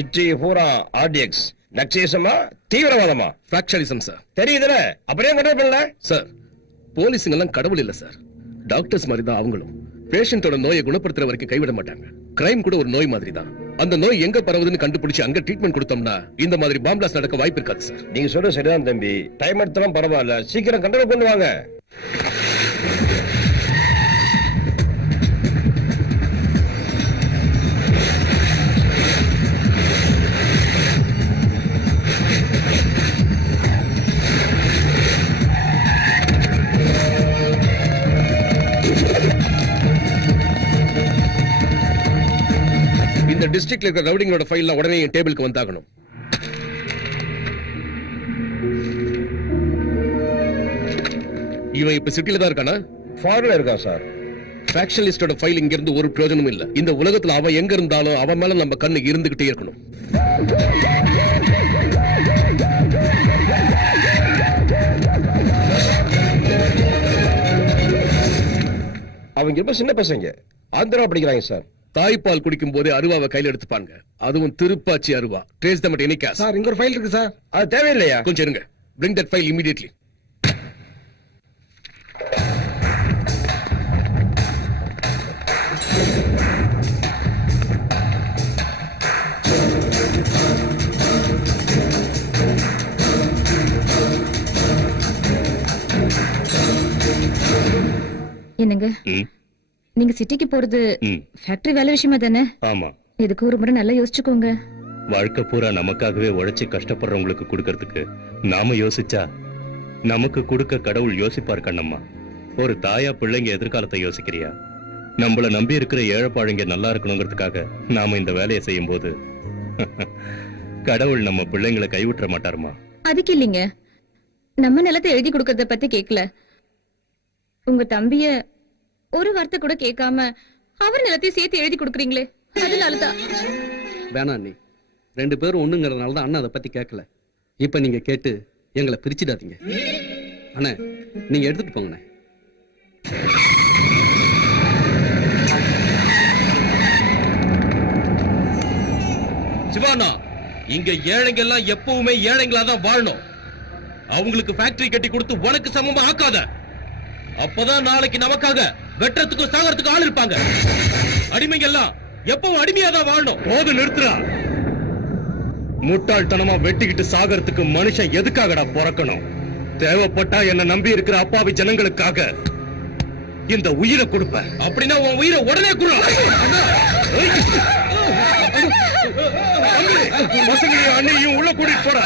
City பூரா RTX நக்சலிசமா தீவிரவாதமா? ஃபேக்ஷனிசம் sir. தெரியுதுல, அப்படியே கண்ட்ரோல் பண்ணல சார். போலீஸுங்க எல்லாம் கடவுள் இல்ல சார், டாக்டர்ஸ் மாதிரி தான் அவங்களும். பேஷண்டோட நோயை குணப்படுத்துற வரைக்கும் கைவிட மாட்டாங்க. கிரைம் கூட ஒரு நோய் மாதிரி தான். அந்த நோய் எங்க பரவுதுன்னு கண்டுபிடிச்சு அங்க ட்ரீட்மெண்ட் கொடுத்தோம்னா இந்த மாதிரி பாம் பிளாஸ்ட் நடக்க வாய்ப்பு இருக்காது சார். நீங்க சொல்றது சரிதான் தம்பி, டைம் எடுத்தாலும் பரவாயில்ல, சீக்கிரம் கண்ட்ரோல் பண்ணுவாங்க. இந்த டிஸ்ட்ரிக்ட்ல இருக்கிற ரவுடிங்களோட ஃபைல்ல உடனே என் டேபிளுக்கு வந்தாகணும். இவன் இப்ப சிட்டில தான் இருக்கானா? ஃபாரின்ல இருக்கான் சார். ஃபேக்ஷனிஸ்டோட ஃபைல் இங்க இருந்து ஒரு பிரயோஜனமும் இல்ல. இந்த உலகத்துல அவன் எங்க இருந்தாலும் அவன் மேல நம்ம கண்ணு இருந்துகிட்டே இருக்கணும். அவங்க ரொம்ப சின்ன பசங்க, ஆந்திரா படிக்கிறாங்க சார். தாய்ப்பால் குடிக்கும் போதே அருவாவை கையில எடுத்துப்பாங்க, அதுவும் திருப்பாச்சி அருவா. Trace them at any cost. Sir இங்க ஒரு ஃபைல் இருக்கு சார். அது தேவையில்லையா? கொஞ்சம் இருங்க. bring that file immediately. என்னங்க, நீங்க சிட்டிக்கு போறது ஃபேக்டரி வேலை விஷயமா தானே? ஆமா. இதுக்கு ஒரு முறை நல்லா யோசிச்சுக்கோங்க. வாழ்க்கை பூரா நமக்காகவே உழைச்சு கஷ்டப்படுறவங்களுக்கு கொடுக்கறதுக்கு நாம யோசிச்சா நமக்கு கொடுக்க கடவுள் யோசிப்பார் கண்ணம்மா. ஒரு தாயா பிள்ளைங்க எதிர்காலத்தை யோசிக்கிறியா? நம்மள நம்பி இருக்கிற ஏழைப்பாழைங்க நல்லா இருக்கணுங்கிறதுக்காக நாம இந்த வேலையை செய்யும் போது கடவுள் நம்ம பிள்ளைங்களை கைவிட்டுற மாட்டாருமா. அதுக்கு இல்லைங்க, நம்ம நிலத்தை எழுதி கொடுக்கறத பத்தி கேட்கல. உங்க தம்பிய ஒரு வார்த்தை கூட கேட்காம அவர் நிலத்தையும் சேர்த்து எழுதி கொடுக்குறீங்களே, அதனாலதான். வேணா நீ ரெண்டு பேரும் ஒண்ணுங்கிறதுனால தான் அண்ணா அதை பத்தி கேட்கல. இப்ப நீங்க கேட்டு எங்களை பிரிச்சிடாதீங்க. அண்ணா நீங்க எடுத்துட்டு போங்கண்ணே. சிவானா, இங்க ஏழைங்க எல்லாம் எப்பவுமே ஏழைங்களா தான் வாழணும். அவங்களுக்கு ஃபேக்டரி கட்டி கொடுத்து உனக்கு சமமா ஆக்காத. அப்பதான் நாளைக்கு நமக்காக வெட்டத்துக்கும் சாகறதுக்கும் ஆள் இருப்பாங்க. அடிமைங்க எல்லாம் எப்பவும் அடிமையா தான் வாழணும். போது நிறுத்துறா. முட்டாள்தனமா வெட்டிக்கிட்டு சாகறதுக்கு மனுஷன் எதுக்காகடா பிறக்கணும்? தேவைப்பட்டா என்ன நம்பி இருக்கிற அப்பாவி ஜனங்களுக்காக இந்த உயிரை கொடுப்ப. அப்படின்னா உன் உயிரை உடனே குடு. பசங்களையும் அண்ணையும் உள்ள கூட்டிட்டு போடா.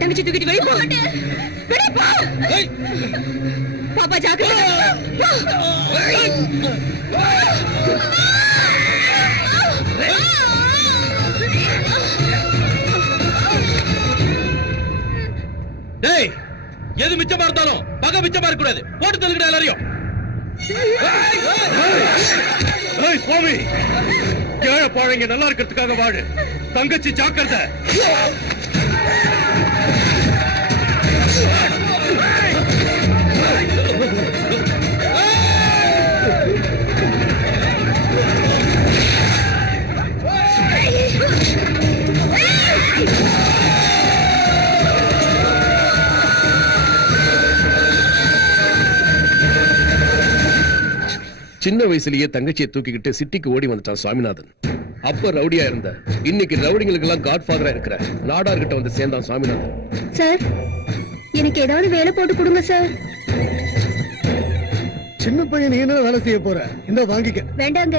தங்கச்சி தூக்கிட்டு வெளியே போ. பாப்பா ஜாக்கிரதை. டேய், எது மிச்சமா இருந்தாலும் பகை மிச்சமா இருக்க கூடாது. போட்டு தள்ளுகிற எல்லாரையும். சுவாமி, ஏழைப்பாழைங்க நல்லா இருக்கிறதுக்காக வாழு. தங்கச்சி ஜாக்கிரதை. சின்ன வயசுலயே தங்கச்சியை தூக்கிக்கிட்டு சிட்டிக்கு ஓடி வந்துட்டான் சுவாமிநாதன். அப்ப ரவுடியா இருந்த, இன்னைக்கு ரவுடிங்களுக்கு எல்லாம் காட்ஃபாதரா இருக்கிற நாடார் கிட்ட வந்து சேர்ந்தான் சுவாமிநாதன். சார், எனக்கு ஏதாவது வேலை போட்டு கொடுங்க சார். சின்ன பையன் நீ என்ன வேலை செய்ய போற? இந்த வாங்கிக்க. வேண்டாங்க,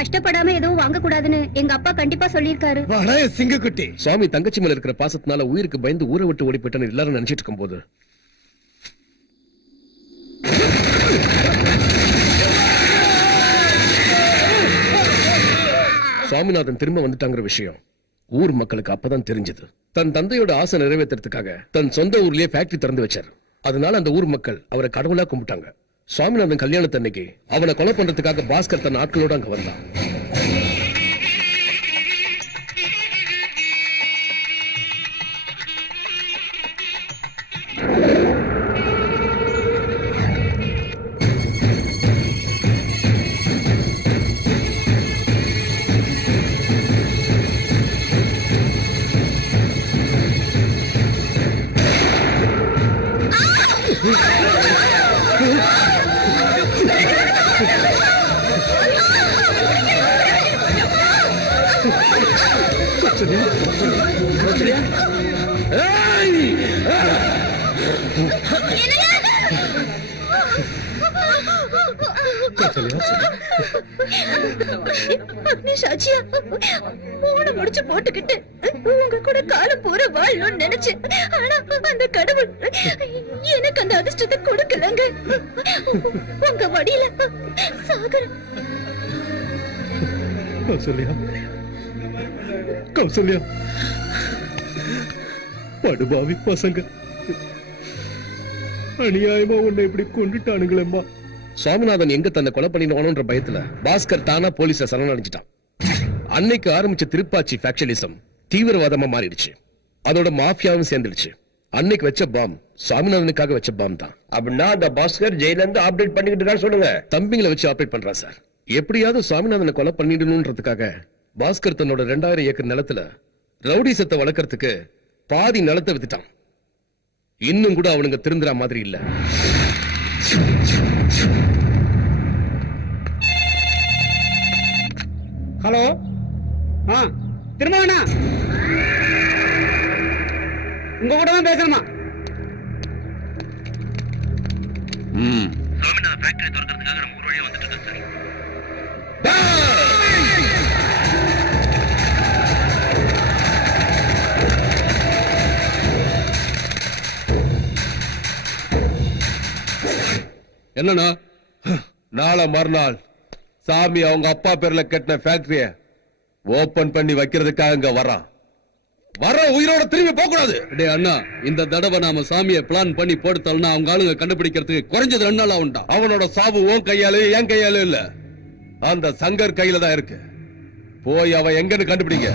கஷ்டப்படாம எதுவும் வாங்க கூடாதுன்னு எங்க அப்பா கண்டிப்பா சொல்லியிருக்காரு. வாடா சிங்கக்குட்டி. சுவாமி தங்கச்சி மேல இருக்கிற பாசத்தினால உயிருக்கு பயந்து ஊரை விட்டு ஓடி போயிட்டான்னு எல்லாரும் நினைச்சிட்டு இருக்கும் போது சுவாமிநாதன் திரும்ப வந்துட்டாங்கிற விஷயம் ஊர் மக்களுக்கு அப்பதான் தெரிஞ்சது தன் தந்தையோட ஆசை நிறைவேற்றுறதுக்காக தன் சொந்த ஊர்லயே ஃபேக்டரி திறந்து வச்சார். அதனால அந்த ஊர் மக்கள் அவரை கடவுளா கும்பிட்டாங்க. சுவாமிநாதன் கல்யாணத்தன்னைக்கு அவனை கொலை பண்றதுக்காக பாஸ்கர் தன் ஆட்களோட அங்க வந்தான். அக்னி சாட்சியா போன முடிச்சு போட்டுக்கிட்டு உங்க கூட காலம் பூரா வாழணும்னு நினைச்சேன். ஆனா அந்த கடவுள் எனக்கு அந்த அதிர்ஷ்டத்தை கொடுக்கலங்க. உங்க வழியில சாகரம். கௌசல்யா, கௌசல்யா, படுபாவி பசங்க அநியாயமா உன்னை இப்படி கொண்டுட்டானுங்களேம்மா. சுவாமிநாதன் எங்க தன்னை கொலை பண்ணிடுவானோன்ற பயத்துல பாஸ்கர் தானா போலீஸ சரணடைஞ்சிட்டான். அன்னைக்கு ஆரம்பிச்ச திருப்பாச்சி ஃபேக்ஷனிசம் தீவிரவாதமா மாறிடுச்சு. அதோட மாஃபியாவும் சேர்ந்துடுச்சு. அன்னைக்கு வச்ச பாம் சுவாமிநாதனுக்காக வச்ச பாம் தான். அப்படின்னா அந்த பாஸ்கர் ஜெயில இருந்து ஆப்ரேட் பண்ணிக்கிட்டு இருக்கான்னு சொல்லுங்க. தம்பிங்களை வச்சு ஆபரேட் பண்றான் சார். எப்படியாவது சுவாமிநாதனை கொலை பண்ணிடணும்ன்றதுக்காக பாஸ்கர் தன்னோட 2000 ஏக்கர் நிலத்துல ரவுடிசத்தை வளர்க்கறதுக்கு பாதி நிலத்தை வித்துட்டான். இன்னும் கூட அவனுங்க திருந்துற மாதிரி இல்ல. ஹலோ, திரும்பண்ணா உங்க கூட தான் பேசணுமா? ஃபேக்டரி திறக்கிறதுக்காக நம்ம ஊர் வழியா வந்துட்டு இருக்கோம் சார். என்னன்னா நாளை மறுநாள் சாமி அவங்க அப்பா பேர்ல கட்டின ஃபேக்டரிய ஓபன் பண்ணி வைக்கிறதுக்காக இங்க வரான். உயிரோட திரும்பி போக கூடாது. டேய் அண்ணா, இந்த தடவை நாம சாமியை பிளான் பண்ணி போடுத்தல்னா அவங்க ஆளுங்க கண்டுபிடிக்கிறதுக்கு குறைஞ்சது 2 நாள் ஆகும்டா. அவனோட சாவு உன் கையாலே என் கையாலே இல்ல, அந்த சங்கர் கையில தான் இருக்கு. போய் அவன் எங்கன்னு கண்டுபிடிங்க.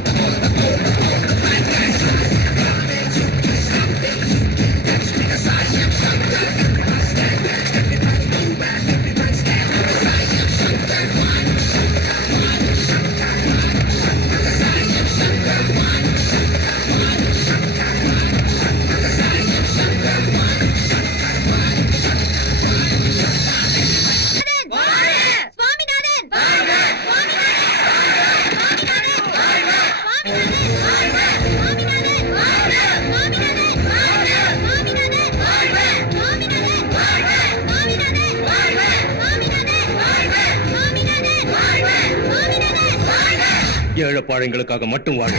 ஏழைப்பாழைங்களுக்காக மட்டும் வாழ.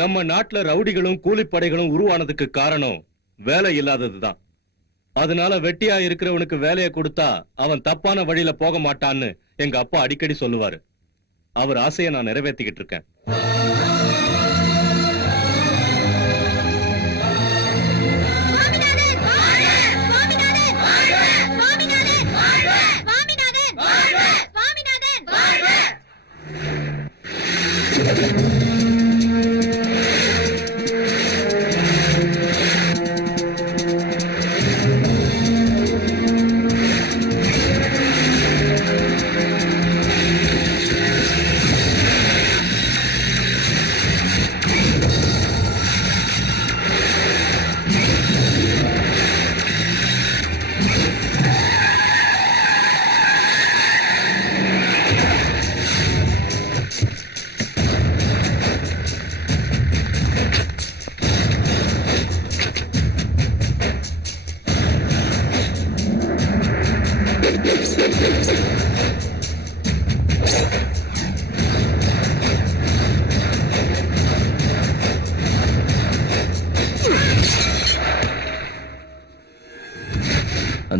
நம்ம நாட்டுல ரவுடிகளும் கூலிப்படைகளும் உருவானதுக்கு காரணம் வேலை இல்லாததுதான். அதனால வெட்டியா இருக்கிறவனுக்கு வேலையை கொடுத்தா அவன் தப்பான வழியில போக மாட்டான்னு எங்க அப்பா அடிக்கடி சொல்லுவாரு. அவர் ஆசையை நான் நிறைவேற்றிக்கிட்டு இருக்கேன்.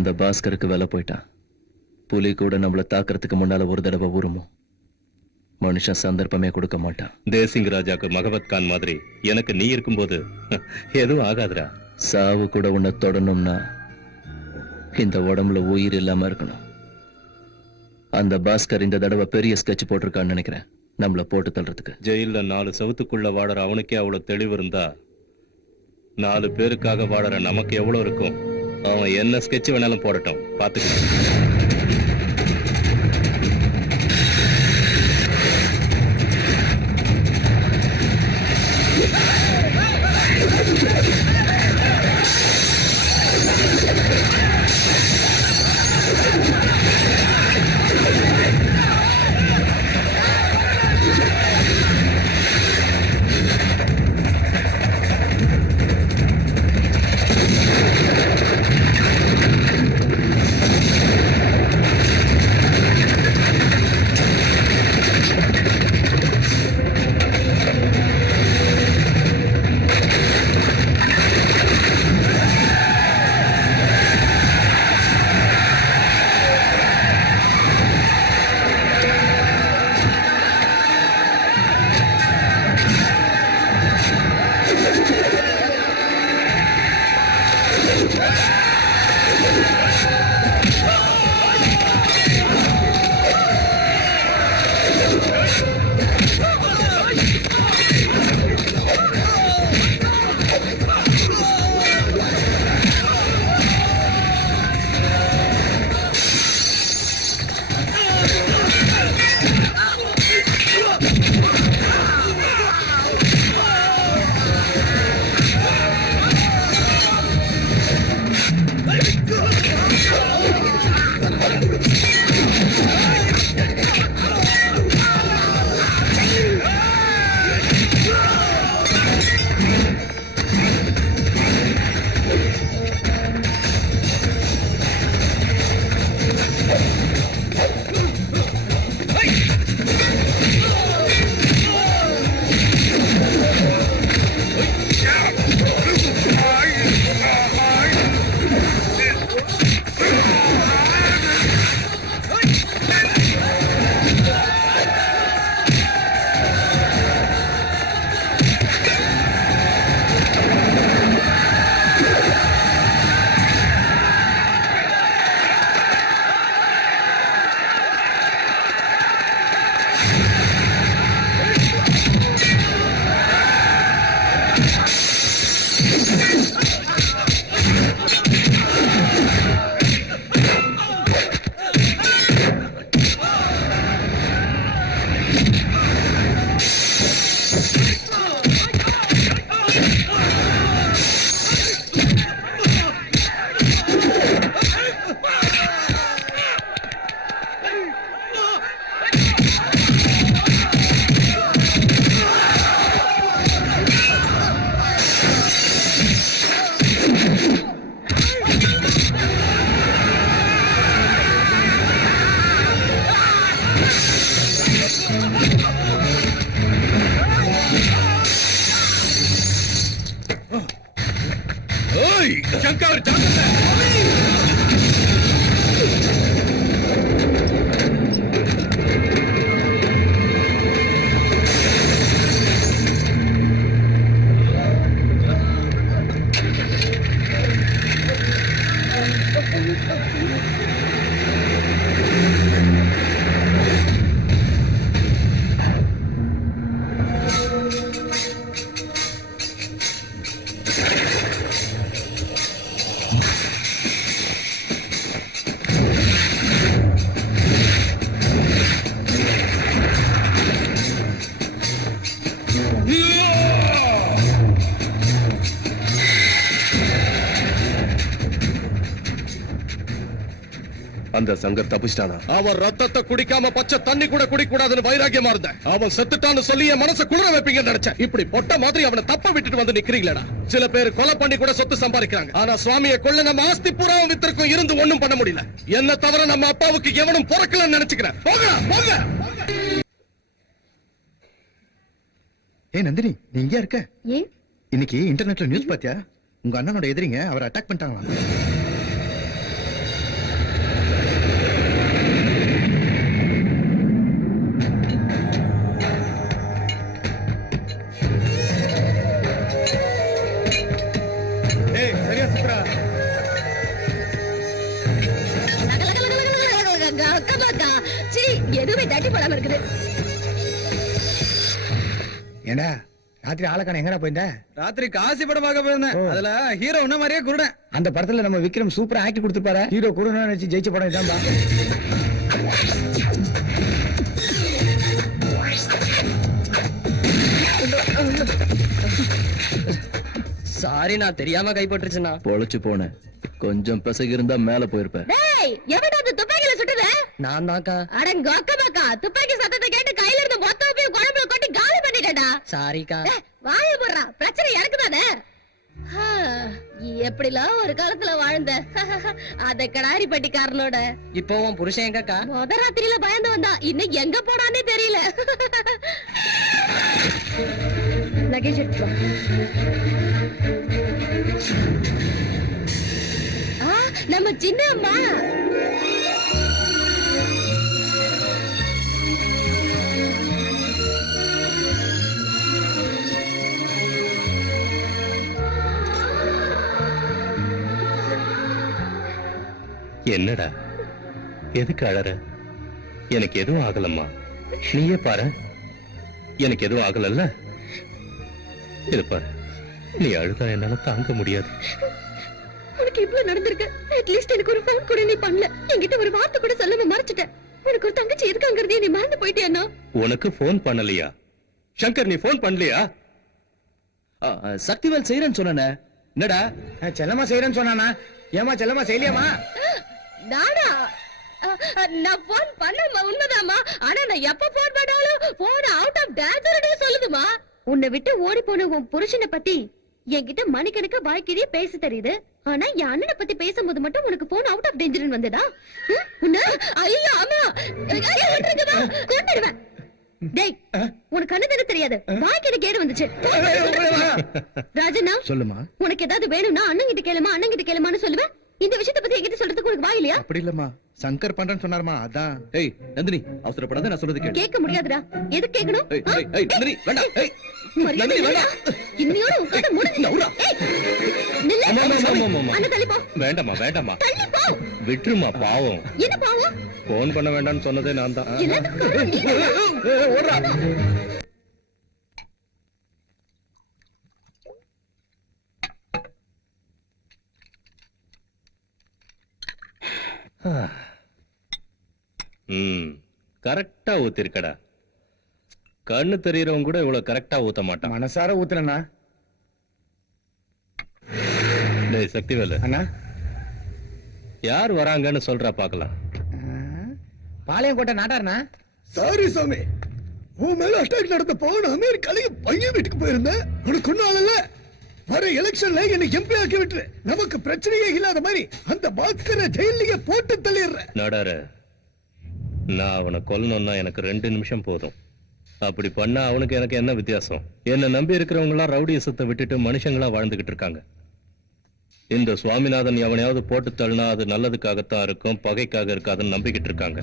அந்த பாஸ்கருக்கு வேலை போயிட்டான். புலி கூட நம்மள தாக்குறதுக்கு முன்னால ஒரு தடவை உருமோ. மனுஷன் சந்தர்ப்பமே கொடுக்க மாட்டான். தேசிங் ராஜாக்கு மகபத் கான் மாதிரி எனக்கு நீ இருக்கும்போது எதுவும் ஆகாதுடா. சாவு கூட உன்னை தொடணும்னா இந்த உடம்புல உயிர் இல்லாம இருக்கணும். அந்த பாஸ்கர் இந்த தடவை பெரிய ஸ்கெட்ச் போட்டிருக்கான்னு நினைக்கிறேன், நம்மள போட்டு தள்ளுறதுக்கு. ஜெயில 4 செவுத்துக்குள்ள வாழற அவனுக்கே அவ்வளவு தெளிவு இருந்தா 4 பேருக்காக வாழற நமக்கு எவ்வளவு இருக்கும்? அவன் என்ன ஸ்கெட்ச் வேணாலும் போடட்டும், பாத்துக்கலாம். சங்கர் ஜாக்கிரதை! அந்த சங்கர் தப்பிச்சிட்டானா? அவன் ரத்தத்தை குடிக்காம பச்சை தண்ணி கூட குடிக்க கூடாதுன்னு வைராகியமா இருந்த அவன் செத்துட்டான்னு சொல்லி என் மனசை குளிர வைப்பீங்கன்னு நினைச்சேன். இப்படி பொட்ட மாதிரி அவனை தப்ப விட்டுட்டு வந்து நிக்கிறீங்களா? சில பேர் கொலை பண்ணி கூட சொத்து சம்பாதிக்கிறாங்க. ஆனா சுவாமியை கொள்ள நம்ம ஆஸ்தி பூராவும் வித்திருக்கும் இருந்து ஒண்ணும் பண்ண முடியல. என்ன தவிர நம்ம அப்பாவுக்கு எவனும் பொறக்கலன்னு நினைச்சுக்கிறேன். போங்க போங்க. நந்தினி, நீ இங்கே இருக்க? ஏன்? இன்னைக்கு இன்டர்நெட்ல நியூஸ் பாத்தியா? உங்க அண்ணனோட எதிரிங்க அவரை அட்டாக் பண்ணிட்டாங்களா? இல்லாம இருக்குது. ஏண்டா ராத்திரி ஆளக்கான எங்கடா போயிருந்த? ராத்திரி காசி படம் பார்க்க போயிருந்தேன். அதுல ஹீரோ உன்ன மாதிரியே குருடன். அந்த படத்துல நம்ம விக்ரம் சூப்பரா ஆக்ட் கொடுத்துப்பாரு. ஹீரோ குருடனா நினைச்சு ஜெயிச்ச படம் இதான்பா. சாரி, நான் தெரியாம கைப்பற்றுச்சுண்ணா. பொழைச்சு போனேன். கொஞ்சம் பிசகு இருந்தா மேல போயிருப்ப. டேய், எவன்டா அந்த துப்பாக்கில சுட்டது? நான் தான்க்கா. அட கொக்கமாக்கா, துப்பாக்கி சத்தத்தை கேட்டு கையில இருந்த மொத்த உப்பையும் குழம்புல கொட்டி காலி பண்ணிட்டேன்டா. சாரிக்கா. வாய போடுறா, பிரச்சனை எனக்கு தானே. எப்படிலாம் ஒரு காலத்துல வாழ்ந்த அத கடாரி பட்டிக்காரனோட. இப்போ உன் புருஷன் எங்கக்கா? முத ராத்திரியில பயந்து வந்தா, இன்னும் எங்க போனானே தெரியல. லக்கேஜ் எடுத்து வா. நம்ம சின்ன அம்மா. என்னடா எதுக்கு அழற? எனக்கு எதுவும் ஆகலம்மா. நீயே பாரு, எனக்கு எதுவும் ஆகலல்ல. இது பாரு, நீ அழுதா என்னால தாங்க முடியாது. உனக்கு இவ்வளவு நடந்திருக்கு, அட்லீஸ்ட் எனக்கு ஒரு ஃபோன் கூட நீ பண்ணல. என்கிட்ட ஒரு வார்த்தை கூட சொல்லாம மறைச்சிட்ட. உனக்கு ஒரு தங்கச்சி இருக்காங்கிறதே நீ மறந்து போயிட்டியானோ? உனக்கு போன் பண்ணலையா? சங்கர், நீ போன் பண்ணலையா? சக்திவேல் செய்யறேன்னு சொன்னே. என்னடா செல்லமா செய்யறேன்னு சொன்னானா? ஏமா செல்லமா செய்யலையாமா? நானா? நான் போன் பண்ணமா, உண்மைதாமா. ஆனா நான் எப்ப போன் பண்ணாலும் போன் அவுட் ஆஃப் டேஞ்சர்னே சொல்லுதுமா. உன்னை விட்டு ஓடி போன உன் புருஷனை பத்தி என்கிட்ட மணிக்கணக்கு வாய்க்கிறிய பேச தெரியுது. ஆனா என் அண்ணனை பத்தி பேசும்போது மட்டும் உனக்கு போன் அவுட் ஆஃப் டேஞ்சர் வந்ததா? ஐயோ ஆமா, கொண்டுடுவேன். டேய், உனக்கு கண்ணு தெரியாது. வாய்க்கு கேடு வந்துச்சு. ராஜனா, சொல்லுமா. உனக்கு ஏதாவது வேணும்னா அண்ணன் கிட்ட கேளுமா, அண்ணன் கிட்ட கேளுமான்னு சொல்லுவேன். இந்த விஷயத்தை பத்தி என்கிட்ட சொல்றதுக்கு உனக்கு வாய் இல்லையா? அப்படி இல்லம்மா, சங்கர் பண்றேன்னு சொன்னாருமா, அதான். ஏய் நந்தினி, அவசரப்படாத, நான் சொல்றது கேளு. கேட்க முடியாதுடா. எதுக்கு கேட்கணும்? ஏய் ஏய் ஏய் நந்தினி, வேண்டாம். ஏய் நந்தினி, வேண்டாம். இன்னையோட உன் கதை முடிஞ்சு. நவுரா. நில்லு. ஆமா. அண்ணன் தள்ளி போ. வேண்டாமா தள்ளி போ. விட்டுருமா, பாவம். என்ன பாவம்? போன் பண்ண வேண்டாம்னு சொன்னதே நான் தான். எல்லாத்துக்கும் காரணம் நீ. ஓடுறா. கரெக்டா ஊத்திருக்கடா. கண்ணு தெரியறவங்க கூட இவ்வளவு கரெக்டா ஊத்த மாட்டான். மனசார ஊத்துறேண்ணா. டேய் சக்திவேலு, அண்ணா, யார் வராங்கன்னு சொல்றா பாக்கலாம். பாளையங்கோட்டை நாட்டாருண்ணா. சாரி சாமி, உன் மேல அட்டாக் நடந்த போன அமெரிக்கால பையன் வீட்டுக்கு போயிருந்தேன். உனக்கு ஒன்னும் ஆளல. வர எலெக்ஷன்ல என்ன எம்பி ஆக்கி விட்டுரு. நமக்கு பிரச்சனையே இல்லாத மாதிரி அந்த பாஸ்கரை ஜெயிலிಗೆ போட்டு தள்ளிடுறேன். நடார, நான் அவனை கொல்லணும்னா எனக்கு 2 நிமிஷம் போதும். அப்படி பண்ணா அவனுக்கு எனக்கு என்ன வித்தியாசம்? என்ன நம்பி இருக்கிறவங்க எல்லாம் ரவுடியசத்தை விட்டுட்டு மனுஷங்களா வாழ்ந்துகிட்டு இருக்காங்க. இந்த சுவாமிநாதன் எவனையாவது போட்டு தள்ளினா அது நல்லதுக்காகத்தான் இருக்கும், பகைக்காக இருக்காதுன்னு நம்பிக்கிட்டு இருக்காங்க.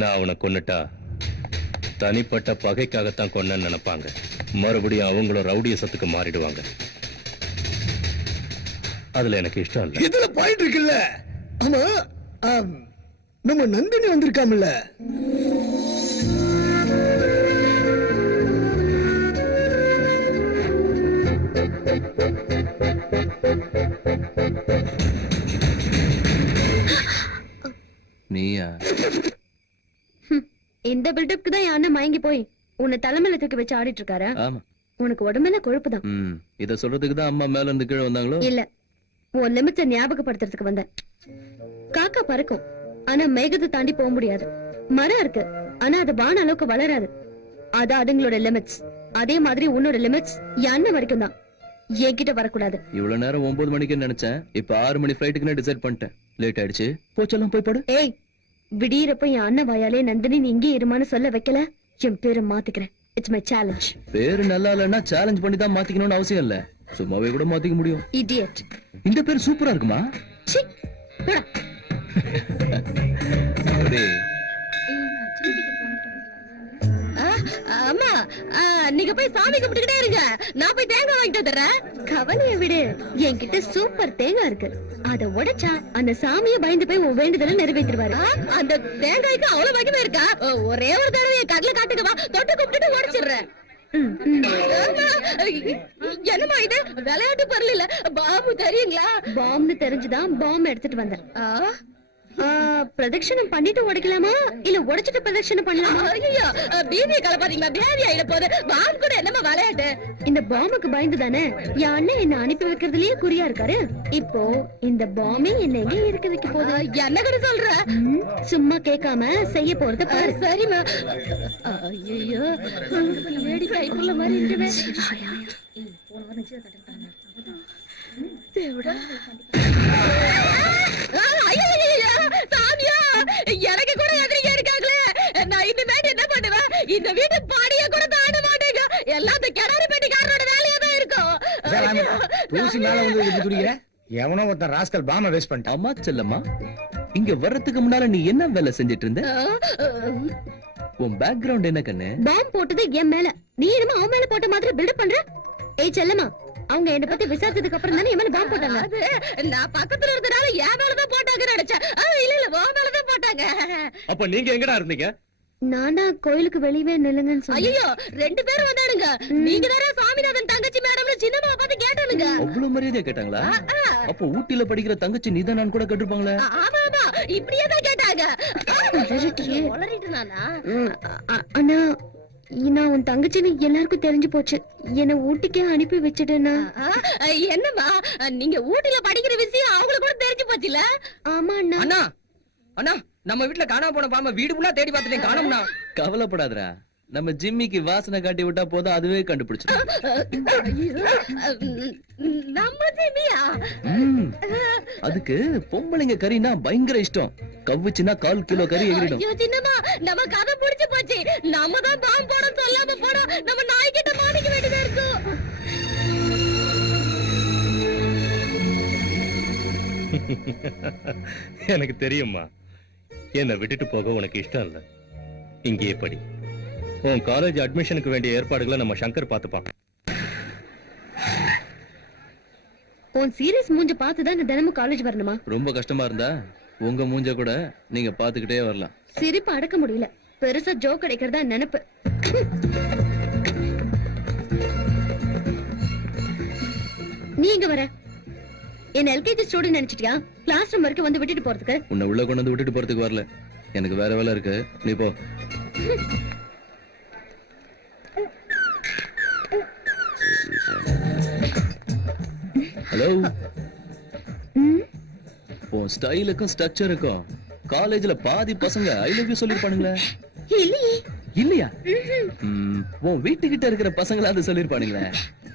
நான் அவனை கொன்னுட்டா தனிப்பட்ட பகைக்காகத்தான் கொன்னேன்னு நினைப்பாங்க. மறுபடியும் அவங்களும் ரவுடியசத்துக்கு மாறிடுவாங்க. அதுல எனக்கு இஷ்டம் இல்லை. இதுல பாயிண்ட் இருக்குல்ல. ஆமா, நம்ம நந்தினி வந்திருக்காமல்ல. நீயா? இந்த பில்டப்க்கு தான் என் அண்ணன் மயங்கி போய் உன்னை தலைமையில தூக்கி வச்சு ஆடிட்டு இருக்காரு. ஆமா. உனக்கு உடம்பெல்லாம் கொழுப்புதான். இத சொல்றதுக்கு தான் அம்மா மேல இருந்து கீழே வந்தாங்களோ? இல்ல, உன் லிமிட்ஸை ஞாபகப்படுத்துறதுக்கு வந்தேன். காக்கா பறக்கும், ஆனா மேகத்தை தாண்டி போக முடியாது. மரம் இருக்கு, ஆனா அது வான அளவுக்கு வளராது. அது அதுங்களோட லிமிட்ஸ். அதே மாதிரி உன்னோட லிமிட்ஸ் என் அண்ணன் வரைக்கும் தான். என்கிட்ட வரக்கூடாது. இவ்வளவு நேரம் 9 மணிக்கு நினைச்சேன். இப்ப 6 மணி ஃபிளைட்டுக்கு டிசைட் பண்ணிட்டேன். லேட் ஆயிடுச்சு, போச்செல்லாம் போய் படு. ஏய், விடியறப்ப என் அண்ணன் வாயாலே நந்தினி நீ இங்கே இருமான்னு சொல்ல வைக்கல, என் பேரை மாத்திக்கிறேன். It's my challenge. பேரு நல்லா இல்லன்னா சேலஞ்ச் பண்ணி தான் மாத்திக்கணும்னு அவசியம் இல்ல. சும்மாவே கூட மாத்திக்க முடியும். இடியட். இந்த பேர் சூப்பரா இருக்குமா? சீ, போடா. அம்மா நீங்க போய் சாமி கும்பிட்டுக்கிட்டே இருங்க, நான் போய் தேங்காய் வாங்கிட்டு வந்துடுறேன். கவலையை விடு, என்கிட்ட சூப்பர் தேங்காய் இருக்கு. அத உடைச்சா அந்த சாமியை பயந்து போய் உன் வேண்டுதலை நிறைவேற்றிடுவாரு. அந்த தேங்காய்க்கு அவ்வளவு மகிமை இருக்கா? ஒரே ஒரு தடவை என் கடல காட்டுக்கவா, தொட்டு கும்பிட்டுட்டு உடைச்சிடுறேன். என்னமா இது விளையாட்டு பொருள் இல்ல, பாம்பு தெரியுங்களா? பாம்பு தெரிஞ்சுதான் பாம்பு எடுத்துட்டு வந்தேன். பிரதட்சணம் பண்ணிட்டு உடைக்கலாமா இல்ல உடைச்சிட்டு பிரதட்சணம் பண்ணலாமா? ஐயோ பீதியை கலப்பாதீங்களா, பேதி ஆயிட போகுது. பாம்பு கூட என்னமா விளையாட்டு? இந்த பாம்புக்கு பயந்து தானே என் அண்ணன் என்ன அனுப்பி வைக்கிறதுலயே குறியா இருக்காரு. இப்போ இந்த பாம்பே என்ன எங்க இருக்க வைக்க போகுது? என்ன கூட சொல்ற? சும்மா கேட்காம செய்ய போறது பாரு. சரிமா. ஐயோ வேடி கைக்குள்ள மாதிரி இருக்குவே. எனக்கு கூட எதிரியா இருக்காங்களே, நான் இனிமேல் என்ன பண்ணுவேன்? இந்த வீட்டு பாடிய கூட தாண்ட மாட்டேங்க. எல்லாத்தையும் கிணறு பெட்டிக்காரரோட வேலையா தான் இருக்கும். தூசி மேல வந்து துடிக்கிற எவனோ ஒருத்தன் ராஸ்கல் பாம்ப வேஸ்ட் பண்ணிட்டான். அம்மா செல்லம்மா, இங்க வர்றதுக்கு முன்னால நீ என்ன வேலை செஞ்சிட்டு இருந்த? உன் பேக்ரவுண்ட் என்ன கண்ணு? பாம்பு போட்டது என் மேல, நீ என்னமா அவன் மேல போட்ட மாதிரி பில்டப் பண்ற? ஏய் செல்லம்மா, அவங்க என்ன பத்தி விசாரிச்சதுக்கு அப்புறம் தானே என் மேல பாம்பு போட்டாங்க. நான் பக்கத்துல இருந்தனால என் மேலதான் போட்டாங்கன்னு நினைச்சேன். இல்ல இல்ல உன் மேலதான் போட்டாங்க. அப்ப நீங்க எங்கடா இருந்தீங்க? நானா கோயிலுக்கு வெளியவே நில்லுங்கன்னு சொன்னேன். ஐயோ ரெண்டு பேரும் வந்தானுங்க. நீங்க வேற சாமிநாதன் தங்கச்சி மேடம்னு சின்னம்மா பார்த்து கேட்டானுங்க. அவ்வளவு மரியாதையா கேட்டாங்களா? அப்ப ஊட்டில படிக்கிற தங்கச்சி நீதான் நான் கூட கேட்டிருப்பாங்களே. ஆமா ஆமா இப்படியே தான் கேட்டாங்க. உளறிட்டு நானா? அண்ணா நான் உன் தங்கச்சின்னு எல்லாருக்கும் தெரிஞ்சு போச்சு. என்ன ஊட்டிக்கே அனுப்பி வச்சுட்டேன்னா? என்னம்மா நீங்க ஊட்டில படிக்கிற விஷயம் அவங்களுக்கு கூட தெரிஞ்சு போச்சுல? ஆமா அண்ணா. அண்ணா அண்ணா, நம்ம வீட்டுல காணாம போன பாம்ப வீடு ஃபுல்லா தேடி பார்த்துட்டேன், காணோம்னா. கவலைப்படாதடா, நம்ம ஜிம்மிக்கு வாசனை காட்டி விட்டா போதும், அதுவே கண்டுபிடிச்சிடும். நம்ம ஜிம்மியா? அதுக்கு பொம்பளைங்க கறினா பயங்கர இஷ்டம். கவ்வுச்சுன்னா 1/4 கிலோ கறி எகிரிடும். ஐயோ சின்னம்மா, நம்ம கதை முடிச்சு போச்சு. நம்ம தான் பாம்பு போட சொல்லாம போறோம். நம்ம நாய்கிட்ட மாட்டிக்க வேண்டியதா இருக்கும். எனக்கு தெரியும்மா, என்னை விட்டுட்டு போக உனக்கு இஷ்டம் இல்ல. இங்கேயே படி. உன் காலேஜ் அட்மிஷனுக்கு வேண்டிய ஏற்பாடுகளை நம்ம சங்கர் பார்த்துப்பான். உன் சீரியஸ் மூஞ்ச பார்த்துதான் நான் தினமும் காலேஜ் வரணுமா? ரொம்ப கஷ்டமா இருந்தா உங்க மூஞ்ச கூட நீங்க பாத்துக்கிட்டே வரலாம். சிரிப்பு அடக்க முடியல. பெருசா ஜோக் கிடைக்கிறதா நினைப்பு. நீங்க வர என்ன எல்கேஜி ஸ்டூடெண்ட் நினைச்சிட்டியா? கிளாஸ் ரூம் வரைக்கும் வந்து விட்டுட்டு போறதுக்கு? உன்னை உள்ள கொண்டு வந்து விட்டுட்டு போறதுக்கு வரல, எனக்கு வேற வேலை இருக்கு, நீ போ. ஹலோ, உன் ஸ்டைலுக்கும் ஸ்ட்ரக்சருக்கும் காலேஜ்ல பாதி பசங்க ஐ லவ் யூ சொல்லிருப்பானுங்களே. இல்லையா? உன் வீட்டுக்கிட்ட இருக்கிற பசங்கள அது சொல்லிருப்பானுங்களே.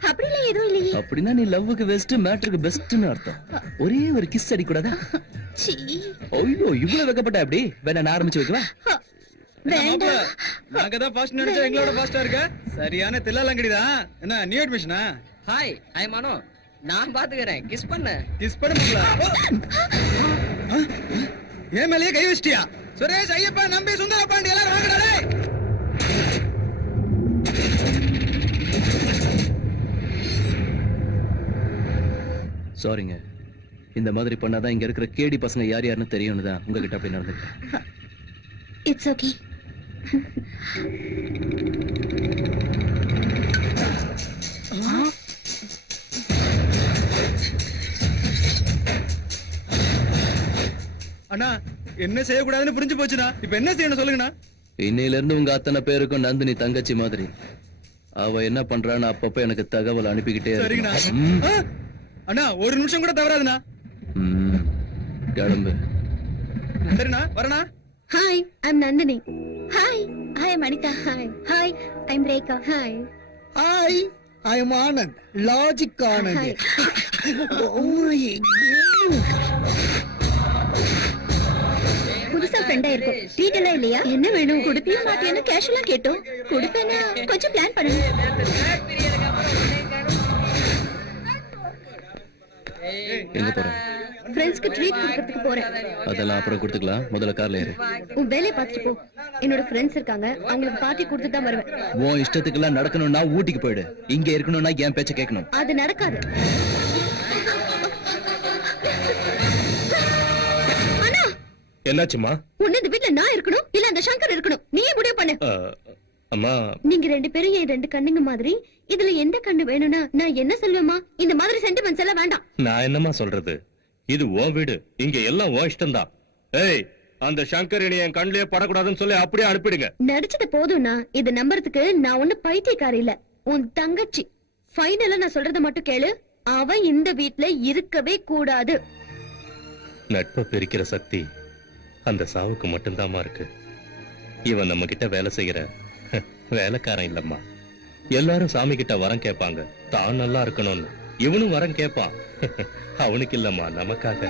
அப்படிலாம் எதுவும் இல்லையே. அப்படின்னா நீ லவ்வுக்கு பெஸ்ட், மேட்டருக்கு பெஸ்ட்னு அர்த்தம். ஒரே ஒரு கிஸ் அடி கூடாதா? ஐயோ இவ்வளவு வெக்கப்பட்ட. அப்படி வேணா நான் ஆரம்பிச்சு வைக்கவா? வேண்டாம். நாங்க தான் ஃபாஸ்ட் நினைச்சா எங்களோட ஃபாஸ்டா இருக்க. சரியான தில்லாலங்கடி தான். என்ன நியூ அட்மிஷனா? ஹாய், ஐ மனோ. நான் பாத்துக்கறேன். கிஸ் பண்ண. கிஸ் பண்ணுங்களா? ஏன் மேலயே கை வச்சிட்டியா? சுரேஷ், ஐயப்பா, நம்பி, சுந்தர பாண்டி எல்லாரும் வாங்கடா டேய். சாரிங்க, இந்த மாதிரி பண்ணாதான் இங்க இருக்கிற கேடி பசங்க யார் யாருன்னு தெரியும்னு தான் உங்ககிட்ட அப்படி நடந்துக்கிட்டேன். It's okay. அண்ணா என்ன செய்யக்கூடாதுன்னு புரிஞ்சு போச்சுனா இப்ப என்ன செய்யணும் சொல்லுங்கண்ணா. இன்னையில இருந்து உங்க அத்தனை பேருக்கும் நந்தினி தங்கச்சி மாதிரி. அவ என்ன பண்றான்னு அப்பப்ப எனக்கு தகவல் அனுப்பிக்கிட்டே சரிங்கண்ணா. அண்ணா ஒரு நிமிஷம் கூட தவறாதுண்ணா. கிளம்பு. சரிண்ணா, வரண்ணா. Hi, I'm Nandini. Hi, I am Anitha. Hi, hi, I'm Rekha. Hi, hi, I am Anand. Logic Anand. புதுசா ஃப்ரெண்டா இருக்கும். ட்ரீட் எல்லாம் இல்லையா? என்ன வேணும்? குடுப்பியா மாட்டியான்னு கேஷுவலா கேட்டோம். குடுப்பேனா? கொஞ்சம் பிளான் பண்ணுங்க. எங்க போற? ஃப்ரெண்ட்ஸ்க்கு ட்ரீட் கொடுக்கறதுக்கு போறேன். அதெல்லாம் அப்புறம் கொடுத்துக்கலாம், முதல்ல கார்ல ஏறு. உன் வேலையை பார்த்துட்டு போ. என்னோட ஃப்ரெண்ட்ஸ் இருக்காங்க, அவங்களுக்கு பார்ட்டி கொடுத்துட்டு தான் வருவேன். உன் இஷ்டத்துக்கெல்லாம் நடக்கணும்னா ஊட்டிக்கு போயிடு. இங்க இருக்கணும்னா என் பேச்ச கேட்கணும். அது நடக்காது. அண்ணா, என்னாச்சுமா? உன்ன இந்த வீட்ல நான் இருக்கணும் இல்ல அந்த சங்கர் இருக்கணும், நீயே முடிவு பண்ணு. அம்மா, நீங்க ரெண்டு பேரும் என் ரெண்டு கண்ணுங்க மாதிரி. இதுல எந்த கண்ணு வேணும்னா நான் என்ன சொல்லுவேமா? இந்த மாதிரி சென்டிமெண்ட்ஸ் எல்லாம் வேண்டாம். நான் என்னம்மா சொல்றது? இது உன் வீடு, இங்க எல்லாம் உன் இஷ்டம்தான். ஏய், அந்த சங்கர் இனி என் கண்ணிலே படக்கூடாதுன்னு சொல்லி அப்படியே அனுப்பிடுங்க. நடிச்சது போதும்னா இது நம்புறதுக்கு நான் ஒண்ணு பைத்தியக்காரி இல்ல, உன் தங்கச்சி. ஃபைனலா நான் சொல்றத மட்டும் கேளு, அவ இந்த வீட்ல இருக்கவே கூடாது. நட்பை பிரிக்கிற சக்தி அந்த சாவுக்கு மட்டும்தாம்மா இருக்கு. இவன் நம்ம கிட்ட வேலை செய்யற வேலைக்காரன் இல்லம்மா. எல்லாரும் சாமி கிட்ட வரம் கேட்பாங்க, தான் நல்லா இருக்கணும்னு. இவனும் வரம் கேட்பான். அவனுக்கு இல்லம்மா, நமக்காக.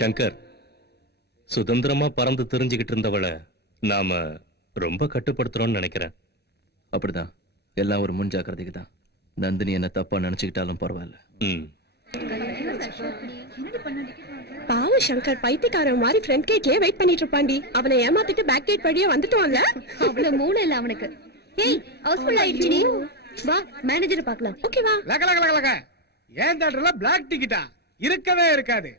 சங்கர், சுதந்திரமா பறந்து தெரிஞ்சுக்கிட்டு இருந்தவளை நாம ரொம்ப கட்டுப்படுத்துறோம்னு நினைக்கிறேன். அப்படிதான், எல்லாம் ஒரு முன் ஜாக்கிரதைக்கு தான். நந்தினி என்ன தப்பா நினைச்சுக்கிட்டாலும் பரவாயில்ல. பாவம் சங்கர் பைத்தியக்காரன் மாதிரி ஃப்ரண்ட் கேட்லயே வெயிட் பண்ணிட்டு இருப்பாண்டி. அவனை ஏமாத்திட்டு பேக் கேட் வழியா வந்துட்டோம்ல. அவ்வளவு மூளை இல்ல அவனுக்கு. ஏய், ஹவுஸ்ஃபுல் ஆயிடுச்சுடி. வா, மேனேஜரை பார்க்கலாம். ஓகே வா. லக ஏன் தேட்டர்ல பிளாக் டிக்கெட்டா இருக்கவே இருக்காது.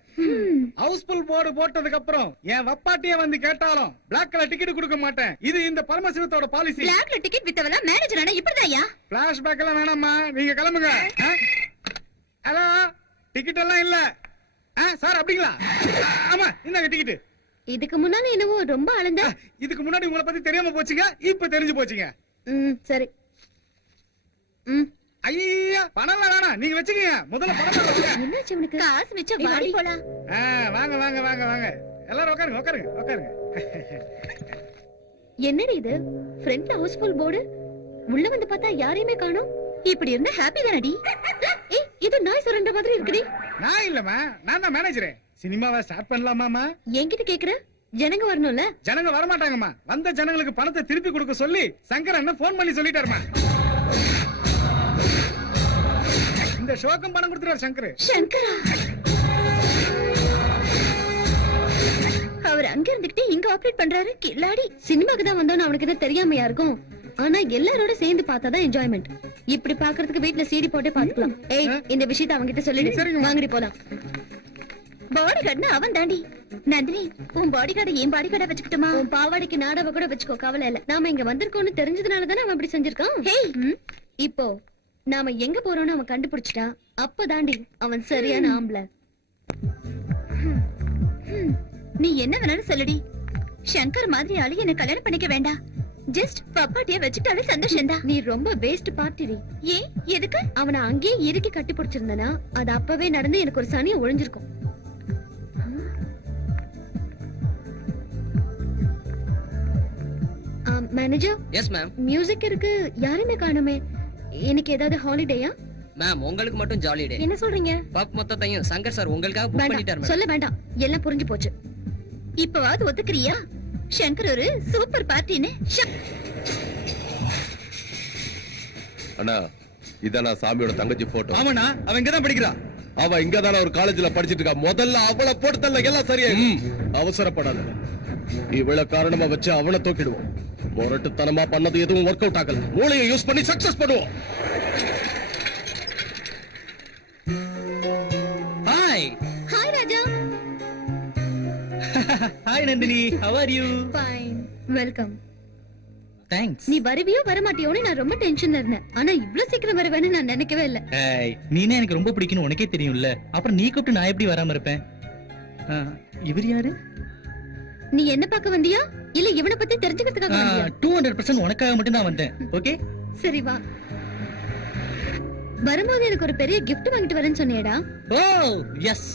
ஹவுஸ்ஃபுல் போர்டு போட்டதுக்கு அப்புறம் என் வப்பாட்டியே வந்து கேட்டாலும் பிளாக் கலர் டிக்கெட் கொடுக்க மாட்டேன். இது இந்த பரமசிவத்தோட பாலிசி. பிளாக்ல டிக்கெட் வித்தவனா மேனேஜர் ஆனா இப்படிதான்யா. பிளாஷ்பேக் எல்லாம் வேணாம்மா, நீங்க கிளம்புங்க. ஹலோ, டிக்கெட் எல்லாம் இல்ல சார். அப்படிங்களா? ஆமா, இந்தாங்க டிக்கெட். இதுக்கு முன்னால என்னவோ ரொம்ப அலந்த. இதுக்கு முன்னாடி உங்களை பத்தி தெரியாம போச்சுங்க, இப்ப தெரிஞ்சு போச்சுங்க. சரி. ஐயா, பணம் வேணாம், நீங்க வச்சுக்கீங்க. முதல்ல பணம். என்னாச்சு உனக்கு? காசு மிச்ச வாடி போலாம். வாங்க வாங்க வாங்க வாங்க, எல்லாரும் உட்காருங்க உட்காருங்க உட்காருங்க. என்னடி இது? ஃப்ரண்ட்ல ஹவுஸ்ஃபுல் போர்டு, உள்ள வந்து பார்த்தா யாரையுமே காணோம். இப்படி இருந்தா ஹாப்பி தானடி? ஏய், இது நாய் சுரண்ட மாதிரி இருக்குடி. நான் இல்லம்மா, நான் தான் மேனேஜரே. சினிமாவை ஸ்டார்ட் பண்ணலாமாமா? என்கிட்ட கேக்குற? ஜனங்க வரணும்ல. ஜனங்க வர மாட்டாங்கம்மா. வந்த ஜனங்களுக்கு பணத்தை திருப்பி கொடுக்க சொல்லி சங்கர் அண்ணன் போன் பண்ணி சொல்லிட்டாருமா. இந்த ஷோக்கும் பணம் கொடுத்துறாரு சங்கர். சங்கரா? அவர் அங்க இருந்துகிட்டு இங்க ஆபரேட் பண்றாரு. கில்லாடி. சினிமாக்கு தான் வந்தோம்னு அவனுக்கு எதாவது தெரியாமையா இருக்கும். ஆனா எல்லாரோட சேர்ந்து பார்த்தாதான் என்ஜாய்மெண்ட். இப்படி பாக்குறதுக்கு வீட்ல சீடி போட்டே பாத்துக்கலாம். ஏய், இந்த விஷயத்தை அவன்கிட்ட சொல்லிடு. வாங்கடி போலாம். பாடி கார்டுனா அவன் தாண்டி. நந்தினி, உன் பாடி கார்டை என் பாடி கார்டா வச்சுக்கிட்டுமா? உன் பாவாடிக்கு நாடாவ கூட வச்சுக்கோ, கவலை இல்ல. நாம இங்க வந்திருக்கோம்னு தெரிஞ்சதுனாலதானே அவன் அப்படி செஞ்சிருக்கான். ஹேய், இப்போ நாம எங்க போறோம்னு அவன் கண்டுபிடிச்சிட்டா அப்பதாண்டி அவன் சரியான ஆம்பளை. நீ என்ன வேணாலும் சொல்லுடி. சங்கர் மாதிரி ஆளு என்ன கல்யாணம் பண்ணிக்க வேண்டாம். ஜஸ்ட் பப்பாட்டிய வச்சுட்டாலே சந்தோஷம் தான். நீ ரொம்ப வேஸ்ட் பார்ட்டிடி. ஏன்? எதுக்கு? அவனை அங்கேயே இறுக்கி கட்டி பிடிச்சிருந்தனா அது அப்பவே நடந்து எனக்கு ஒரு சனியை ஒழிஞ்சிருக்கும். மேனேஜர். Yes ma'am. மியூசிக் இருக்கு, யாருமே காணுமே. எனக்கு ஏதாவது ஹாலிடேயா? மேம், உங்களுக்கு மட்டும் ஜாலி டே. என்ன சொல்றீங்க? பப் மொத்தத்தையும் சங்கர் சார் உங்களுக்காக புக் பண்ணிட்டாரு மேம். சொல்ல வேண்டாம், எல்லாம் புரிஞ்சு போச்சு. இப்பவாவது ஒத்துக்கிறியா? சங்கர் ஒரு சூப்பர் பார்ட்டின்னு. அண்ணா, இதானா சாமியோட தங்கச்சி போட்டோ? ஆமாண்ணா, அவன் இங்கதான் படிக்கிறா. அவ இங்கதான ஒரு காலேஜ்ல படிச்சிட்டு இருக்கா. முதல்ல அவளை போட்டு தள்ள, எல்லாம் சரியா. அவசரப்படாத. இவள காரணமா வச்சு அவனை தூக்கிடுவோம். முரட்டுத்தனமா பண்ணது எதுவும் ஒர்க் அவுட் ஆகல. மூளையை யூஸ் பண்ணி சக்சஸ் பண்ணுவோம். Hi. Hi Raja. Hi Nandini, how are you? Fine. Welcome. Thanks. நீ வருவியோ வரமாட்டியோன்னு நான் ரொம்ப டென்ஷன்ல இருந்தேன். ஆனா இவ்ளோ சீக்கிரம் வருவேன்னு நான் நினைக்கவே இல்ல. ஏய், நீனே எனக்கு ரொம்ப பிடிக்கும்னு உனக்கே தெரியும்ல. அப்புறம் நீ கூப்பிட்டு நான் எப்படி வராம இருப்பேன்? இவர் யாரு? நீ என்ன பார்க்க வந்தியா இல்ல இவனை பத்தி தெரிஞ்சுக்கிறதுக்காக வந்தியா? 200% உனக்காக மட்டும் தான் வந்தேன். ஓகே, சரி வா. வரும்போது எனக்கு ஒரு பெரிய கிஃப்ட் வாங்கிட்டு வரேன்னு சொன்னியேடா. Oh yes,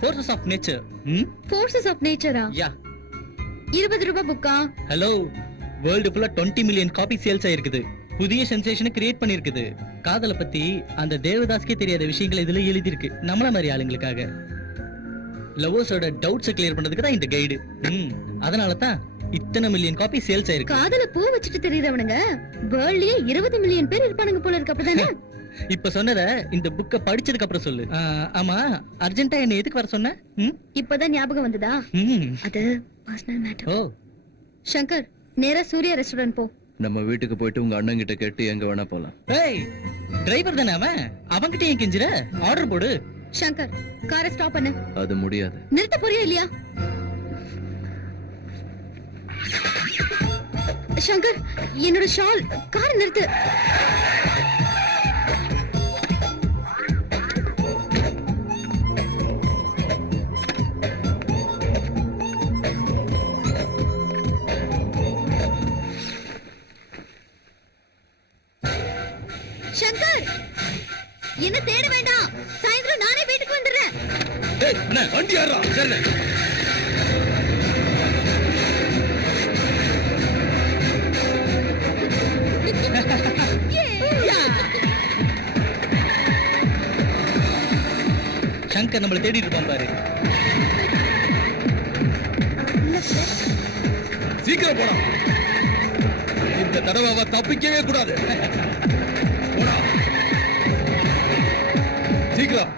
forces of nature. Forces of நேச்சரா? யா. 20 ரூபாய் புக்கா? ஹலோ, வேர்ல்டு ஃபுல்லா 20 மில்லியன் காப்பி சேல்ஸ் ஆயிருக்குது. புதிய சென்சேஷனை கிரியேட் பண்ணிருக்குது. காதலை பத்தி அந்த தேவதாஸ்கே தெரியாத விஷயங்கள் இதுல எழுதி இருக்கு. நம்மள மாதிரி ஆளுங்களுக்காக லவ்வர்ஸோட டவுட்ஸ் கிளியர் பண்றதுக்கு தான் இந்த கைடு. அதனால தான் இத்தனை மில்லியன் காப்பி சேல்ஸ் ஆயிருக்கு. காதல பூ வச்சிட்டு தெரியுறவனுங்க வேர்ல்ட்லயே 20 மில்லியன் பேர் இருப்பானுங்க போல இருக்கு. அப்படிதானே? இப்ப சொன்னத இந்த புக்க படிச்சதுக்கு அப்புறம் சொல்லு. ஆமா, அர்ஜென்ட்டா என்ன எதுக்கு வர சொன்ன? இப்பதான் ஞாபகம் வந்ததா? அது பர்சனல் மேட்டர். ஓ சங்கர், நேரா சூர்யா ரெஸ்டாரண்ட் போ. நம்ம வீட்டுக்கு போயிட்டு உங்க அண்ணன் கிட்ட கேட்டு எங்க வேணா போலாம். ஏய், டிரைவர் தானே அவன், அவன்கிட்ட ஏன் கெஞ்சுற? ஆர்டர் போடு. சங்கர், காரை ஸ்டாப் பண்ணு. அது முடியாது. நிறுத்த போறியா இல்லையா? சங்கர், என்னோட ஷால். காரை நிறுத்து. சங்கர், என்ன தேட வேண்டாம். சாயந்தரம் நானே வீட்டுக்கு வந்துடுறேன். ஏய் அண்ணா, வண்டி யாரா? சரி. சங்கர் நம்மள தேடிட்டு இருப்பான் பாரு. சீக்கிரம் போடா. இந்த தடவை அவ தப்பிக்கவே கூடாது. போடா. சீக்கிரம்.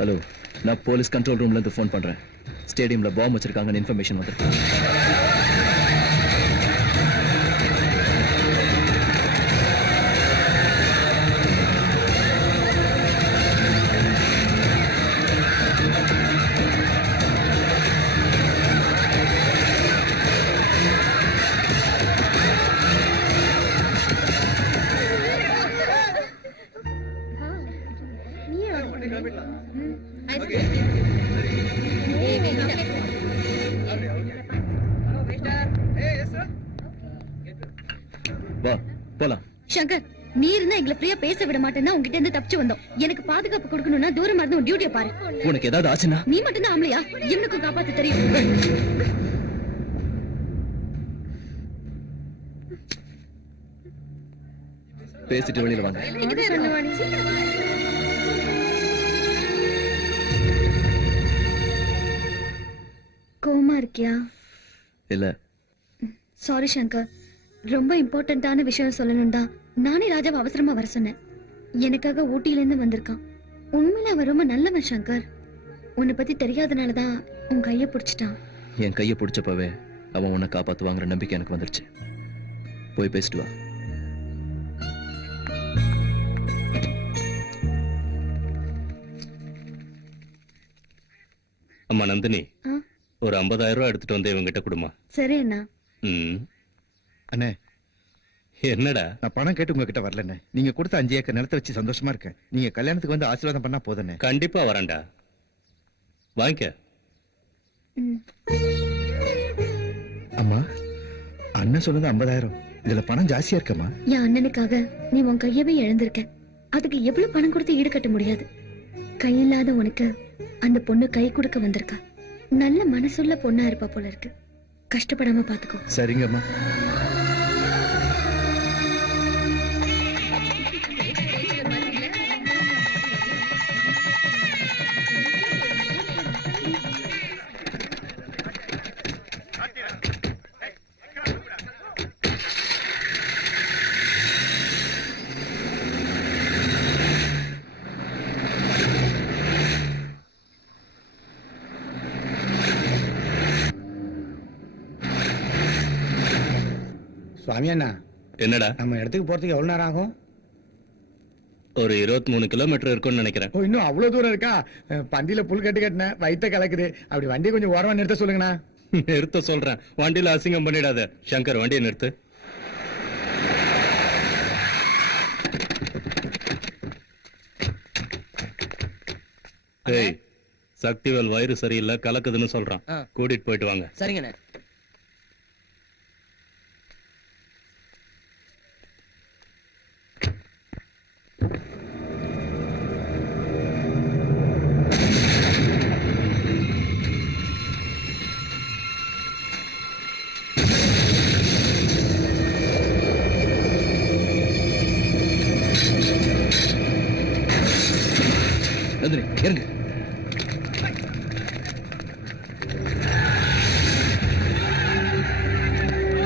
ஹலோ, நான் போலீஸ் கண்ட்ரோல் ரூம்ல இருந்து ஃபோன் பண்றேன். ஸ்டேடியம்ல பாம்பு வச்சிருக்காங்கன்னு இன்ஃபர்மேஷன் வந்திருக்கு. வா போலாம். சங்கர், நீ இருந்தா எங்களை ஃப்ரீயா பேச விட மாட்டேன்னா உங்ககிட்ட இருந்து தப்பிச்சு வந்தோம். எனக்கு பாதுகாப்பு கொடுக்கணும்னா தூரமா இருந்து டியூட்டியை பாரு. உனக்கு ஏதாவது ஆச்சுன்னா? நீ மட்டும் தான் ஆம்பளையா? இவனுக்கும் காப்பாத்த தெரியும். பேசிட்டு வெளியில வாங்க. கோமா இருக்கியா? இல்ல. சாரி சங்கர், ரொம்ப இம்பார்ட்டன்டான விஷயம் சொல்லணும் தான் நானே ராஜாவை அவசரமா வர சொன்னேன். எனக்காக ஊட்டியில இருந்து வந்திருக்கான். உண்மையில அவன் ரொம்ப நல்லவன் சங்கர். உன்னை பத்தி தெரியாதனாலதான் உன் கைய பிடிச்சிட்டான். என் கைய பிடிச்சப்பவே அவன் உன்னை காப்பாத்துவாங்கிற நம்பிக்கை எனக்கு வந்துருச்சு. போய் பேசிட்டு வா. அம்மா நந்தினி, ஆ? ஒரு 50,000 ரூபாய் எடுத்துட்டு வந்து இவங்கிட்ட கொடுமா. சரி அண்ணா. அண்ணே, என்னடா? நான் பணம் கேட்டு உங்ககிட்ட வரலண்ணே. நீங்க கொடுத்த 5 ஏக்கர் நிலத்தை வச்சு சந்தோஷமா இருக்கேன். நீங்க கல்யாணத்துக்கு வந்து ஆசீர்வாதம் பண்ணா போதுண்ணே. கண்டிப்பா வரேன்டா, வாங்கிக்க. அம்மா, அண்ணன் சொன்னது 50,000. இதுல பணம் ஜாஸ்தியா இருக்கம்மா. என் அண்ணனுக்காக நீ உன் கையவே இழந்திருக்க. அதுக்கு எவ்வளவு பணம் கொடுத்து ஈடுகட்ட முடியாது. கையில்லாத உனக்கு அந்த பொண்ணு கை கொடுக்க வந்திருக்கா. நல்ல மனசுள்ள பொண்ணா இருப்பா போல இருக்கு. கஷ்டப்படாம பாத்துக்கோ. சரிங்கம்மா. சுவாமி அண்ணா, என்னடா? நம்ம இடத்துக்கு போறதுக்கு எவ்வளவு நேரம் ஆகும்? ஒரு 23 கிலோமீட்டர் இருக்கும்னு நினைக்கிறேன். ஓ, இன்னும் அவ்வளவு தூரம் இருக்கா? பந்தியில புல் கட்டு கட்டினேன், வயித்த கலக்குது. அப்படி வண்டி கொஞ்சம் ஓரமா நிறுத்த சொல்லுங்கண்ணா. நிறுத்த சொல்றேன். வண்டியில அசிங்கம் பண்ணிடாத. சங்கர், வண்டியை நிறுத்து. ஏய், சக்திவேல் வயிறு சரியில்லை, கலக்குதுன்னு சொல்றான். கூட்டிட்டு போயிட்டு வாங்க. சரிங்கண்ணே. நந்தினி இறங்கு.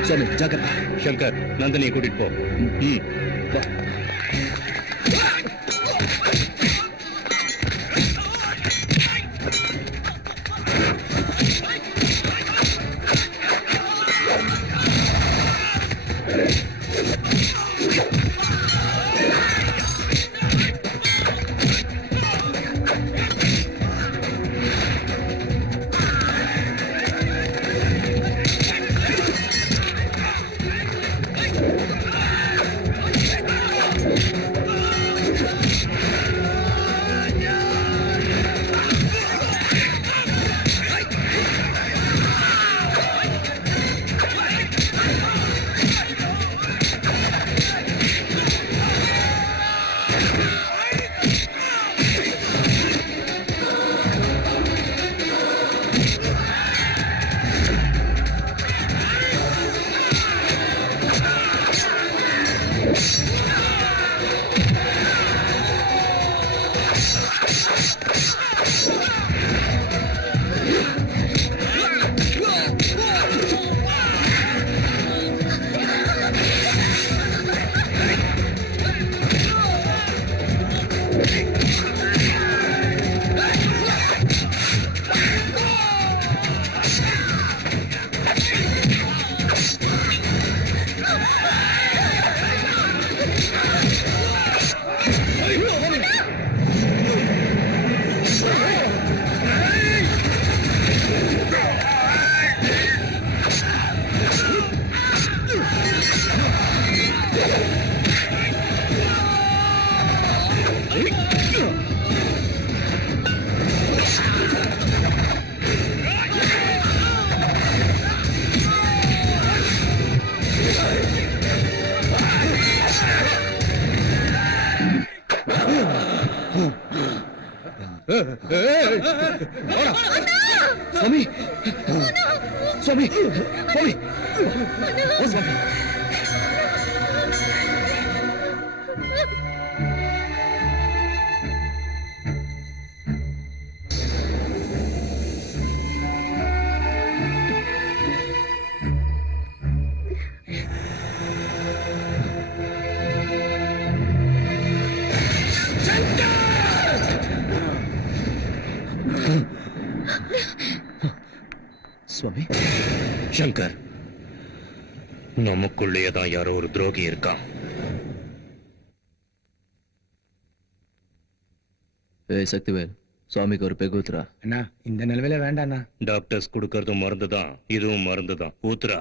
சுவாமி ஜாக்கிரதை. சங்கர், நந்தினியை கூட்டிட்டு போ. ம். வா. சுவாமி சுவாமி சுவாமி ஓ சுவாமி. சுவாமி சங்கர், நமக்குள்ளேயே தான் யாரோ ஒரு துரோகி இருக்கான். ஏய் சக்திவேல், சுவாமிக்கு ஒரு பெகு ஊத்துறா. அண்ணா இந்த நிலவில வேண்டாண்ணா. டாக்டர்ஸ் கொடுக்கறதும் மருந்து தான், இதுவும் மருந்து தான். ஊத்துறா.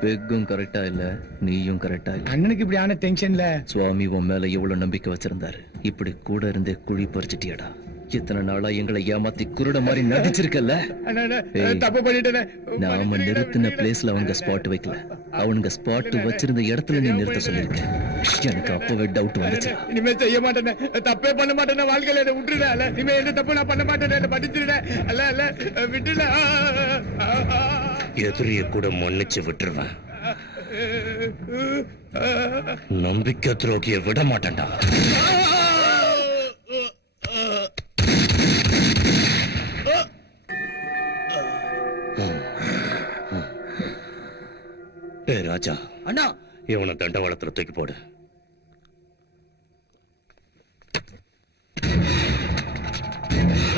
பெக்கும் கரெக்டா இல்ல, நீயும் கரெக்டா இல்ல. அண்ணனுக்கு இப்படி ஆன டென்ஷன்ல சுவாமி உன் மேல எவ்வளவு நம்பிக்கை வச்சிருந்தாரு, இப்படி கூட இருந்தே குழி பறிச்சிட்டியடா. இத்தனை நாளா எங்களை ஏமாத்தி குருட மாதிரி நடிச்சிருக்கல. ஏய், தப்பு பண்ணிட்டேனே. நாம நிறுத்தின பிளேஸ்ல அவங்க ஸ்பாட் வைக்கல, அவனுங்க ஸ்பாட் வச்சிருந்த இடத்துல நீ நிறுத்த சொல்லிருக்க. எனக்கு அப்பவே டவுட் வந்துச்சு. இனிமே செய்ய மாட்டேனே, தப்பே பண்ண மாட்டேனே. வாழ்க்கையில என்ன விட்டுடா. அல்ல இனிமே எந்த தப்பு நான் பண்ண மாட்டேனே. என்ன படிச்சிருடேன். அல்ல அல்ல விட்டுல. எதிரிய கூட மன்னிச்சு விட்டுருவேன். நம்பிக்கை துரோகிய விட மாட்டேன்டா. ஏ ராஜா, அண்ணா இவனை தண்டவாளத்துல தூக்கி போடு.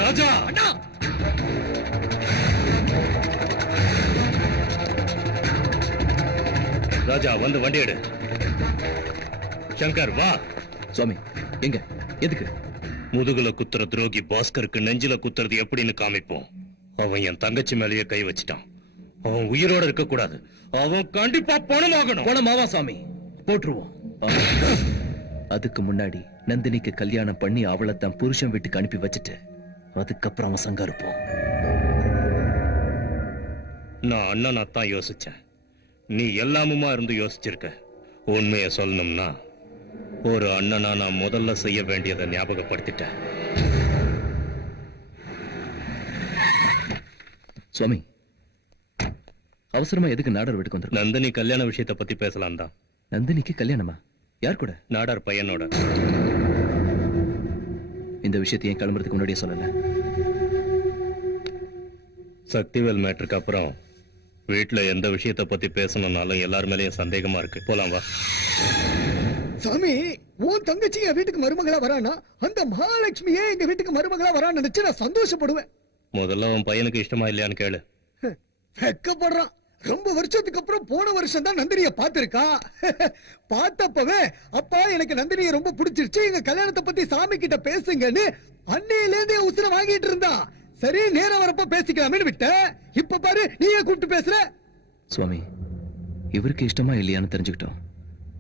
ராஜா, அண்ணா ராஜா வந்து வண்டி எடு. சங்கர் வா. சுவாமி எங்க, எதுக்கு? முதுகுல குத்துற துரோகி பாஸ்கருக்கு நெஞ்சில குத்துறது எப்படின்னு காமிப்போம். அவன் என் தங்கச்சி மேலேயே கை வச்சிட்டான். அவன் உயிரோட இருக்க கூடாது. அவன் கண்டிப்பா பணமாகணும். பணமாவா சாமி? போட்டுருவோம். அதுக்கு முன்னாடி நந்தினிக்கு கல்யாணம் பண்ணி அவளை தன் புருஷன் வீட்டுக்கு அனுப்பி வச்சுட்டு அதுக்கப்புறம் அவன் சங்க இருப்போம். நான் அண்ணனா தான் யோசிச்சேன். நீ எல்லாமுமா இருந்து யோசிச்சிருக்க. உண்மைய சொல்லணும்னா ஒரு அண்ணனா நான் முதல்ல செய்ய வேண்டியதை ஞாபகப்படுத்திட்டேன். சுவாமி அவசரமா எதுக்கு நாடார் வீட்டுக்கு வந்துரு? நந்தினி கல்யாண விஷயத்தை பத்தி பேசலாம் தான். நந்தினிக்கு கல்யாணமா? யார் கூட? நாடார் பையனோட. இந்த விஷயத்தை ஏன் கிளம்புறதுக்கு முன்னாடியே சொல்லல? சக்திவேல் மேட்டருக்கு அப்புறம் வீட்டுல எந்த விஷயத்தை பத்தி பேசணும்னாலும் எல்லார் மேலயும் சந்தேகமா இருக்கு. போலாம் வா. சாமி, உன் தங்கச்சி என் வீட்டுக்கு மருமகளா வரானா, அந்த மகாலட்சுமியே எங்க வீட்டுக்கு மருமகளா வரான்னு நினைச்சு நான் சந்தோஷப்படுவேன். முதல்ல உன் பையனுக்கு இஷ்டமா இல்லையான்னு கேளு. வெக்கப்படுறான். ரொம்ப வருஷத்துக்கு அப்புறம் போன வருஷம் தான் நந்தினிய பாத்திருக்கா. பார்த்தப்பவே அப்பா எனக்கு நந்தினிய ரொம்ப பிடிச்சிருச்சு, எங்க கல்யாணத்தை பத்தி சாமி கிட்ட பேசுங்கன்னு அன்னையில இருந்தே உசுர வாங்கிட்டு இருந்தா. சரி, நேரம் வரப்ப பேசிக்கலாமே விட்ட. இப்ப பாரு, நீயே கூப்பிட்டு பேசுற. சுவாமி, இவருக்கு இஷ்டமா இல்லையான்னு தெரிஞ்சுக்கிட்டோம்.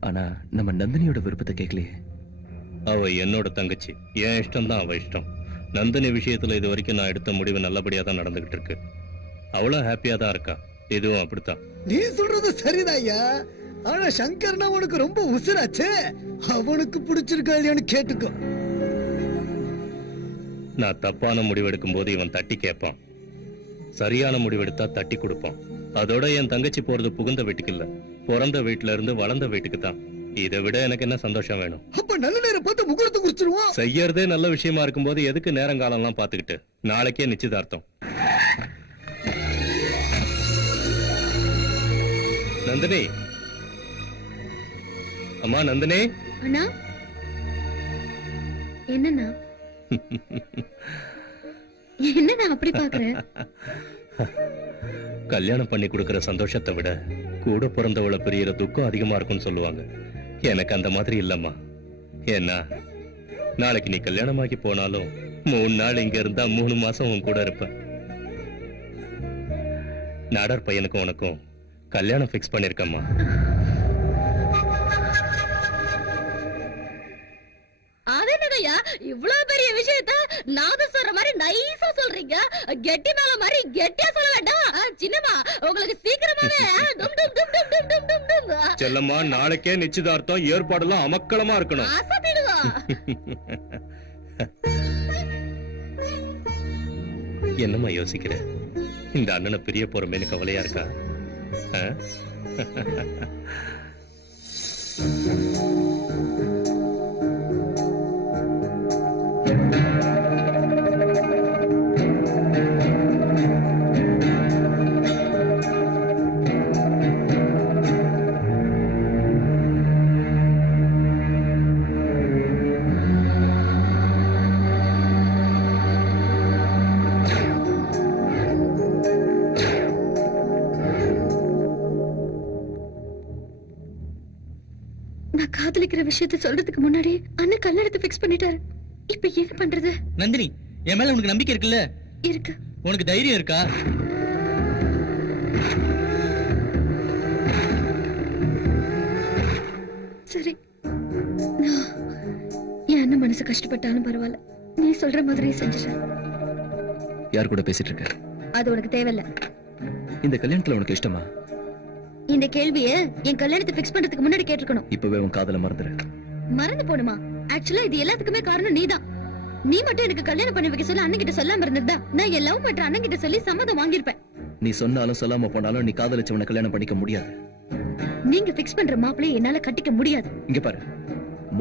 ஆனா நம்ம நந்தினியோட விருப்பத்தை கேட்கலையே. அவ என்னோட தங்கச்சி, என் இஷ்டம் தான் அவ இஷ்டம். நந்தினி விஷயத்துல இது வரைக்கும் நான் எடுத்த முடிவு நல்லபடியா தான் நடந்துகிட்டு இருக்கு. அவளும் ஹாப்பியா தான் இருக்கா. இதுவும் அப்படித்தான். நீ சொல்றது சரிதான் ஐயா. ஆனா சங்கர்னா உனக்கு ரொம்ப உசுராச்சே. அவனுக்கு பிடிச்சிருக்கா இல்லையான்னு கேட்டுக்கோ. நான் தப்பான முடிவெடுக்கும் போது இவன் தட்டி கேட்பான், சரியான முடிவெடுத்தா தட்டி கொடுப்பான். அதோட என் தங்கச்சி போறது புகுந்த வீட்டுக்கு இல்ல, பிறந்த வீட்டுல இருந்து வளர்ந்த வீட்டுக்கு தான். இதை விட எனக்கு என்ன சந்தோஷம் வேணும்? அப்ப நல்ல நேரம் பார்த்து முகூர்த்தம் குறிச்சிருவோம். செய்யறதே நல்ல விஷயமா இருக்கும்போது எதுக்கு நேரங்காலம் எல்லாம் பாத்துக்கிட்டு? நாளைக்கே நிச்சயதார்த்தம். நந்தினி, அம்மா நந்தினி. அண்ணா, என்னண்ணா? என்னண்ணா அப்படி பாக்குறேன்? கல்யாணம் பண்ணி கொடுக்கிற சந்தோஷத்தை விட கூட பிறந்தவளை பிரியற துக்கம் அதிகமா இருக்கும்னு சொல்லுவாங்க. எனக்கு அந்த மாதிரி இல்லம்மா. ஏன்னா நாளைக்கு நீ கல்யாணமாக்கி போனாலும் 3 நாள் இங்க இருந்தா 3 மாசம் உன் கூட இருப்ப. நாடார் பையனுக்கும் உனக்கும் கல்யாணம் பிக்ஸ் பண்ணிருக்கம்மா. அதனடையா இவ்வளவு பெரிய விஷயத்த நாத சொல்ற மாதிரி நைஸா சொல்றீங்க. கெட்டி மேல மாதிரி கெட்டியா சொல்ல வேண்டாம். சின்னமா, உங்களுக்கு சீக்கிரமாவே டும் டும் டும் டும் டும் டும் டும் டும். செல்லம்மா, நாளைக்கே நிச்சயதார்த்தம். ஏற்பாடெல்லாம் அமக்களமா இருக்கணும். ஆசைப்படுவா. என்னம்மா யோசிக்கிற? இந்த அண்ணனை பிரிய போறமேனு கவலையா இருக்கா? நான் காதலிக்கிற விஷயத்தை சொல்றதுக்கு முன்னாடி அண்ணன் கல்யாணத்தை பிக்ஸ் பண்ணிட்டாரு. இப்ப என்ன பண்றது? நந்தினி, என் மேல உனக்கு நம்பிக்கை இருக்குல்ல? இருக்கு. உனக்கு தைரியம் இருக்கா? சரி, என் அண்ணன் மனசு கஷ்டப்பட்டாலும் பரவாயில்ல, நீ சொல்ற மாதிரியே செஞ்சுட்டேன். யார் கூட பேசிட்டு இருக்க? அது உனக்கு தேவையில்ல. இந்த கல்யாணத்துல உனக்கு இஷ்டமா? இந்த கேள்விய என் கல்யாணத்தை பிக்ஸ் பண்றதுக்கு முன்னாடி கேட்டிருக்கணும். இப்பவே உன் காதல மறந்துரு. மறந்து போணுமா? ஆக்சுவலா இது எல்லாத்துக்குமே காரணம் நீதான். நீ மட்டும் எனக்கு கல்யாணம் பண்ணி வைக்க சொல்ல அண்ணன் கிட்ட சொல்லாம இருந்திருந்தா நான் என் லவ் பண்ற அண்ணன் கிட்ட சொல்லி சம்மதம் வாங்கியிருப்பேன். நீ சொன்னாலும் சொல்லாம போனாலும் நீ காதலிச்சவனை கல்யாணம் பண்ணிக்க முடியாது. நீங்க பிக்ஸ் பண்ற மாப்பிளைய என்னால கட்டிக்க முடியாது. இங்க பாரு,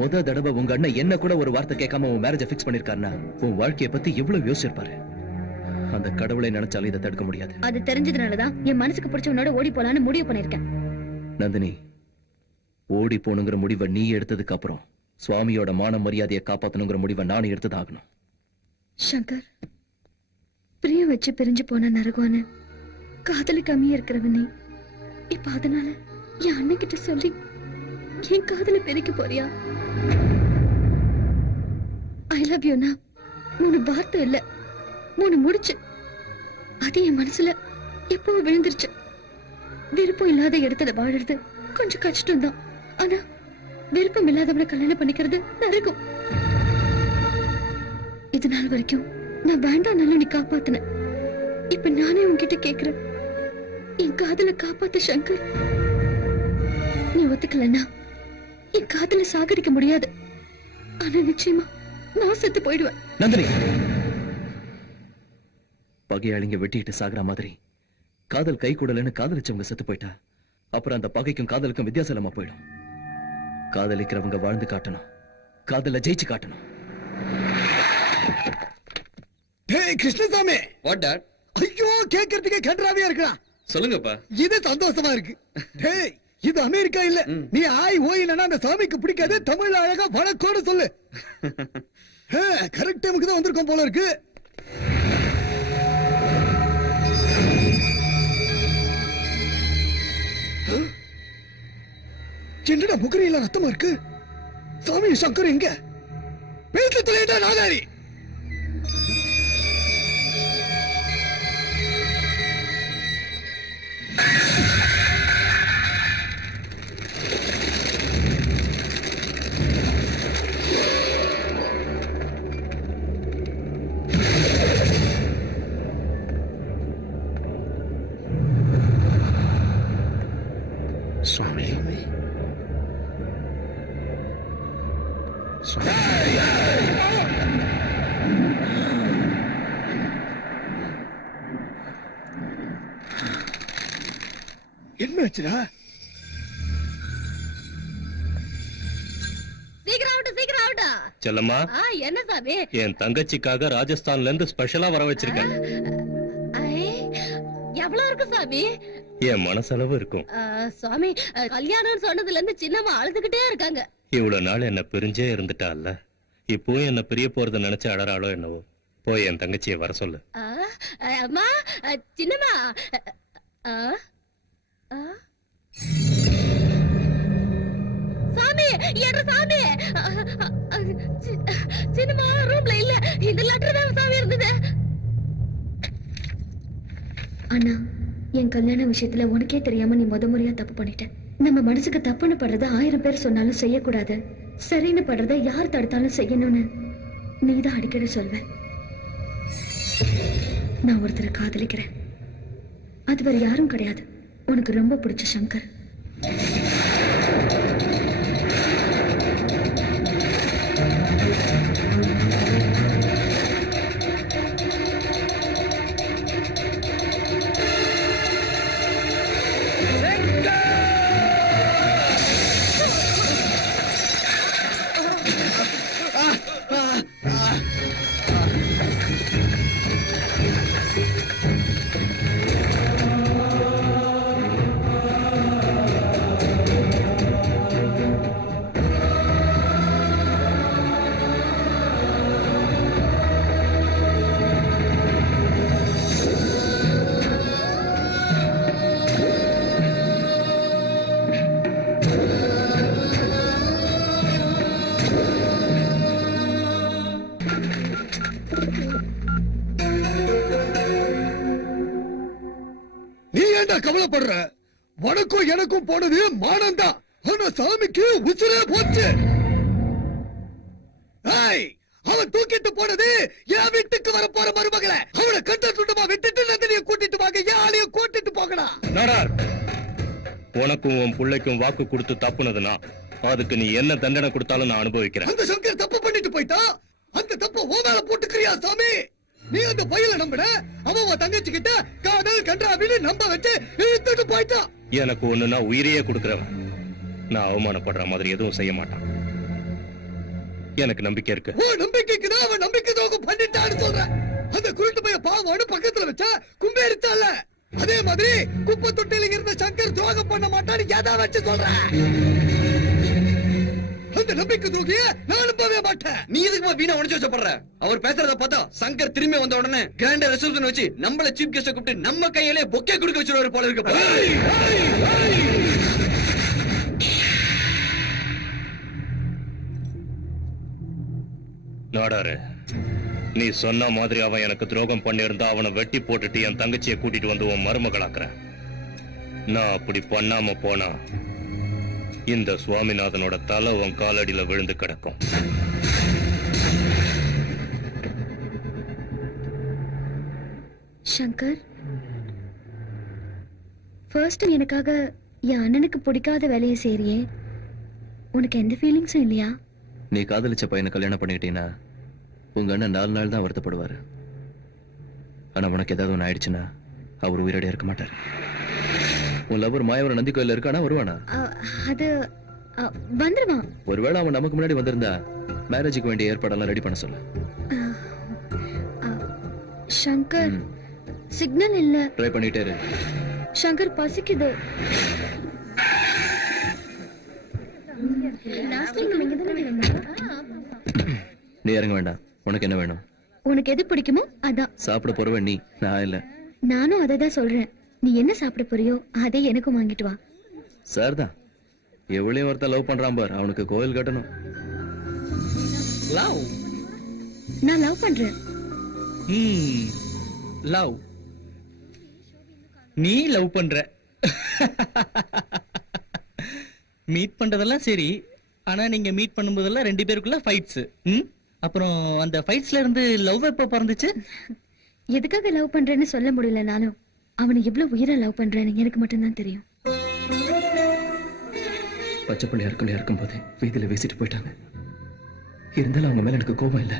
முத தடவை உங்க அண்ணன் என்ன கூட ஒரு வார்த்தை கேட்காம உன் மேரேஜ பிக்ஸ் பண்ணிருக்காருன்னா உன் வாழ்க்கைய பத்தி எவ்வளவு யோசிச்சிருப்பாரு. அந்த கடவுளை நினைச்சாலும் இதை தடுக்க முடியாது. அது தெரிஞ்சதுனாலதான் என் மனசுக்கு பிடிச்சவனோட ஓடி போலான்னு முடிவு பண்ணிருக்கேன். நந்தினி, ஓடி போனுங்கிற முடிவை நீ எடுத்ததுக்கு அப்புறம் சுவாமியோட மான மரியாதையை காப்பாத்தணுங்கிற முடிவை நானும் எடுத்ததாகணும். சங்கர், பிரிய வச்சு பிரிஞ்சு போன நரகுவான காதலு கம்மியா இருக்கிறவன் நீ. இப்ப அதனால என் அண்ணன் கிட்ட சொல்லி என் காதல பெருக்க போறியா? ஐ லவ் யூனா 3 வார்த்தை இல்ல, 3 முடிச்சு. அது என் மனசுல எப்பவும் விழுந்துருச்சு. விருப்பம் இல்லாத இடத்துல வாழறது கொஞ்சம் கஷ்டம் தான். ஆனா விருப்பம் இல்லாதவனை கல்யாணம் பண்ணிக்கிறது நரகம். இது நாள் வரைக்கும் நான் வேண்டாம் நீ காப்பாத்தின. இப்ப நானே உன்கிட்ட கேக்குறேன், என் காதல காப்பாத்த சங்கர். நீ ஒத்துக்கலன்னா என் காதல சாகடிக்க முடியாது. ஆனா நிச்சயமா நான் செத்து போயிடுவேன். நந்தினி, பகையாளிங்க வெட்டிட்டு சாகுற மாதிரி காதல் கை கூடலன்னு காதலிச்சவங்க செத்து போயிட்டா அப்புறம் அந்த பகைக்கும் காதலுக்கும் வித்தியாசம் இல்லாம போயிடும். காதலிக்கிறவங்க வாழ்ந்து காட்டணும், காதல ஜெயிச்சு காட்டணும். டேய் கிருஷ்ணசாமி, வாட் டாட்? ஐயோ கேட்கறதுக்கே கன்றாவியா இருக்கான். சொல்லுங்கப்பா. இது சந்தோஷமா இருக்கு. டேய் இது அமெரிக்கா இல்ல. நீ ஆய் ஓயினா அந்த சாமிக்கு பிடிக்காது. தமிழ்ல அழகா வணக்கோட சொல்லு. கரெக்ட் டைமுக்கு தான் வந்திருக்கோம் போல இருக்கு. என்னடா முகரியில ரத்தமா இருக்கு? சாமி சங்கர் எங்க? பேச தொலைடா நாகாரி. சுவாமி என்னாச்சுடா? சீக்கிரம் ஆகட்டா. செல்லம்மா, என்ன சாமி? என் தங்கச்சிக்காக ராஜஸ்தான்ல இருந்து ஸ்பெஷலா வர வச்சிருக்கேன். எவ்வளவு இருக்கு சாமி? என் மனசளவு இருக்கும். சுவாமி, கல்யாணம் சொன்னதுல இருந்து சின்னம்மா அழுதுகிட்டே இருக்காங்க. இவ்வளவு நாள் என்ன பிரிஞ்சே இருந்துட்டால, இப்போ என்ன பிரிய போறத நினைச்சு அழறாளோ என்னவோ. போய் என் தங்கச்சியை வர சொல்லு. அம்மா, சின்னம்மா. சாமி, என்ற சாமி. சின்னம்மா ரூம்ல இல்ல. இந்த லெட்டர் தான் சாமி இருந்தது. அண்ணா, என் கல்யாண விஷயத்துல உனக்கே தெரியாம நீ முறையா தப்பு பண்ணிட்ட. நம்ம மனசுக்கு தப்புன்னு படுறத 1000 பேர் சொன்னாலும் செய்யக்கூடாது, சரின்னு படுறத யார் தடுத்தாலும் செய்யணும்னு நீதான் அடிக்கடி சொல்வ. நான் ஒருத்தரை காதலிக்கிறேன். அது வேற யாரும் கிடையாது, உனக்கு ரொம்ப பிடிச்ச சங்கர். நீ ஏன்டா கவலைப்படுற? உனக்கும் எனக்கும் போனது மானம்தான். ஆனா சாமிக்கு உசிரே போச்சு. அவன் தூக்கிட்டு போனது என் வீட்டுக்கு வர போற மருமகளை. அவனை கட்ட சுட்டமா விட்டுட்டு நந்தினியை கூட்டிட்டு வாங்க, என் ஆளைய கூட்டிட்டு போகலாம். நாடார், உனக்கும் உன் பிள்ளைக்கும் வாக்கு கொடுத்து தப்புனதுனா அதுக்கு நீ என்ன தண்டனை கொடுத்தாலும் நான் அனுபவிக்கிறேன். அந்த சங்கர் தப்பு பண்ணிட்டு போயிட்டா, அந்த தப்பு ஓ மேல போட்டுக்கிறியா சாமி? நீ அந்த பையில நம்பின, அவன் தங்கச்சி கிட்ட காதல் கன்றாவின்னு நம்ப வச்சு இழுத்துட்டு போயிட்டான். எனக்கு ஒண்ணுன்னா உயிரையே கொடுக்கிறவன் நான் அவமானப்படுற மாதிரி எதுவும் செய்ய மாட்டான். எனக்கு நம்பிக்கை இருக்கு. ஓ நம்பிக்கைக்குதான் அவன் நம்பிக்கை துரோகம் பண்ணிட்டான்னு சொல்ற. அந்த குருட்டு பைய பாவான்னு பக்கத்துல வச்சா கும்பேரிச்சால, அதே மாதிரி குப்பை தொட்டில இருந்த சங்கர் துரோகம் பண்ண மாட்டான்னு எதா வச்சு சொல்ற. அந்த நம்பிக்கை துரோகிய நான் நம்பவே மாட்டேன். நீ எதுக்குமா வீணா உணர்ச்சி வச்சப்படுற? அவர் பேசுறத பார்த்தா சங்கர் திரும்பி வந்த உடனே கிராண்டா ரிசப்ஷன் வச்சு நம்மள சீஃப் கெஸ்ட கூப்பிட்டு நம்ம கையிலே பொக்கே கொடுக்க வச்சிருவாரு போல இருக்கு. நாடாரு, நீ சொன்ன மாதிரி அவன் எனக்கு துரோகம் பண்ணிருந்தா அவனை வெட்டி போட்டுட்டு என் தங்கச்சியை கூட்டிட்டு வந்து உன் மருமகளாக்குறேன். நான் அப்படி பண்ணாம போனா இந்த சுவாமிநாதனோட தலை உன் காலடியில விழுந்து கிடக்கும். சங்கர், ஃபர்ஸ்ட் எனக்காக என் அண்ணனுக்கு பிடிக்காத வேலையை செய்றியே, உனக்கு எந்த ஃபீலிங்ஸும் இல்லையா? நீ காதலிச்ச பையனை கல்யாணம் பண்ணிக்கிட்டீங்கன்னா உங்க அண்ணன் 4 நாள் தான் வருத்தப்படுவாரு. ஆனா உனக்கு ஏதாவது ஒன்று ஆயிடுச்சுன்னா அவர் உயிரடியா இருக்க மாட்டார். உன் லவர் மாயவரம் நந்தி கோயில்ல இருக்கானா, வருவானா? அது வந்துருவான். ஒருவேளை அவன் நமக்கு முன்னாடி வந்திருந்தா மேரேஜுக்கு வேண்டிய ஏற்பாடெல்லாம் ரெடி பண்ண சொல்லு. சங்கர், சிக்னல் இல்ல. ட்ரை பண்ணிட்டே இரு. சங்கர், பசிக்குது. நீ இறங்க வேண்டாம். உனக்கு என்ன வேணும்? உனக்கு எது பிடிக்குமோ அதான் சாப்பிட போறவன் நீ, நான் இல்ல. நானும் அதை தான் சொல்றேன். நீ என்ன சாப்பிட போறியோ அதே எனக்கும் வாங்கிட்டு வா. சார் தான் எவ்வளவு ஒருத்தன் லவ் பண்றான் பார், அவனுக்கு கோயில் கட்டணும். லவ்? நான் லவ் பண்றேன். லவ்? நீ லவ் பண்ற? மீட் பண்றதெல்லாம் சரி, ஆனா நீங்க மீட் பண்ணும்போதெல்லாம் 2 பேருக்குள்ள ஃபைட்ஸ். அப்புறம் அந்த ஃபைட்ஸ்ல இருந்து லவ் எப்ப பிறந்துச்சு? எதுக்காக லவ் பண்றேன்னு சொல்ல முடியல. நானும் அவனை எவ்வளவு உயிரை லவ் பண்றேன்னு எனக்கு மட்டும்தான் தெரியும். பச்சை பிள்ளையா இருக்கும்போது வீதியில வீசிட்டு போயிட்டாங்க. இருந்தாலும் அவங்க மேல எனக்கு கோபம் இல்லை.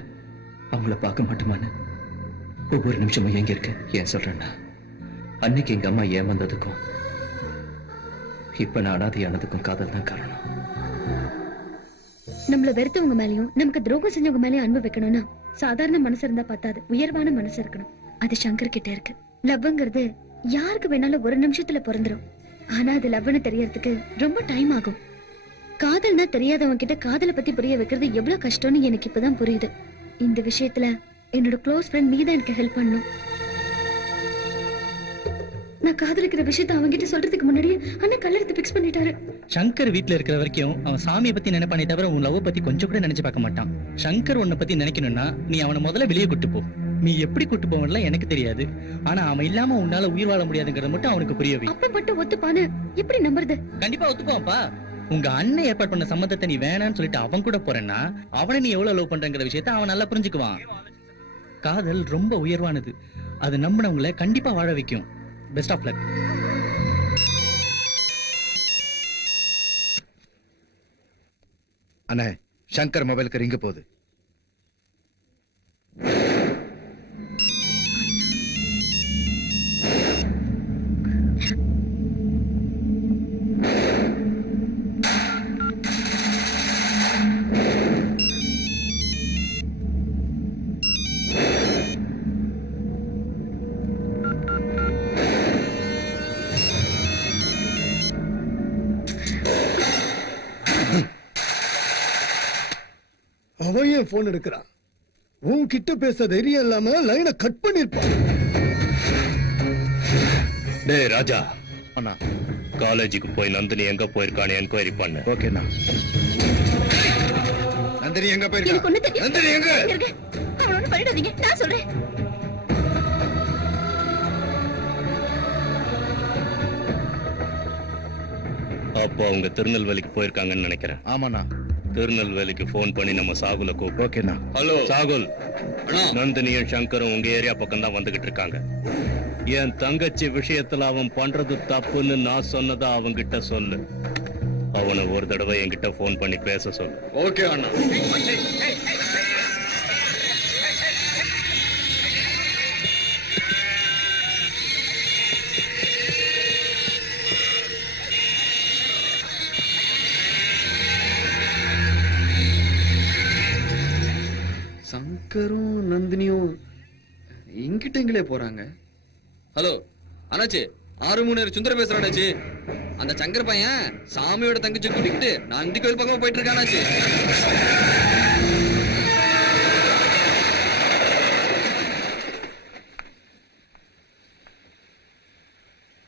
அவங்கள பார்க்க மாட்டோமான்னு ஒவ்வொரு நிமிஷமும் எங்க இருக்கு. ஏன் சொல்றேன்னா, அன்னைக்கு எங்க அம்மா ஏமாந்ததுக்கும் இப்ப நான் அனாதையானதுக்கும் காதல் தான் காரணம். நம்மள வெறுத்தவங்க மேலயும் நமக்கு துரோகம் செஞ்சவங்க மேலயும் அன்பு வைக்கணும்னா சாதாரண மனசு இருந்தா பத்தாது, உயர்வான மனசு இருக்கணும். அது சங்கர் கிட்ட இருக்கு. லவ்ங்கிறது யாருக்கு வேணாலும் ஒரு நிமிஷத்துல பிறந்துரும். ஆனா அது லவ்னு தெரியறதுக்கு ரொம்ப டைம் ஆகும். காதல்னா தெரியாதவங்க கிட்ட காதலை பத்தி புரிய வைக்கிறது எவ்வளவு கஷ்டம்னு எனக்கு இப்பதான் புரியுது. இந்த விஷயத்துல என்னோட க்ளோஸ் ஃப்ரெண்ட் நீதான் எனக்கு ஹெல்ப் பண்ணணும். நான் காதலிக்கிற விஷயத்த அவங்கிட்ட சொல்றதுக்கு முன்னாடியே அண்ணன் கல்லெடுத்து பிக்ஸ் பண்ணிட்டாரு. சங்கர் வீட்ல இருக்கிற வரைக்கும் அவன் சாமியை பத்தி நினைப்பானே தவிர உன் லவ் பத்தி கொஞ்சம் கூட நினைச்சு பார்க்க மாட்டான். சங்கர் உன்னை பத்தி நினைக்கணும்னா நீ அவனை முதல்ல வெளியே கூட்டு போ. நீ எப்படி கூட்டு போவன்ல எனக்கு தெரியாது, ஆனா அவன் இல்லாம உன்னால உயிர் வாழ முடியாதுங்கிறத மட்டும் அவனுக்கு புரியவே. அப்ப மட்டும் ஒத்துப்பானு எப்படி நம்புறது? கண்டிப்பா ஒத்துப்பான்ப்பா. உங்க அண்ணன் ஏற்பாடு பண்ண சம்மதத்தை நீ வேணான்னு சொல்லிட்டு அவன் கூட போறேன்னா அவனை நீ எவ்வளவு லவ் பண்றங்கிற விஷயத்த அவன் நல்லா புரிஞ்சுக்குவான். காதல் ரொம்ப உயர்வானது. அது நம்பினவங்களை கண்டிப்பா வாழ வைக்கும். Best of luck. அண்ணே, சங்கர் மொபைலுக்கு ரிங்க போகுது. அவன் ஏன் போன் எடுக்கிறான்? உன்கிட்ட பேச தைரியம் இல்லாம லைனை கட் பண்ணிருப்பான். டேய் ராஜா, அண்ணா காலேஜுக்கு போய் நந்தினி எங்க போயிருக்கான்னு என்கொயரி பண்ணு. ஓகேண்ணா. நந்தினி எங்க போயிருக்கா? எனக்கு ஒண்ணு தெரியும். நந்தினி எங்க? அவள ஒண்ணு பண்ணிடாதீங்க, நான் சொல்றேன். அப்போ அவங்க திருநெல்வேலிக்கு போயிருக்காங்கன்னு நினைக்கிறேன். ஆமாண்ணா. திருநெல்வேலிக்கு போன் பண்ணி நம்ம சாகுல கூப்பிட்டு. ஓகேண்ணா. ஹலோ சாகுல், நந்தினியும் சங்கரும் உங்க ஏரியா பக்கம் தான் வந்துகிட்டு இருக்காங்க. என் தங்கச்சி விஷயத்துல அவன் பண்றது தப்புன்னு நான் சொன்னதா அவங்கிட்ட சொல்லு. அவனை ஒரு தடவை என்கிட்ட போன் பண்ணி பேச சொல்லு. ஓகே அண்ணா. சங்கரும் நந்தினியும் இங்கிட்ட எங்களே போறாங்க. ஹலோ அண்ணாச்சி, 6-3 சுந்தர பேசுறேன் அண்ணாச்சி. அந்த சங்கர் பையன் சாமியோட தங்கச்சி கூட்டிக்கிட்டு நந்தி கோயில் பக்கமா போயிட்டு இருக்கான் அண்ணாச்சி.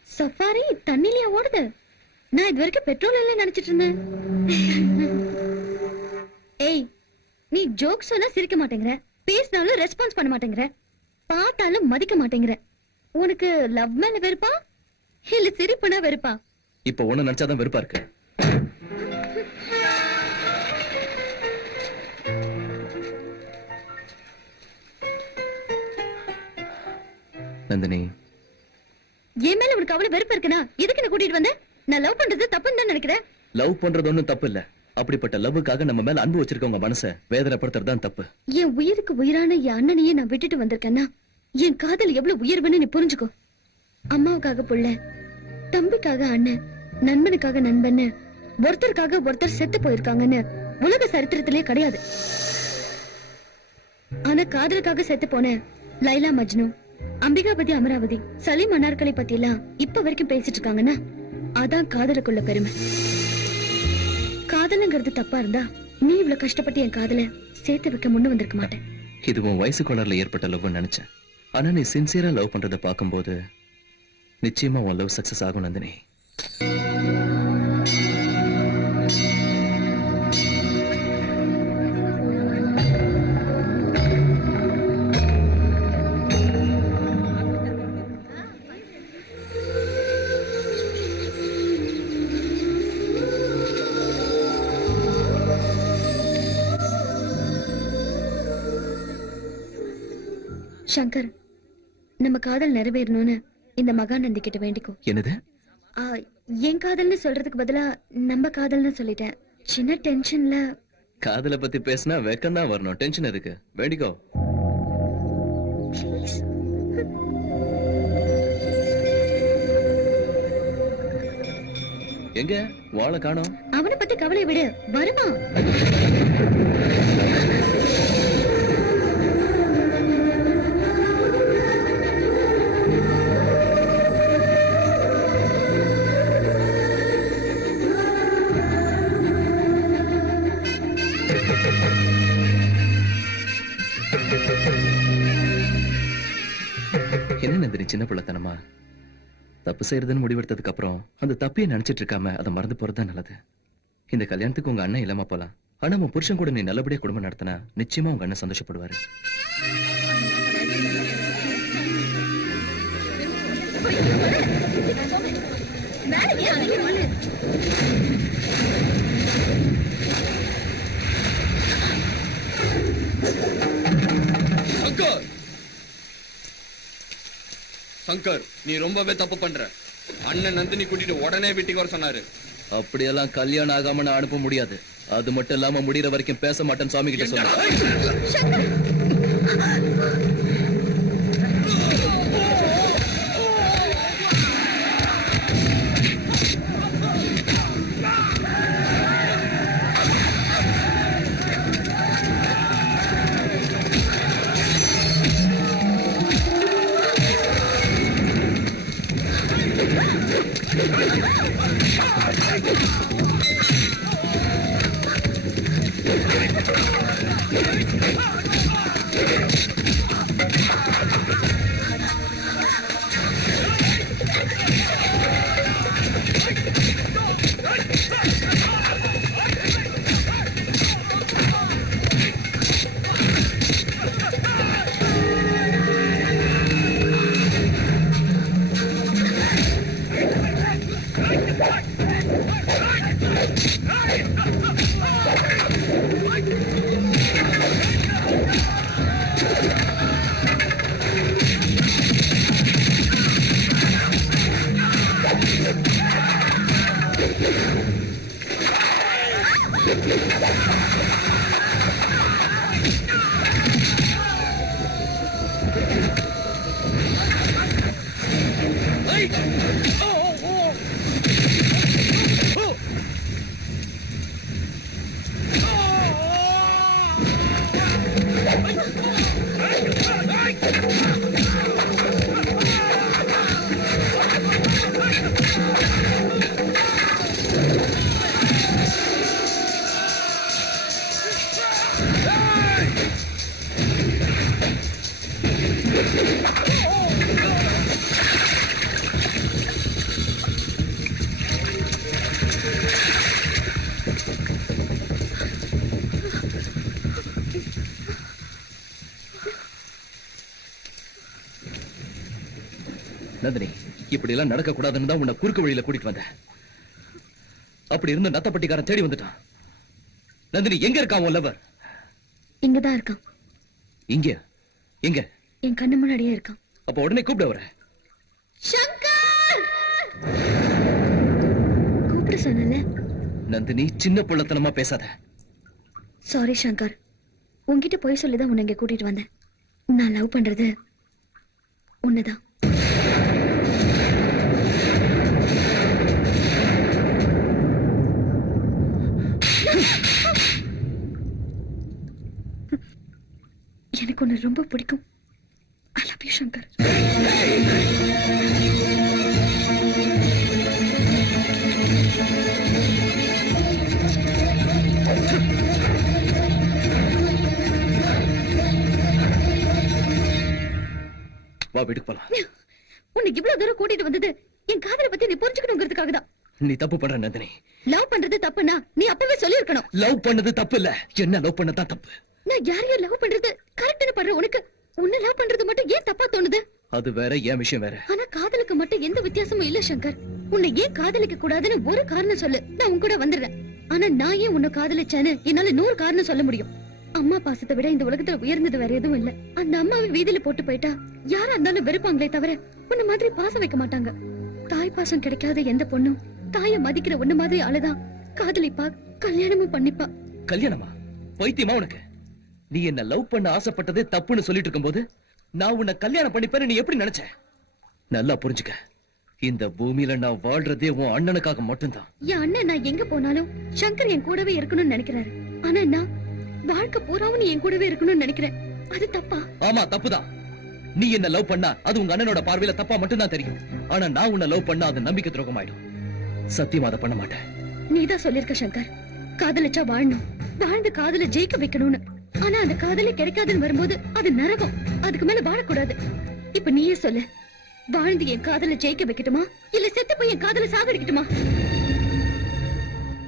சஃபாரி தண்ணிலையா ஓடுது? நான் இது வரைக்கும் பெட்ரோல் எல்லாம் நினைச்சிட்டு இருந்தேன். ஏய், நீ ஜோக் சொன்னா சிரிக்க மாட்டேங்கிற, பேசினாலும் ரெஸ்பான்ஸ் பண்ண மாட்டேங்கிற, பார்த்தாலும் மதிக்க மாட்டேங்கிற. உனக்கு லவ் மேல வெறுப்பா இல்ல சிரிப்புனா வெறுப்பா? இப்ப ஒண்ணு நினைச்சாதான் வெறுப்பா இருக்கு. நந்தினி, என் மேல உனக்கு அவ்வளவு வெறுப்பு இருக்குன்னா எதுக்கு என்ன கூட்டிட்டு வந்த? நான் லவ் பண்றது தப்புன்னு தான் நினைக்கிறேன். லவ் பண்றது ஒண்ணும் தப்பு இல்ல. அப்படிப்பட்ட லவ்வுக்காக நம்ம மேல அன்பு வச்சிருக்கவங்க மனசை வேதனைப்படுத்துறது தான் தப்பு. என் உயிருக்கு உயிரான என் அண்ணனையே நான் விட்டுட்டு வந்திருக்கேன்னா என் காதல் எவ்வளவு உயர்வுன்னு நீ புரிஞ்சுக்கோ. அம்மாவுக்காக புள்ள, தம்பிக்காக அண்ணன், நண்பனுக்காக நண்பன்னு ஒருத்தருக்காக ஒருத்தர் செத்து போயிருக்காங்கன்னு உலக சரித்திரத்திலே கிடையாது. ஆனா காதலுக்காக செத்து போன லைலா மஜ்னு, அம்பிகாபதி அமராவதி, சலீம் அனார்கலை பத்தி எல்லாம் இப்ப வரைக்கும் பேசிட்டு இருக்காங்கன்னா அதான் காதலுக்குள்ள பெருமை. காதலுங்கிறது தப்பா இருந்தா நீ இவ்வளவு கஷ்டப்பட்டு என் காதல சேர்த்து வைக்க முன்ன வந்திருக்க மாட்டேன். இது உன் வயசு கோளாறுல ஏற்பட்ட லவ் நினைச்சேன். ஆனா நீ சின்சியரா லவ் பண்றத பார்க்கும்போது நிச்சயமா உன் லவ் சக்சஸ் ஆகும் நந்தினி. சங்கர், நம்ம காதல் நிறைவேறணும்னு இந்த மகாநந்தி கிட்ட வேண்டிக்கோ. என்னது? என் காதல்னு சொல்றதுக்கு பதிலா நம்ம காதல்னு சொல்லிட்டேன். சின்ன டென்ஷன்ல. காதலை பத்தி பேசினா வெக்கம் தான் வரணும், டென்ஷன் எதுக்கு? வேண்டிக்கோ. எங்க வாழ காணோம்? அவனை பத்தி கவலை விடு, வருமா? என்ன நந்தினி சின்ன பிள்ளைத்தனமா? தப்பு செய்யறதுன்னு முடிவெடுத்ததுக்கு அப்புறம் அந்த தப்பையே நினைச்சிட்டு இருக்காம அதை மறந்து போறதுதான் நல்லது. இந்த கல்யாணத்துக்கு உங்க அண்ணன் இல்லாம போலாம். ஆனா உன் புருஷன் கூட நீ நல்லபடியா குடும்பம் நடத்தினா நிச்சயமா உங்க அண்ணன் சந்தோஷப்படுவாரு. சங்கர், சங்கர், நீ ரொம்பவே தப்பு பண்ற. அண்ணன் நந்தினி கூட்டிட்டு உடனே வீட்டுக்கு வர சொன்னாரு. அப்படியெல்லாம் கல்யாணம் ஆகாம நான் அனுப்ப முடியாது. அது மட்டும் இல்லாம முடியற வரைக்கும் பேச மாட்டேன்னு சாமி கிட்ட சொன்னேன். நந்தினி, இப்படி எல்லாம் நடக்க கூடாதுன்னு தான் உன்னை குறுக்கு வழியில கூட்டிட்டு வந்தேன். அப்படி இருந்து நத்தப்பட்டிக்காரன் தேடி வந்துட்டான். நந்தினி, எங்க இருக்கான் உன் லவர்? இங்கதான் இருக்கான். இங்க? எங்க? என் கண்ணு முன்னாடியே இருக்கான். அப்ப உடனே கூப்பிட வர. சங்கர், கூப்பிட சொன்னல. நந்தினி, சின்ன பிள்ளைத்தனமா பேசாத. சாரி சங்கர், உன்கிட்ட போய் சொல்லிதான் உன்னை இங்க கூட்டிட்டு வந்தேன். நான் லவ் பண்றது உன்னதான். எனக்கு உன்னை ரொம்ப பிடிக்கும். I love you Shankar. வா வீட்டுக்கு போலாம். உன்னை இவ்வளவு தூரம் கூட்டிட்டு வந்தது என் காதலை பத்தி நீ புரிஞ்சுக்கணுங்கிறதுக்காக தான். நீ தப்பு பண்ற நந்தினி. லவ் பண்றது தப்புனா நீ அப்பவே சொல்லிருக்கணும். லவ் பண்ணது தப்பு இல்ல, என்ன லவ் பண்ணதான் தப்பு. நான் யாரையும் லவ் பண்றது கரெக்ட்னு பண்ற உனக்கு உன்னை லவ் பண்றது மட்டும் ஏன் தப்பா தோணுது? அது வேற, என் விஷயம் வேற. ஆனா காதலுக்கு மட்டும் எந்த வித்தியாசமும் இல்ல சங்கர். உன்னை ஏன் காதலிக்க கூடாதுன்னு ஒரு காரணம் சொல்லு, நான் உன் கூட வந்துடுறேன். ஆனா நான் ஏன் உன்னை காதலிச்சேன்னு என்னால 100 காரணம் சொல்ல முடியும். அம்மா பாசத்தை விட இந்த உலகத்துல உயர்ந்தது வேற எதுவும் இல்ல. அந்த அம்மாவை வீதியில போட்டு போயிட்டா யாரா இருந்தாலும் வெறுப்பாங்களே தவிர உன்ன மாதிரி பாசம் வைக்க மாட்டாங்க. தாய் பாசம் கிடைக்காத எந்த பொண்ணும் தாயை மதிக்கிற உன்ன மாதிரி ஆளுதான் காதலிப்பா, கல்யாணமும் பண்ணிப்பா. கல்யாணமா? பைத்தியமா உனக்கு? நீ என்ன லவ் பண்ண ஆசைப்பட்டதே தப்புன்னு சொல்லிட்டு இருக்கும்போது நான் உன்னை கல்யாணம் பண்ணிப்பேன்னு நீ எப்படி நினைச்ச? நல்லா புரிஞ்சுக்க, இந்த பூமியில நான் வாழ்றதே உன் அண்ணனுக்காக மட்டும்தான். என் அண்ணன் நான் எங்க போனாலும் சங்கர் என் கூடவே இருக்கணும்னு நினைக்கிறாரு. ஆனா நான் வாழ்க்கை பூராவும் நீ என் கூடவே இருக்கணும்னு நினைக்கிறேன். அது தப்பா? ஆமா, தப்புதான். நீ என்ன லவ் பண்ணா அது உங்க அண்ணனோட பார்வையில தப்பா மட்டும்தான் தெரியும். ஆனா நான் உன்னை லவ் பண்ணா அது நம்பிக்கை துரோகம் ஆயிடும். சத்தியமா அதை பண்ண மாட்டேன். நீதான் சொல்லிருக்க சங்கர், காதலிச்சா வாழணும், வாழ்ந்து காதல ஜெயிக்க வைக்கணும்னு. ஆனா அந்த காதலே கிடைக்காதுன்னு வரும்போது அது நரகம். அதுக்கு மேல வாழக்கூடாது. இப்ப நீயே சொல்லு, வாழ்ந்து என் காதல ஜெயிக்க வைக்கட்டுமா இல்ல செத்து போய் என் காதல சாகடிக்கட்டுமா?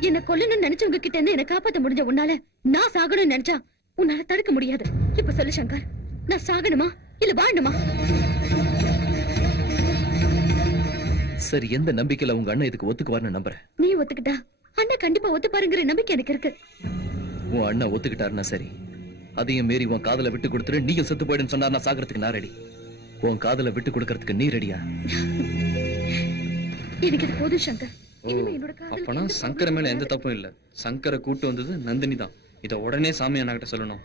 என்ன கொல்லணும்னு நினைச்சவங்க கிட்ட இருந்து என்ன காப்பாத்த முடிஞ்ச உன்னால நான் சாகணும்னு நினைச்சா உன்னால தடுக்க முடியாது. இப்ப சொல்லு சங்கர், நான் சாகணுமா இல்ல வாழணுமா? சரி, எந்த நம்பிக்கையில உங்க அண்ணன் இதுக்கு ஒத்துக்குவார்னு நம்புறேன். நீ ஒத்துக்கிட்டா அண்ணன் கண்டிப்பா ஒத்துப்பாருங்கிற நம்பிக்கை எனக்கு இருக்கு. உன் அண்ணன் ஒத்துக்கிட்டாருன்னா சரி, அதையும் மீறி உன் காதல விட்டு கொடுத்துரு, நீயும் செத்து போயிடுன்னு சொன்னா நான் சாகிறதுக்கு நான் ரெடி. உன் காதல விட்டு கொடுக்கறதுக்கு நீ ரெடியா? எனக்கு இது போதும் சங்கர். இனிமே என்னோட காதல் அப்பனா சங்கர மேல எந்த தப்பும் இல்ல. சங்கரை கூட்டு வந்தது நந்தினி தான். இத உடனே சாமி அண்ணா கிட்ட சொல்லணும்.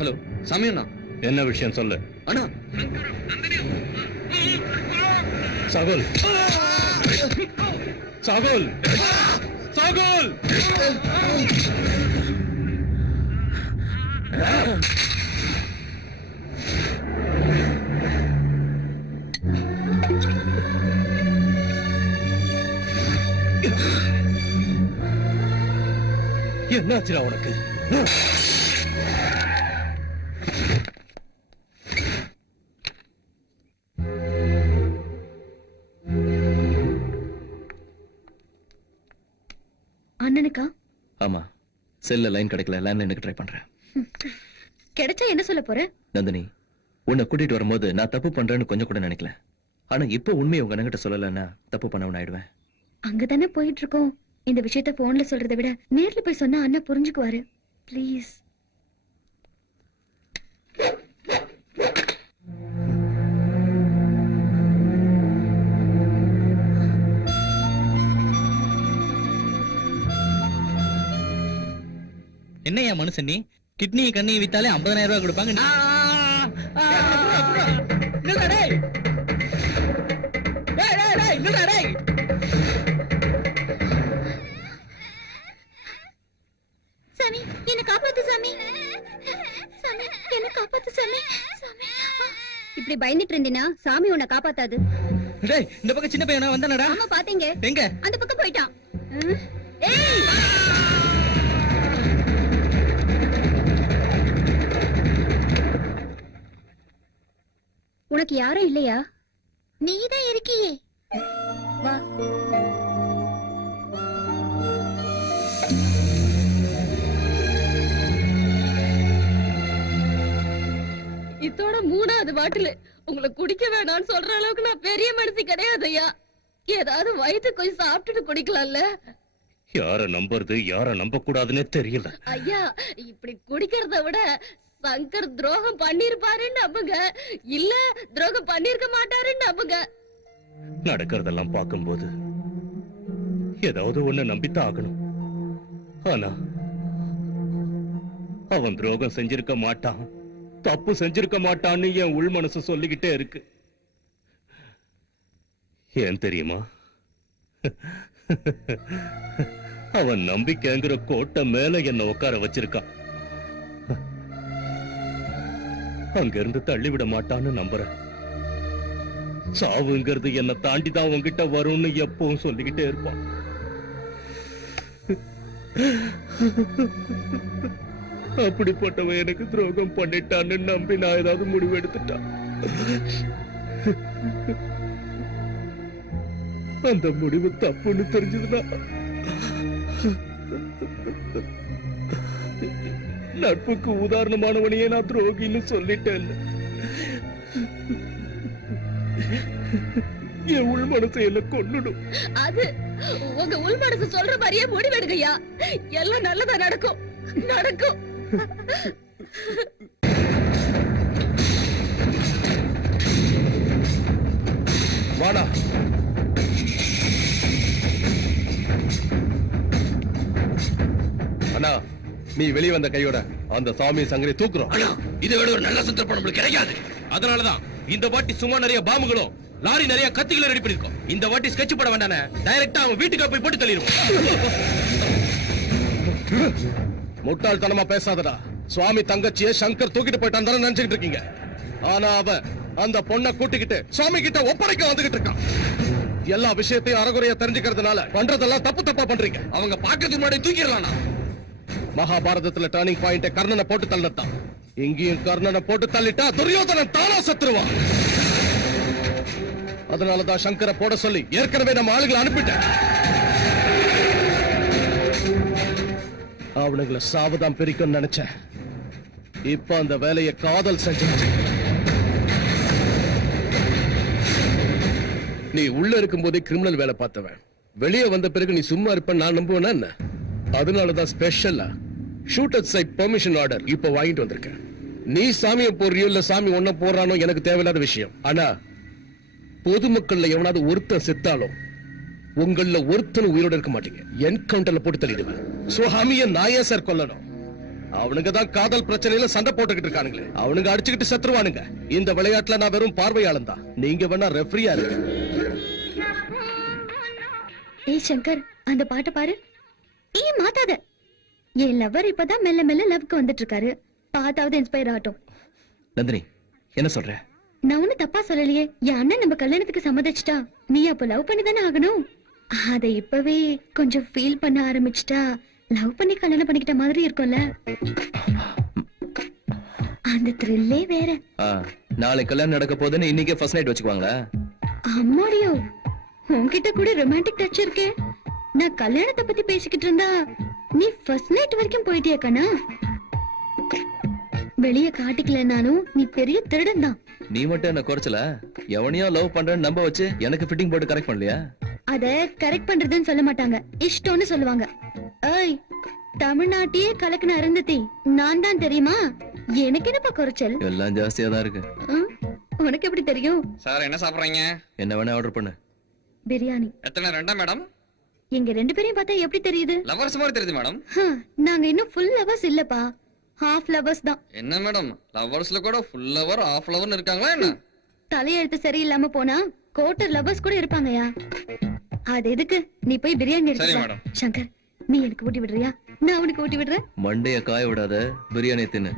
ஹலோ சாமி அண்ணா. என்ன விஷயம் சொல்லு அண்ணா. சாகுல், சாகுல், சாகுல். என்னாச்சுடா உனக்கு? அண்ணனுக்கா? ஆமா, செல்ல லைன் கிடைக்கல, லேண்ட்லைனுக்கு ட்ரை பண்றேன். கிடைச்சா என்ன சொல்ல போற? நந்தினி, உன்னை கூட்டிட்டு வரும்போது நான் தப்பு பண்றேன்னு கொஞ்சம் கூட நினைக்கல. ஆனா இப்ப உண்மையை உங்க அண்ணன்கிட்ட சொல்லலைன்னா தப்பு பண்ணவன் ஆயிடுவேன். அங்கதானே போயிட்டு இருக்கோம். இந்த விஷயத்த போன்ல சொல்றதை விட நேர்ல போய் சொன்னா அண்ணா புரிஞ்சுக்குவாரு. ப்ளீஸ். என்னையா மனுஷன் நீ? கிட்னியை கண்ணியை வித்தாலே 50,000 ரூபாய் கொடுப்பாங்க. சாமி என்ன காப்பாத்து சாமி. சாமி என்ன காப்பாத்து சாமி. இப்படி பயந்துட்டு இருந்தீனா சாமி உன்னை காப்பாத்தாது. டேய், இந்த பக்கம் சின்ன பையனா வந்தானடா? ஆமா பாத்தீங்க. எங்க? அந்த பக்கம் போயிட்டான். ஏய், உனக்கு யாரும் இல்லையா? நீதான் இருக்கியே. வா. இதோட 3வது பாட்டில். உங்களை குடிக்க வேணாம்னு சொல்ற அளவுக்கு நான் பெரிய மனுஷி கிடையாது ஐயா. ஏதாவது வயிற்று கொஞ்சம் சாப்பிட்டுட்டு குடிக்கலாம்ல. யார நம்புறது யார நம்ப கூடாதுன்னே தெரியல. ஐயா, இப்படி குடிக்கிறத விட சங்கர் துரோகம் பண்ணிருப்பாருன்னு நம்புங்க, இல்ல துரோகம் பண்ணிருக்க மாட்டாருன்னு நம்புங்க. நடக்கிறதெல்லாம் பார்க்கும்போது ஏதாவது ஒண்ணு நம்பித்தான் ஆகணும். ஆனா அவன் துரோகம் செஞ்சிருக்க மாட்டான், தப்பு செஞ்சிருக்க மாட்டான்னு என் உள் மனசு சொல்லிக்கிட்டே இருக்கு. ஏன் தெரியுமா? அவன் நம்பிக்கைங்கிற கோட்டை மேல என்ன உட்கார வச்சிருக்கான். அங்கிருந்து தள்ளிவிட மாட்டான்னு நம்புறேன். சாவுங்கிறது என்ன தாண்டிதான் உன்கிட்ட வரும்னு எப்பவும் சொல்லிக்கிட்டே இருப்பான். அப்படிப்பட்டவன் எனக்கு துரோகம் பண்ணிட்டான்னு நம்பி நான் ஏதாவது முடிவு எடுத்துட்டான். அந்த முடிவு தப்புன்னு தெரிஞ்சதுன்னா நட்புக்கு உதாரணமானவனையே நான் துரோகின்னு சொல்லிட்டேன். என் உள் மனசை என்ன கொன்னுடும். அது உங்க உள் மனசு சொல்ற மாதிரியே முடிவெடுங்கய்யா. எல்லாம் நல்லதா நடக்கும் நடக்கும். வாடா. அண்ணா, நீ வெளியே வந்த கையோட அந்த சாமி சங்கரை தூக்குறோம். இதை விட ஒரு நல்ல சந்தர்ப்பம் நம்மளுக்கு கிடைக்காது. அதனாலதான் இந்த வாட்டி சும்மா நிறைய பாம்புகளும் லாரி நிறைய கத்திகளும் ரெடி பண்ணிருக்கோம். இந்த வாட்டி ஸ்கெட்ச் போட வேண்டானே, டைரக்டா அவன் வீட்டுக்கு போய் போட்டு தள்ளிடுவோம். முட்டாள்தனமா பேசாதடா. சுவாமி தங்கச்சியை சங்கர் தூக்கிட்டு போயிட்டான் தானே நினைச்சுக்கிட்டு இருக்கீங்க. ஆனா அவன் அந்த பொண்ணை கூட்டிக்கிட்டு சுவாமி கிட்ட ஒப்படைக்க வந்துகிட்டு இருக்கான். எல்லா விஷயத்தையும் அறகுறையா தெரிஞ்சுக்கிறதுனால பண்றதெல்லாம் தப்பு தப்பா பண்றீங்க. அவங்க பாக்கிறதுக்கு முன்னாடி தூக்கிடலாம். மகாபாரதத்துல டர்னிங் பாயிண்ட் கர்ணனை போட்டு தள்ளத்தான். இங்கேயும் கர்ணனை போட்டு தள்ளிட்டா துரியோதனன் தானா செத்துருவான். அதனாலதான் சங்கரை போட சொல்லி ஏற்கனவே நம்ம ஆளுகளை அனுப்பிட்டேன். அவனுங்களை சாவதான் பிரிக்கும் நினைச்சேன். இப்ப அந்த வேலையை காதல் செஞ்சு. நீ உள்ள இருக்கும் போதே கிரிமினல் வேலை பார்த்தவன். வெளியே வந்த பிறகு நீ சும்மா இருப்ப நான் நம்புவேனா என்ன? அதனாலதான் ஸ்பெஷலா ஷூட்டர் சைட் பெர்மிஷன் ஆர்டர் இப்ப வாங்கிட்டு வந்திருக்கேன். நீ சாமியை போடுறியோ இல்ல சாமி ஒன்ன போடுறானோ எனக்கு தேவையில்லாத விஷயம். ஆனா பொதுமக்கள்ல எவனாவது ஒருத்தன் செத்தாலும் உங்கள ஒருத்தன் உயிரோட இருக்க மாட்டீங்க. என்கவுண்டர்ல போட்டு தள்ளிடுவேன். சுவாமிய நாயே சார் கொல்லணும். அவனுங்க தான் காதல் பிரச்சனையில சண்டை போட்டுக்கிட்டு இருக்கானுங்களே. அவனுங்க அடிச்சுக்கிட்டு செத்துருவானுங்க. இந்த விளையாட்டுல நான் வெறும் பார்வையாளன் தான். நீங்க வேணா ரெஃப்ரியா இருக்கு. ஏய் சங்கர், அந்த பாட்டை பாரு. ஏன் மாத்தாத. என் லவர் இப்பதான் மெல்ல மெல்ல லவ்க்கு வந்துட்டு இருக்காரு. பார்த்தாவது இன்ஸ்பயர் ஆகட்டும். நந்தினி, என்ன சொல்ற? நான் ஒண்ணு தப்பா சொல்லலையே. என் அண்ணன் நம்ம கல்யாணத்துக்கு சம்மதிச்சிட்டா நீ அப்ப லவ் பண்ணி தானே ஆகணும். அதை இப்பவே கொஞ்சம் ஃபீல் பண்ண ஆரம்பிச்சிட்டா லவ் பண்ணி கல்யாணம் பண்ணிக்கிட்ட மாதிரி இருக்கும்ல. அந்த த்ரில்லே வேற. நாளை கல்யாணம் நடக்க போதுன்னு இன்னைக்கே ஃபர்ஸ்ட் நைட் வச்சுக்குவாங்களா? அம்மாடியோ, உன்கிட்ட கூட ரொமான்டிக் டச் இருக்கே. நான் கல்யாணத்தை பத்தி பேசிக்கிட்டு இருந்தா நீ ஃபர்ஸ்ட் நைட் வரைக்கும் போயிட்டியா கண்ணா? வெளிய காட்டிக்கலனாலும் நீ பெரிய திருடன் தான். நீ மட்டும் என்ன குறைச்சல? எவனையோ லவ் பண்றேன்னு நம்ப வச்சு எனக்கு ஃபிட்டிங் போட்டு கரெக்ட் பண்ணலையா? அத கரெக்ட் பண்றதுன்னு சொல்ல மாட்டாங்க, இஷ்டம்னு சொல்லுவாங்க. ஏய், தமிழ்நாட்டையே கலக்குன அருந்ததி நான் தான் தெரியுமா? எனக்கு என்னப்பா குறைச்சல்? எல்லாம் ஜாஸ்தியா தான் இருக்கு. உனக்கு எப்படி தெரியும்? சார் என்ன சாப்பிடுறீங்க? என்ன வேணா ஆர்டர் பண்ணு. பிரியாணி. எத்தனை? ரெண்டா மேடம்? எங்க ரெண்டு பேரையும் பார்த்தா எப்படி தெரியுது? லவர்ஸ் மாதிரி தெரியுது மேடம். நாங்க இன்னும் ஃபுல் லவர்ஸ் இல்லப்பா, ஹாஃப் லவர்ஸ் தான். என்ன மேடம், லவர்ஸ்ல கூட ஃபுல் லவர் ஹாஃப் லவர்னு இருக்காங்களா என்ன? தலையெழுத்து சரியில்லாம போனா கோட்டர் லவர்ஸ் கூட இருப்பாங்கயா. அது எதுக்கு? நீ போய் பிரியாணி சரி எடுத்து மேடம். சங்கர், நீ எனக்கு ஊட்டி விடுறியா? நான் அவனுக்கு ஊட்டி விடுறேன். மண்டைய காய விடாத, பிரியாணி தின்னு.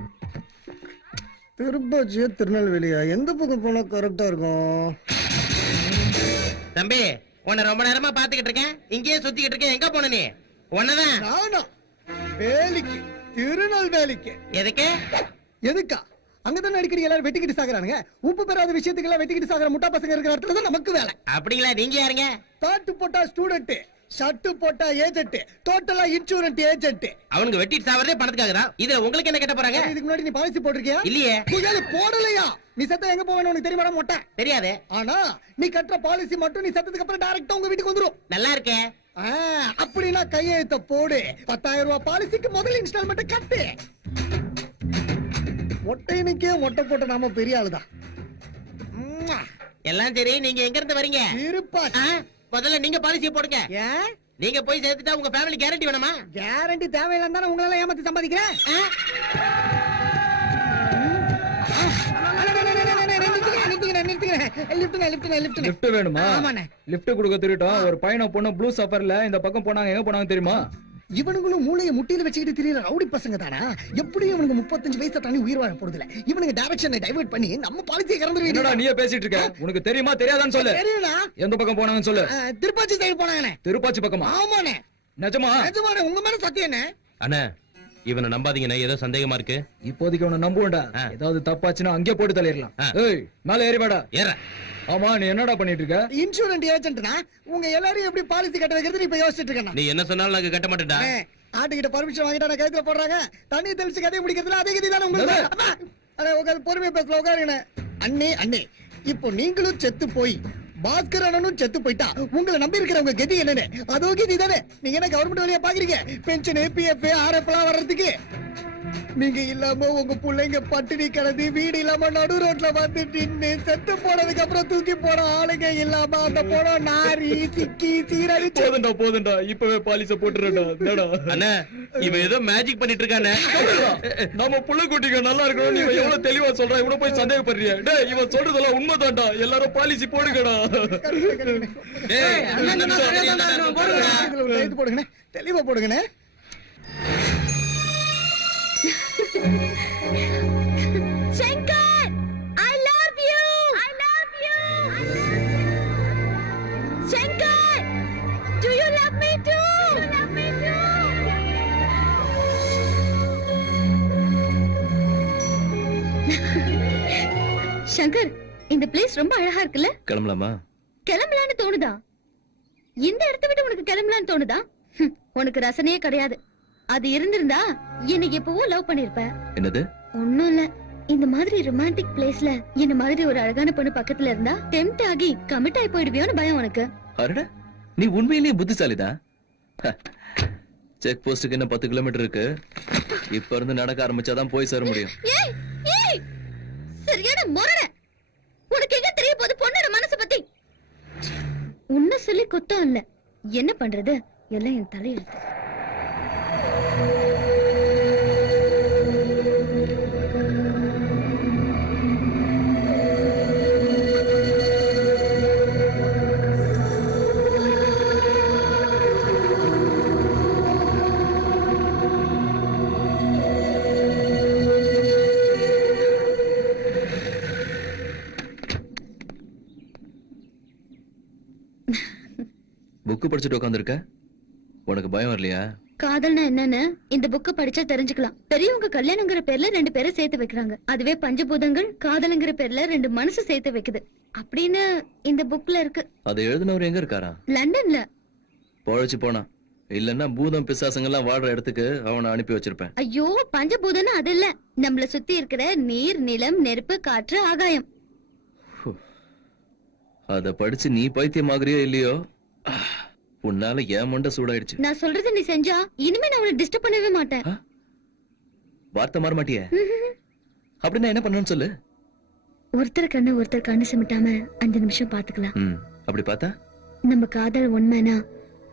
திருப்பாச்சியா திருநெல்வேலியா? எந்த பக்கம் போனா கரெக்டா இருக்கும்? தம்பி, உன்னை ரொம்ப நேரமா பாத்துக்கிட்டு இருக்கேன். இங்கேயே சுத்திக்கிட்டு இருக்கேன். எங்க போன நீ? உன்னதான். நானா? வேலிக்கு, திருநெல்வேலிக்கு. எதுக்கு? எதுக்கா? அங்கதானே அடிக்கடி எல்லாரும் வெட்டிக்கிட்டு சாகுறானுங்க. உப்பு பெறாத விஷயத்துக்கு எல்லாம் வெட்டிக்கிட்டு சாகுற முட்டா பசங்க இருக்கிற இடத்துல தான் நமக்கு வேலை. அப்படிங்களா? நீங்க யாருங்க? தாட்டு போட்டா ஸ்டூடெண்ட், ஷர்ட் போட்டா ஏஜென்ட், டோட்டலா இன்சூரன்ஸ் ஏஜென்ட். அவனுக்கு வெட்டிட்டு சாவறதே பணத்துக்காக தான். இதுல உங்களுக்கு என்ன கேட்ட போறாங்க? இதுக்கு முன்னாடி நீ பாலிசி போட்டிருக்கியா? இல்லையே. புயல் போடலையா? நீ செத்த எங்க போவேன்னு உனக்கு தெரியுமா? மொட்டை தெரியாது. ஆனா நீ கட்டுற பாலிசி மட்டும் நீ செத்ததுக்கு அப்புறம் டைரக்டா உங்க வீட்டுக்கு வந்துரும். நல்லா இருக்கே. அப்படின்னா கையெழுத்த போடு. 10,000 ரூபாய் பாலிசிக்கு முதல் இன்ஸ்டால்மெண்ட் கட்டு. மொட்டையனுக்கே மொட்டை போட்ட நாம பெரிய ஆளுதான். எல்லாம் சரி, நீங்க எங்க இருந்து வரீங்க? இருப்பா. முதல்ல நீங்க பாலிசியை போடுங்க. ஏன்? நீங்க போய் சேர்த்துட்டா உங்க ஃபேமிலி கேரண்டி வேணுமா? கேரண்டி தேவையில்லைன்னு தானே உங்களால ஏமாத்தி சம்பாதிக்கிறேன். லிஃப்ட் வேணுமா? லிஃப்ட் கொடுக்க திருட்டோம். ஒரு பையனை பொண்ணு ப்ளூ சஃபர்ல இந்த பக்கம் போனாங்க. எங்க போனாங்க தெரியுமா? இவனுங்களும் மூளையை முட்டியில வச்சுக்கிட்டு திரியற ரவுடி பசங்க தானா? எப்படியும் இவனுக்கு 35 வயசை தாண்டி உயிர் வாழ போறது இல்ல. இவனுக்கு டைரக்ஷனை டைவர்ட் பண்ணி நம்ம பாலிசியை கறந்துருவீங்க. என்னடா நீயே பேசிட்டு இருக்க? உனக்கு தெரியுமா தெரியாதான்னு சொல்லு. தெரியுடா. எந்த பக்கம் போனாங்கன்னு சொல்லு. திருப்பாச்சி சைடு போனாங்கண்ணே. திருப்பாச்சி பக்கமா? ஆமாண்ணே. நிஜமா? நிஜமாண்ணே, உங்க மேல சத்தியண்ணே. அண்ணா இவனை நம்பாதீங்கண்ணே, ஏதோ சந்தேகமா இருக்கு. இப்போதைக்கு அவனை நம்புவேன்டா. ஏதாவது தப்பாச்சுன்னா அங்கே போட்டு தள்ளிடலாம். ஏய் மேல ஏறி வாடா. ஏற. ஆமா நீ என்னடா பண்ணிட்டு இருக்க? இன்சூரன்ஸ் ஏஜென்ட்னா உங்க எல்லாரையும் எப்படி பாலிசி கட்ட வைக்கிறது இப்ப யோசிச்சுட்டு இருக்கேன். நீ என்ன சொன்னாலும் நாங்க கட்ட மாட்டேன்டா. ஆட்டுக்கிட்ட பர்மிஷன் வாங்கிட்டா நான் கைத்துல போடுறாங்க. தண்ணி தெளிச்சு கதையை முடிக்கிறதுல அதே கதி தானே உங்களுக்கு. அண்ணே உட்காந்து பொறுமையா பேசல, உட்காருங்க. அண்ணே அண்ணே, இப்போ நீங்களும் செத்து போய் பாஸ்கர் அண்ணனும் செத்து போயிட்டா உங்களை நம்பி இருக்கிறவங்க கதி என்னன்னு அதோ கதி தானே. நீங்க என்ன கவர்மெண்ட் வழியா பாக்குறீங்க? பென்ஷன், பிஎஃப், ஆர்எஃப் எல்லாம் வர்றதுக்கு நீங்க இல்லாம உங்க பிள்ளைங்க பட்டினி கிடந்து வீடு இல்லாம நடு ரோட்ல வந்து நின்னு செத்து போனதுக்கு அப்புறம் தூக்கி போட ஆளுங்க இல்லாம அந்த போன நாரி சிக்கி சீரழி. போதுண்டா இப்பவே பாலிச போட்டுறடா. அண்ணா இவன் ஏதோ மேஜிக் பண்ணிட்டு இருக்கானே. நம்ம புள்ள குட்டிங்க நல்லா இருக்கணும். நீ எவ்வளவு தெளிவா சொல்ற, இவனை போய் சந்தேகப்படுறியா? டேய் இவன் சொல்றதெல்லாம் உண்மைதான்டா. எல்லாரும் பாலிசி போடுங்கடா. போடுங்கண்ணே, தெளிவா போடுங்கண்ணே. Shankar, I love you. I love you. Shankar, do you love me too? You love me too. Shankar, இந்த பிளேஸ் ரொம்ப அழகா இருக்குல்ல? கிளம்பலாமா? கிளம்பலான்னு தோணுதா? இந்த இடத்தை விட்டு உனக்கு கிளம்பலான்னு தோணுதா? உனக்கு ரசனையே கிடையாது. அது இருந்திருந்தா என்னை எப்பவோ லவ் பண்ணிருப்ப. என்னது? ஒண்ணும் இல்ல, இந்த மாதிரி ரொமான்டிக் பிளேஸ்ல என்ன மாதிரி ஒரு அழகான பொண்ணு பக்கத்துல இருந்தா டெம்ப்ட் ஆகி கமிட் ஆகி போயிடுவியோன்னு பயம் உனக்கு. அடடா, நீ உண்மையிலேயே புத்திசாலிதான். செக் போஸ்டுக்கு என்ன 10 கிலோமீட்டர் இருக்கு. இப்ப இருந்து நடக்க ஆரம்பிச்சாதான் போய் சேர முடியும். ஏய் ஏய், சரியான முரண. உனக்கு எங்க தெரிய போகுது பொண்ணோட மனசு பத்தி? உன்ன சொல்லி குத்தம் இல்ல, என்ன பண்றது, எல்லாம் என் தலையெழுத்து. புக்கு படிச்சுட்டு உட்காந்துருக்க, உனக்கு பயம் வரலையா? காதல்னா என்னன்னு இந்த புக்க படிச்சா தெரிஞ்சுக்கலாம். பெரியவங்க கல்யாணங்கிற பேர்ல 2 பேரை சேர்த்து வைக்கிறாங்க. அதுவே பஞ்சபூதங்கள் காதலுங்கிற பேர்ல 2 மனசு சேர்த்து வைக்குது அப்படின்னு இந்த புக்ல இருக்கு. அதை எழுதினவர் எங்க இருக்காரா? லண்டன்ல. பொழைச்சு போனா, இல்லன்னா பூதம் பிசாசங்கெல்லாம் வாழ்ற இடத்துக்கு அவனை அனுப்பி வச்சிருப்பேன். ஐயோ, பஞ்சபூதம்னு அது இல்ல, நம்மள சுத்தி இருக்கிற நீர், நிலம், நெருப்பு, காற்று, ஆகாயம். அத படிச்சு நீ பைத்தியமாகறியோ இல்லையோ, உன்னால ஏன் மண்டை சூடாயிடுச்சு. நான் சொல்றது நீ செஞ்சா இனிமே நான் உன்னை டிஸ்டர்ப் பண்ணவே மாட்டேன். வார்த்தை மாற மாட்டியே? அப்படின்னா என்ன பண்ணணும்னு சொல்லு. ஒருத்தர் கண்ணு சிமிட்டாம 5 நிமிஷம் பாத்துக்கலாம். அப்படி பார்த்தா நம்ம காதல் உண்மைனா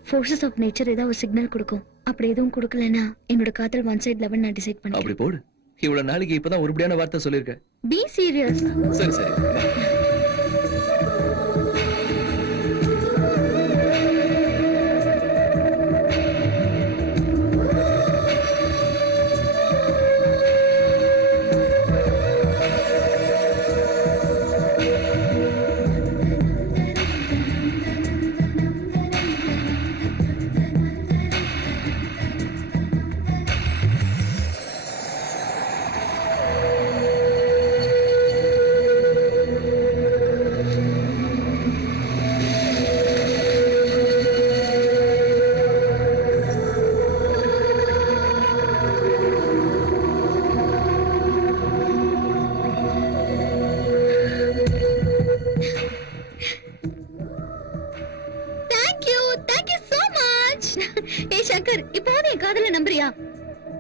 ஃபோர்சஸ் ஆஃப் நேச்சர் ஏதாவது ஒரு சிக்னல் கொடுக்கும். அப்படி எதுவும் கொடுக்கலனா என்னோட காதல் ஒன் சைடு லெவல் நான் டிசைட் பண்ணேன். அப்படி போடு. இவ்வளவு நாளைக்கு இப்பதான் உருப்படியான வார்த்தை சொல்லிருக்க. Be serious. சரி சரி.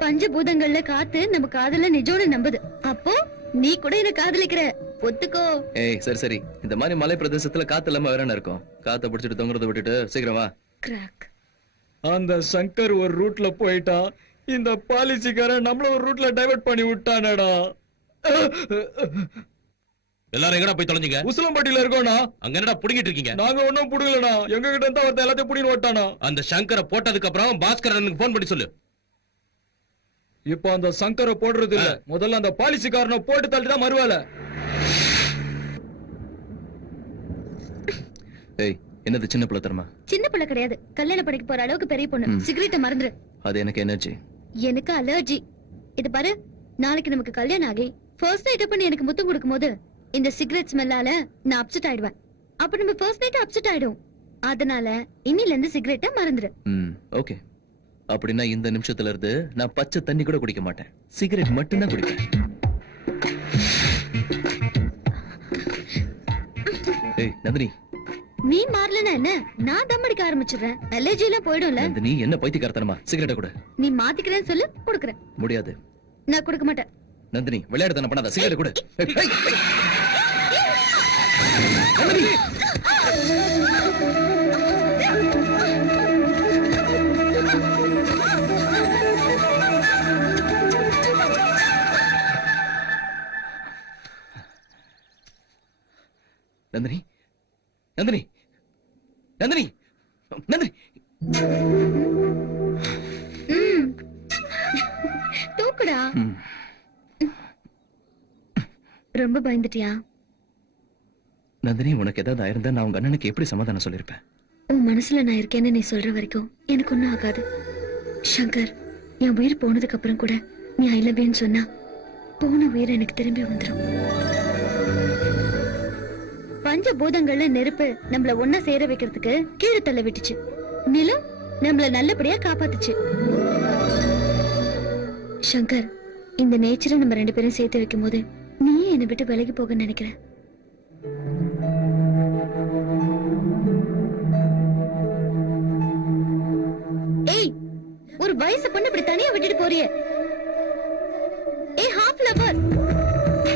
பஞ்சபூதங்கள்ல காத்து நம்ம காதல நிஜோட நம்புது. அப்போ நீ கூட என்ன காதலிக்கிற, ஒத்துக்கோ. ஏய் சரி சரி, இந்த மாதிரி மலை பிரதேசத்துல காத்து இல்லாம வேற என்ன இருக்கும்? காத்த பிடிச்சிட்டு தொங்குறத விட்டுட்டு சீக்கிரம் வா. கிராக். அந்த சங்கர் ஒரு ரூட்ல போயிட்டா, இந்த பாலிசிக்காரன் நம்மள ஒரு ரூட்ல டைவர்ட் பண்ணி விட்டானடா. எல்லாரும் எங்கடா போய் தொலைஞ்சீங்க? உசிலம்பட்டியில இருக்கோம்னா. அங்க என்னடா புடிங்கிட்டு இருக்கீங்க? நாங்க ஒண்ணும் புடுங்கலண்ணா. எங்க கிட்ட இருந்தா ஒருத்தன் எல்லாத்தையும் புடின்னு ஓட்டானா. அந்த சங்கரை போட்டதுக்கு அப்புறம் பாஸ்கரனுக்கு போன் பண்ணி சொல்லு. இப்போ அந்த சங்கரை போடுறது இல்ல, முதல்ல அந்த பாலிசிக்காரனை போட்டு தள்ளிட்டு தான் மறுவேல. ஏய், என்னது சின்ன பிள்ளை தரமா? சின்ன பிள்ளை கிடையாது, கல்யாணம் படிக்க போற அளவுக்கு பெரிய பொண்ணு. சிகரெட்டை மறந்துரு. அது எனக்கு எனர்ஜி. எனக்கு அலர்ஜி. இது பாரு, நாளைக்கு நமக்கு கல்யாணம் ஆகி ஃபர்ஸ்ட் நைட் பண்ணி எனக்கு முத்தம் கொடுக்கும்போது இந்த சிகரெட் ஸ்மெல்லால நான் அப்செட் ஆயிடுவேன். அப்ப நம்ம ஃபர்ஸ்ட் நைட் அப்செட் ஆயிடும். அதனால இன்னில இருந்து சிகரெட்டை மறந்துரு. ஓகே. அப்படின்னா இந்த நிமிஷத்துல இருந்து நான் பச்சை தண்ணி கூட குடிக்க மாட்டேன், சிகரெட் மட்டும்தான் குடிப்பேன். ஏய் நந்தினி, நீ மாறலனா என்ன? நான் தம் அடிக்க ஆரம்பிச்சிடுறேன். அலர்ஜி எல்லாம் போயிடும்ல. நந்தினி என்ன பைத்தியக்காரத்தனமா? சிகரெட்டை கூட. நீ மாத்திக்கிறேன்னு சொல்லு, கொடுக்குறேன். முடியாது. நான் கொடுக்க மாட்டேன். நந்தினி விளையாடுதான பண்ணாத, சிகரெட் கூட. நந்தினி நந்தினி நந்தினி நந்தினி தூக்குடா. ரொம்ப பயந்துட்டியா? நந்தினி, உனக்கு ஏதாவது ஆயிருந்தா நான் உங்க அண்ணனுக்கு எப்படி சமாதானம் சொல்லிருப்பேன்? உன் மனசுல நான் இருக்கேன்னு நீ சொல்ற வரைக்கும் எனக்கு ஒண்ணும் ஆகாது. சங்கர், என் உயிர் போனதுக்கு அப்புறம் கூட நீ ஐ லவ் யூன்னு சொன்னா போன உயிர் எனக்கு திரும்பி வந்துடும். பஞ்ச பூதங்கள்ல நெருப்பு நம்மள ஒன்னா சேர வைக்கிறதுக்கு கீழே தள்ள விட்டுச்சு. நிலம் நம்மள நல்லபடியா காப்பாத்துச்சு. சங்கர், இந்த நேச்சரை நம்ம ரெண்டு பேரும் சேர்த்து வைக்கும் போது நீயே என்னை விட்டு விலகி போக நினைக்கிறேன். ஏய், ஒரு வயசு பொண்ணு இப்படி தனியா விட்டுட்டு போறியே. ஏய் ஹாஃப் லவர்,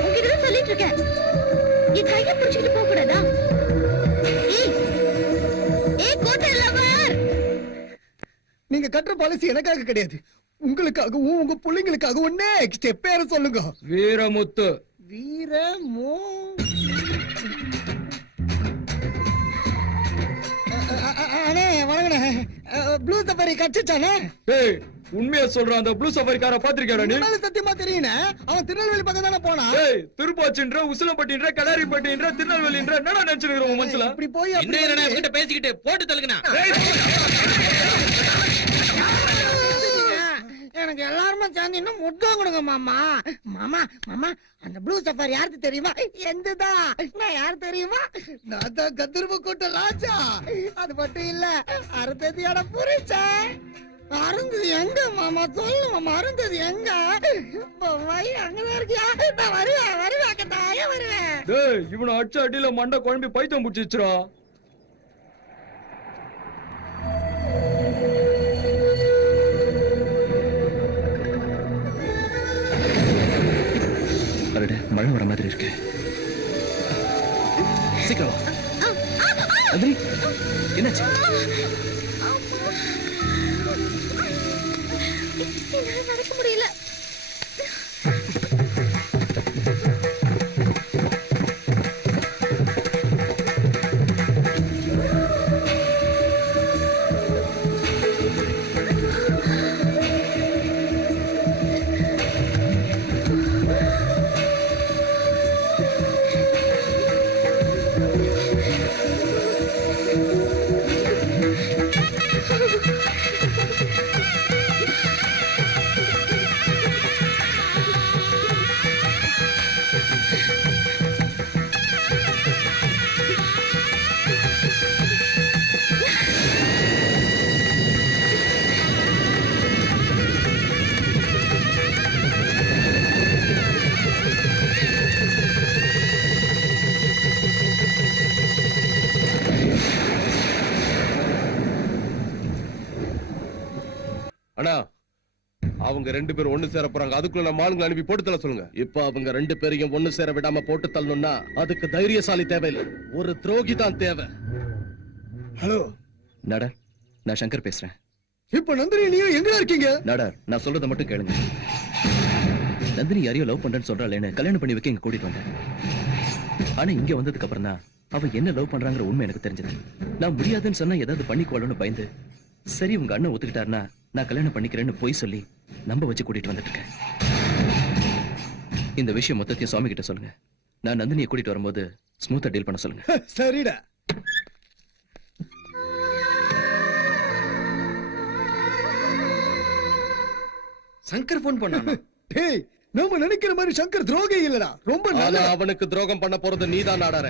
உன்கிட்ட சொல்லிட்டு இருக்கேன். என் கைய பிடிச்சிட்டு போக கூடாதா? ஏய் கோட்டை லவர், நீங்க கட்டுற பாலிசி எனக்காக கிடையாது, உங்களுக்காகவும் உங்க பிள்ளைங்களுக்காக. ஒண்ணே ஸ்டெப் பேர சொல்லுங்க. வீரமுத்து. வீரமோ அண்ணே வணங்கண்ணே. Blue safari கட்சிச்சானே? ஏய், உண்மையா சொல்றான். அந்த ப்ளூ சஃபாரிக்கார பாத்திருக்கேடா நீ? சத்தியமா தெரியுனே. அவன் திருநெல்வேலி பக்கம் தானே போனா. ஏய், திருப்பாச்சின்ற, உசிலம்பட்டின்ற, கடாரிப்பட்டின்ற, திருநெல்வேலின்ற என்னடா நினைச்சிருக்கிற உன் மனசுல? இப்படி போய் என்ன கிட்ட பேசிக்கிட்டு போட்டு தள்ளுங்கண்ணா. எனக்கு எல்லாருமே சேர்ந்து இன்னும் முத்தம் கொடுங்க மாமா. மாமா மாமா, அந்த ப்ளூ சஃபாரி யாருக்கு தெரியுமா? எந்ததா? நான் யாரு தெரியுமா? நான் தான் கந்தர்வ கோட்டை ராஜா. அது மட்டும் இல்ல, அருந்ததியோட புரிச்சேன். அருந்தது எங்க மாமா? சொல்லு மாமா, அருந்தது எங்க? அங்கதான் இருக்கியா? நான் வருவேன் கட்டாயம் வருவேன். டேய், இவனை அடிச்ச அடியில மண்டை குழம்பி பைத்தியம் முடிச்சிச்சுடா. மழை வர மாதிரி இருக்கு. சீக்கிரம் நந்தினி, என்னாச்சு? என்னால நடக்க முடியல. அண்ணா, அவங்க ரெண்டு பேரும் ஒண்ணு சேர போறாங்க. அதுக்குள்ள நம்ம ஆளுங்களை அனுப்பி போட்டு தள்ள சொல்லுங்க. இப்ப அவங்க ரெண்டு பேரையும் ஒண்ணு சேர விடாம போட்டு தள்ளணும்னா அதுக்கு தைரியசாலி தேவையில்லை, ஒரு துரோகி தான் தேவை. ஹலோ நாடார், நான் சங்கர் பேசுறேன். இப்ப நந்தினி நீயும் எங்க இருக்கீங்க? நாடார், நான் சொல்றதை மட்டும் கேளுங்க. நந்தினி யாரையோ லவ் பண்றேன்னு சொல்றாளேன்னு கல்யாணம் பண்ணி வைக்க இங்க கூட்டிட்டு வந்தேன். ஆனா இங்க வந்ததுக்கு அப்புறம் தான் அவ என்ன லவ் பண்றாங்கிற உண்மை எனக்கு தெரிஞ்சது. நான் முடியாதுன்னு சொன்னா ஏதாவது பண்ணிக்குவாளோன்னு பயந்து, சரி உங்க அண்ணன் ஒத்துக்கிட்டாருன்னா நான் கல்யாணம் பண்ணிக்கிறேன்னு பொய் சொல்லி நம்ப வச்சு கூட்டிட்டு வந்துட்டு இருக்கேன். இந்த விஷயம் மொத்தத்தையும் சுவாமி கிட்ட சொல்லுங்க. நான் நந்தினியை கூட்டிட்டு வரும்போது ஸ்மூத்தா டீல் பண்ண சொல்லுங்க. சரிடா. சங்கர் போன் பண்ணானா? டேய், நம்ம நினைக்கிற மாதிரி சங்கர் துரோகி இல்லடா, ரொம்ப ஆனா நல்ல. அவனுக்கு துரோகம் பண்ண போறது நீதான் நாடார.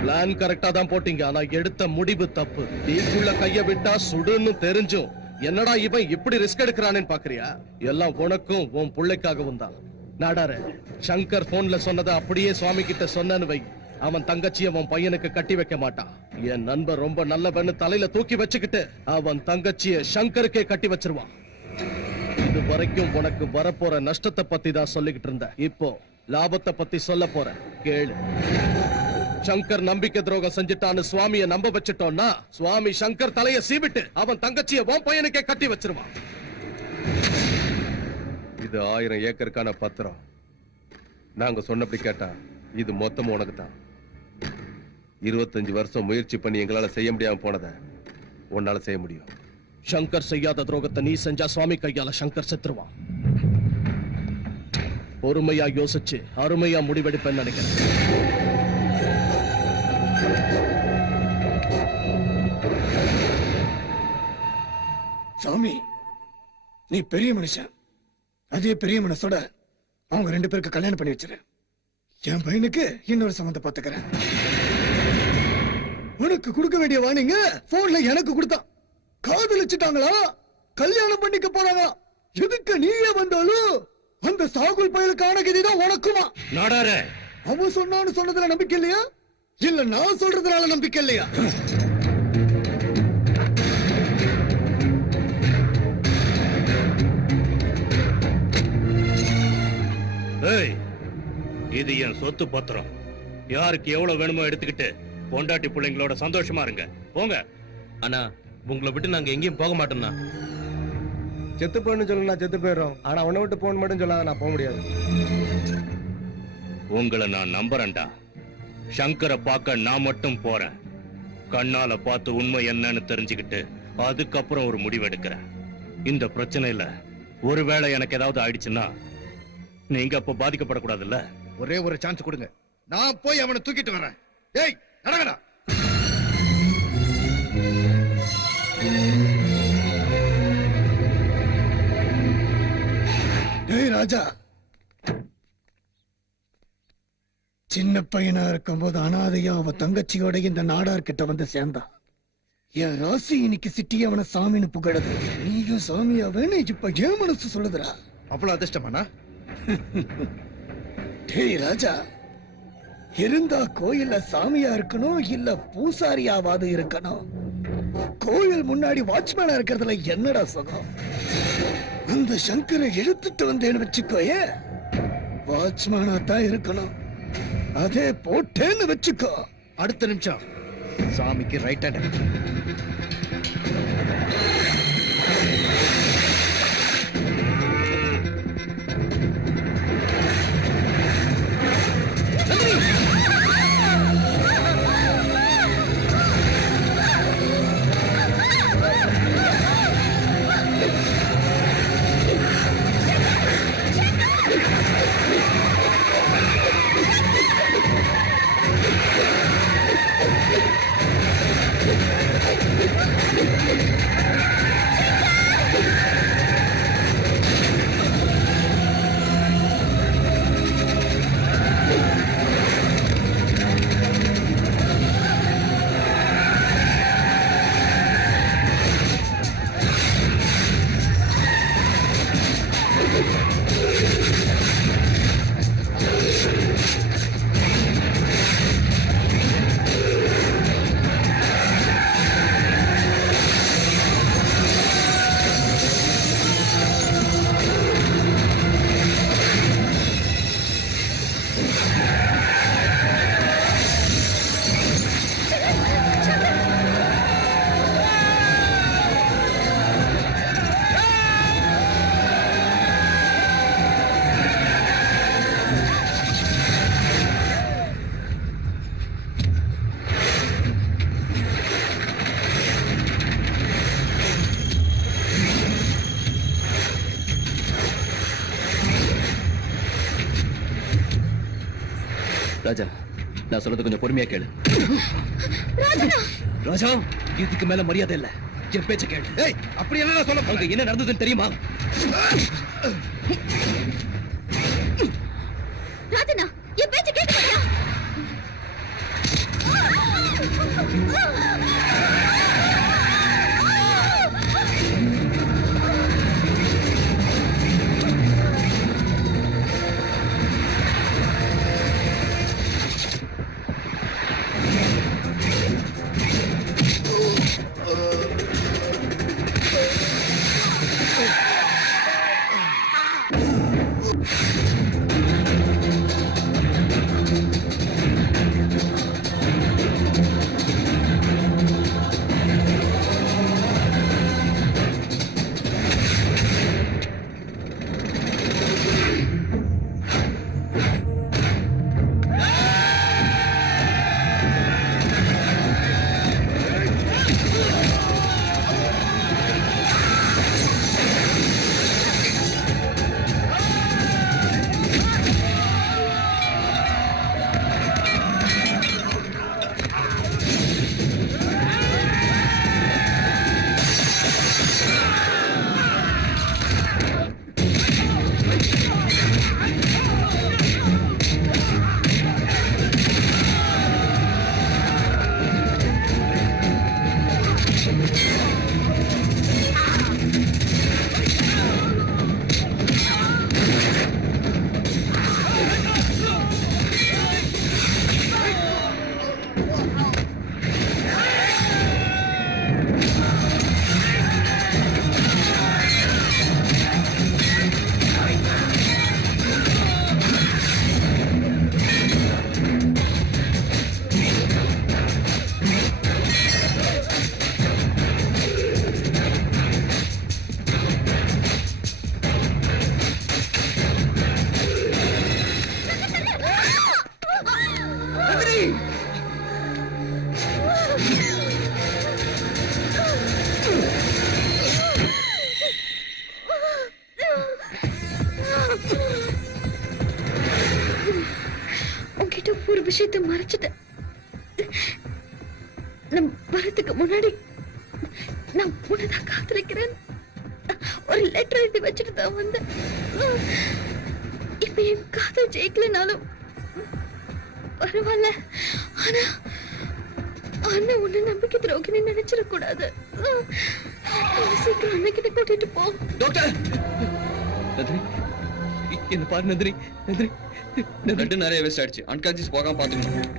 பிளான் கரெக்டா தான் போட்டீங்க, ஆனா எடுத்த முடிவு தப்பு. தீக்குள்ள கைய விட்டா சுடுன்னு தெரிஞ்சும் என்னடா இவன் இப்படி ரிஸ்க் எடுக்கிறானேன்னு பாக்குறியா? எல்லாம் உனக்கும் உன் பிள்ளைக்காகவும் தான். நாடார, சங்கர் போன்ல சொன்னதை அப்படியே சுவாமி கிட்ட சொன்னேன்னு வை, அவன் தங்கச்சியை அவன் பையனுக்கு கட்டி வைக்க மாட்டான். என் நண்பர் ரொம்ப நல்லவன்னு தலையில தூக்கி வச்சுக்கிட்டு அவன் தங்கச்சிய சங்கருக்கே கட்டி வச்சிருவான். இது வரைக்கும் உனக்கு வரப்போற நஷ்டத்தை பத்தி தான் சொல்லிக்கிட்டு இருந்த, இப்போ லாபத்தை பத்தி சொல்ல போற, கேளு. சங்கர் நம்பிக்கை துரோகம் செஞ்சுட்டான்னு சுவாமியை நம்ப வச்சுட்டோம்னா சுவாமி சங்கர் தலைய சீவிட்டு அவன் தங்கச்சியை உன் பையனுக்கே கட்டி வச்சிருவான். இது 1000 ஏக்கருக்கான பத்திரம். நாங்க சொன்னபடி கேட்டா இது மொத்தமும் உனக்கு தான். 25 வருஷம் முயற்சி பண்ணி எங்களால செய்ய முடியாம போனத உன்னால செய்ய முடியும். சங்கர் செய்யாத துரோகத்தை நீ செஞ்சா சுவாமி கையால சங்கர் செத்துருவான். பொறுமையா யோசிச்சு அருமையா முடிவெடுப்பேன்னு நினைக்கிறேன். சாமி, நீ பெரிய மனுஷன். அதே பெரிய மனசோட அவங்க 2 பேருக்கு கல்யாணம் பண்ணி வச்சிரு. என் பையனுக்கு இன்னொரு சம்மந்தம் பாத்துக்கிறேன். உனக்கு கொடுக்க வேண்டிய வாணிங்க போன்ல எனக்கு கொடுத்தான். காதலிச்சுட்டாங்களா, கல்யாணம் பண்ணிக்க போறாங்க. எதுக்கு நீயே வந்தாலும் அந்த சாகுல் பயலுக்கான கதிதான் உனக்குமா? நாடாரே, அவன் சொன்னான்னு சொன்னதுல நம்பிக்கை இல்லையா, இல்ல நான் சொல்றதுனால நம்பிக்கை இல்லையா? ஏய், இது என் சொத்து பத்திரம். யாருக்கு எவ்வளவு வேணுமோ எடுத்துக்கிட்டு பொண்டாட்டி பிள்ளைங்களோட சந்தோஷமா இருங்க. போங்க. அண்ணா, உங்களை விட்டு நாங்க எங்கேயும் போக மாட்டோம்னா. செத்து போன்னு சொல்லு, செத்து போயிடும். ஆனா உன்னை விட்டு போன் மட்டும் சொல்லாத, நான் போக முடியாது. உங்களை நான் நம்புறேன்டா. சங்கரை பார்க்க நான் மட்டும் போறேன். கண்ணால பார்த்து உண்மை என்னன்னு தெரிஞ்சுக்கிட்டு அதுக்கப்புறம் ஒரு முடிவு எடுக்கிறேன். இந்த பிரச்சனையில ஒருவேளை எனக்கு ஏதாவது ஆயிடுச்சுன்னா நீங்க அப்ப பாதிக்கப்படக்கூடாதுல்ல. ஒரே ஒரு சான்ஸ் கொடுங்க, நான் போய் அவனை தூக்கிட்டு வரேன். ஏய், நடங்கடா. ஏய் ராஜா, சின்ன பையனா இருக்கும்போது அனாதையா அவ தங்கச்சியோட இந்த நாடார்கிட்ட வந்து சேர்ந்தான். என் ராசி இன்னைக்கு சிட்டி அவனை சாமின்னு புகழுது. நீயும் சாமியா வேணும் இப்ப ஏன் மனசு சொல்லுதுடா? அவ்வளவு அதிர்ஷ்டமானா? டேய் ராஜா, இருந்தா கோயில்ல சாமியா இருக்கணும், இல்ல பூசாரியாவது இருக்கணும். கோயில் முன்னாடி வாட்ச்மேனா இருக்கிறதுல என்னடா சுகம்? அந்த சங்கரை இழுத்துட்டு வந்தேன்னு வச்சுக்கோயே, வாட்ச்மேனா தான் இருக்கணும். அதே போட்டேன்னு வச்சுக்கோ, அடுத்த நிமிஷம் சாமிக்கு ரைட் ஹேண்ட். ராஜா நான் சொல்றது கொஞ்சம் பொறுமையா கேளு. ராஜனா ராஜா இதுக்கு மேல மரியாதை இல்ல, என் பேச்ச கேளு. ஏய் அப்படி என்ன சொல்ல அங்க என்ன நடந்ததுன்னு தெரியுமா? ராஜனா என் பேச்ச கேட்க மாட்டியா? உன்கிட்ட ஒரு விஷயத்தை மறைச்சிட்டேன். நான் வரதுக்கு முன்னாடி நான் உன்னதான் காத்திருக்கிறேன் ஒரு லெட்டர் எழுதி வச்சுட்டு தான் வந்தேன். இப்ப என் காதல் ஜெயிக்கலனாலும் பரவாயில்ல. ஆனா அண்ணன் உன்னை நம்பிக்கை துரோகின்னு நினைச்சிடக்கூடாது. சீக்கிரம் அண்ணன் கிட்ட கூட்டிட்டு போ. டாக்டர் நந்தினி, என்ன பாரு நந்தினி. நந்தினி பிளட் நிறைய வேஸ்ட் ஆயிடுச்சு. அன்கான்சியஸ் போகாம பாத்துக்கணும்.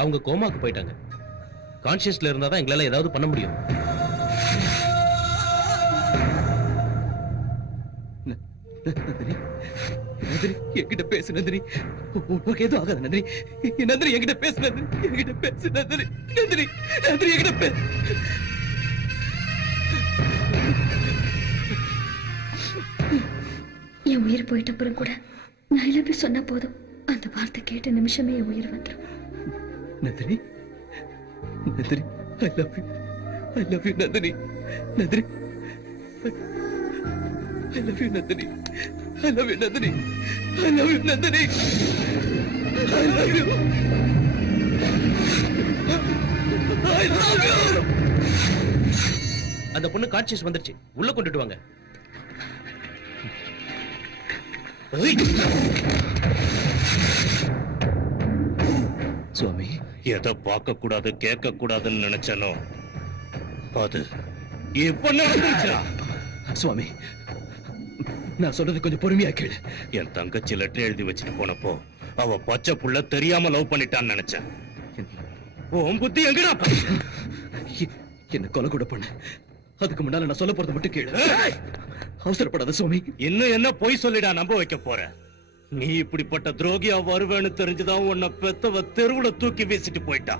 அவங்க கோமாக்கு போயிட்டாங்க. கான்சியஸ்ல இருந்தாதான் எங்களால ஏதாவது பண்ண முடியும். நந்தினி, நந்தினி என்கிட்ட பேசு நந்தினி. உனக்கு எதுவும் ஆகாது நந்தினி. நந்தினி என்கிட்ட பேசு நந்தினி. என்கிட்ட பேசு நந்தினி. நந்தினி, நந்தினி என்கிட்ட பேசு. என் உயிர் போயிட்ட அப்புறம் கூட நான் இழப்பி சொன்னா போதும், அந்த வார்த்தை கேட்ட நிமிஷமே என் உயிர் வந்துடும். Nandini, Nandini, I love you. I love you, Nandini. Nandini, I love you, Nandini. I love you, Nandini. I love you, Nandini. I love you. I love you. அந்த பொண்ணு கான்சியஸ் வந்துருச்சு. உள்ள கொண்டுட்டு வாங்க. சுவாமி, எதை பார்க்க கூடாது கேட்க கூடாதுன்னு நினைச்சனோ அது இப்ப நடந்துருச்சா? சுவாமி, நான் சொல்றது கொஞ்சம் பொறுமையா கேளு. என் தங்கச்சி லெட்டர் எழுதி வச்சுட்டு போனப்போ அவ பச்சை புள்ள தெரியாம லவ் பண்ணிட்டான்னு நினைச்சேன். உன் புத்தி எங்கடா? என்ன கொலை கூட பண்ண. அதுக்கு முன்னால நான் சொல்ல போறது மட்டும் கேளு. அவசரப்படாத சுவாமி. இன்னும் என்ன பொய் சொல்லிடா நம்ப வைக்க போற? நீ இப்படிப்பட்ட துரோகியா வருவேன்னு தெரிஞ்சுதான் உன்னை பெத்தவ தெருவுல தூக்கி வீசிட்டு போயிட்டா.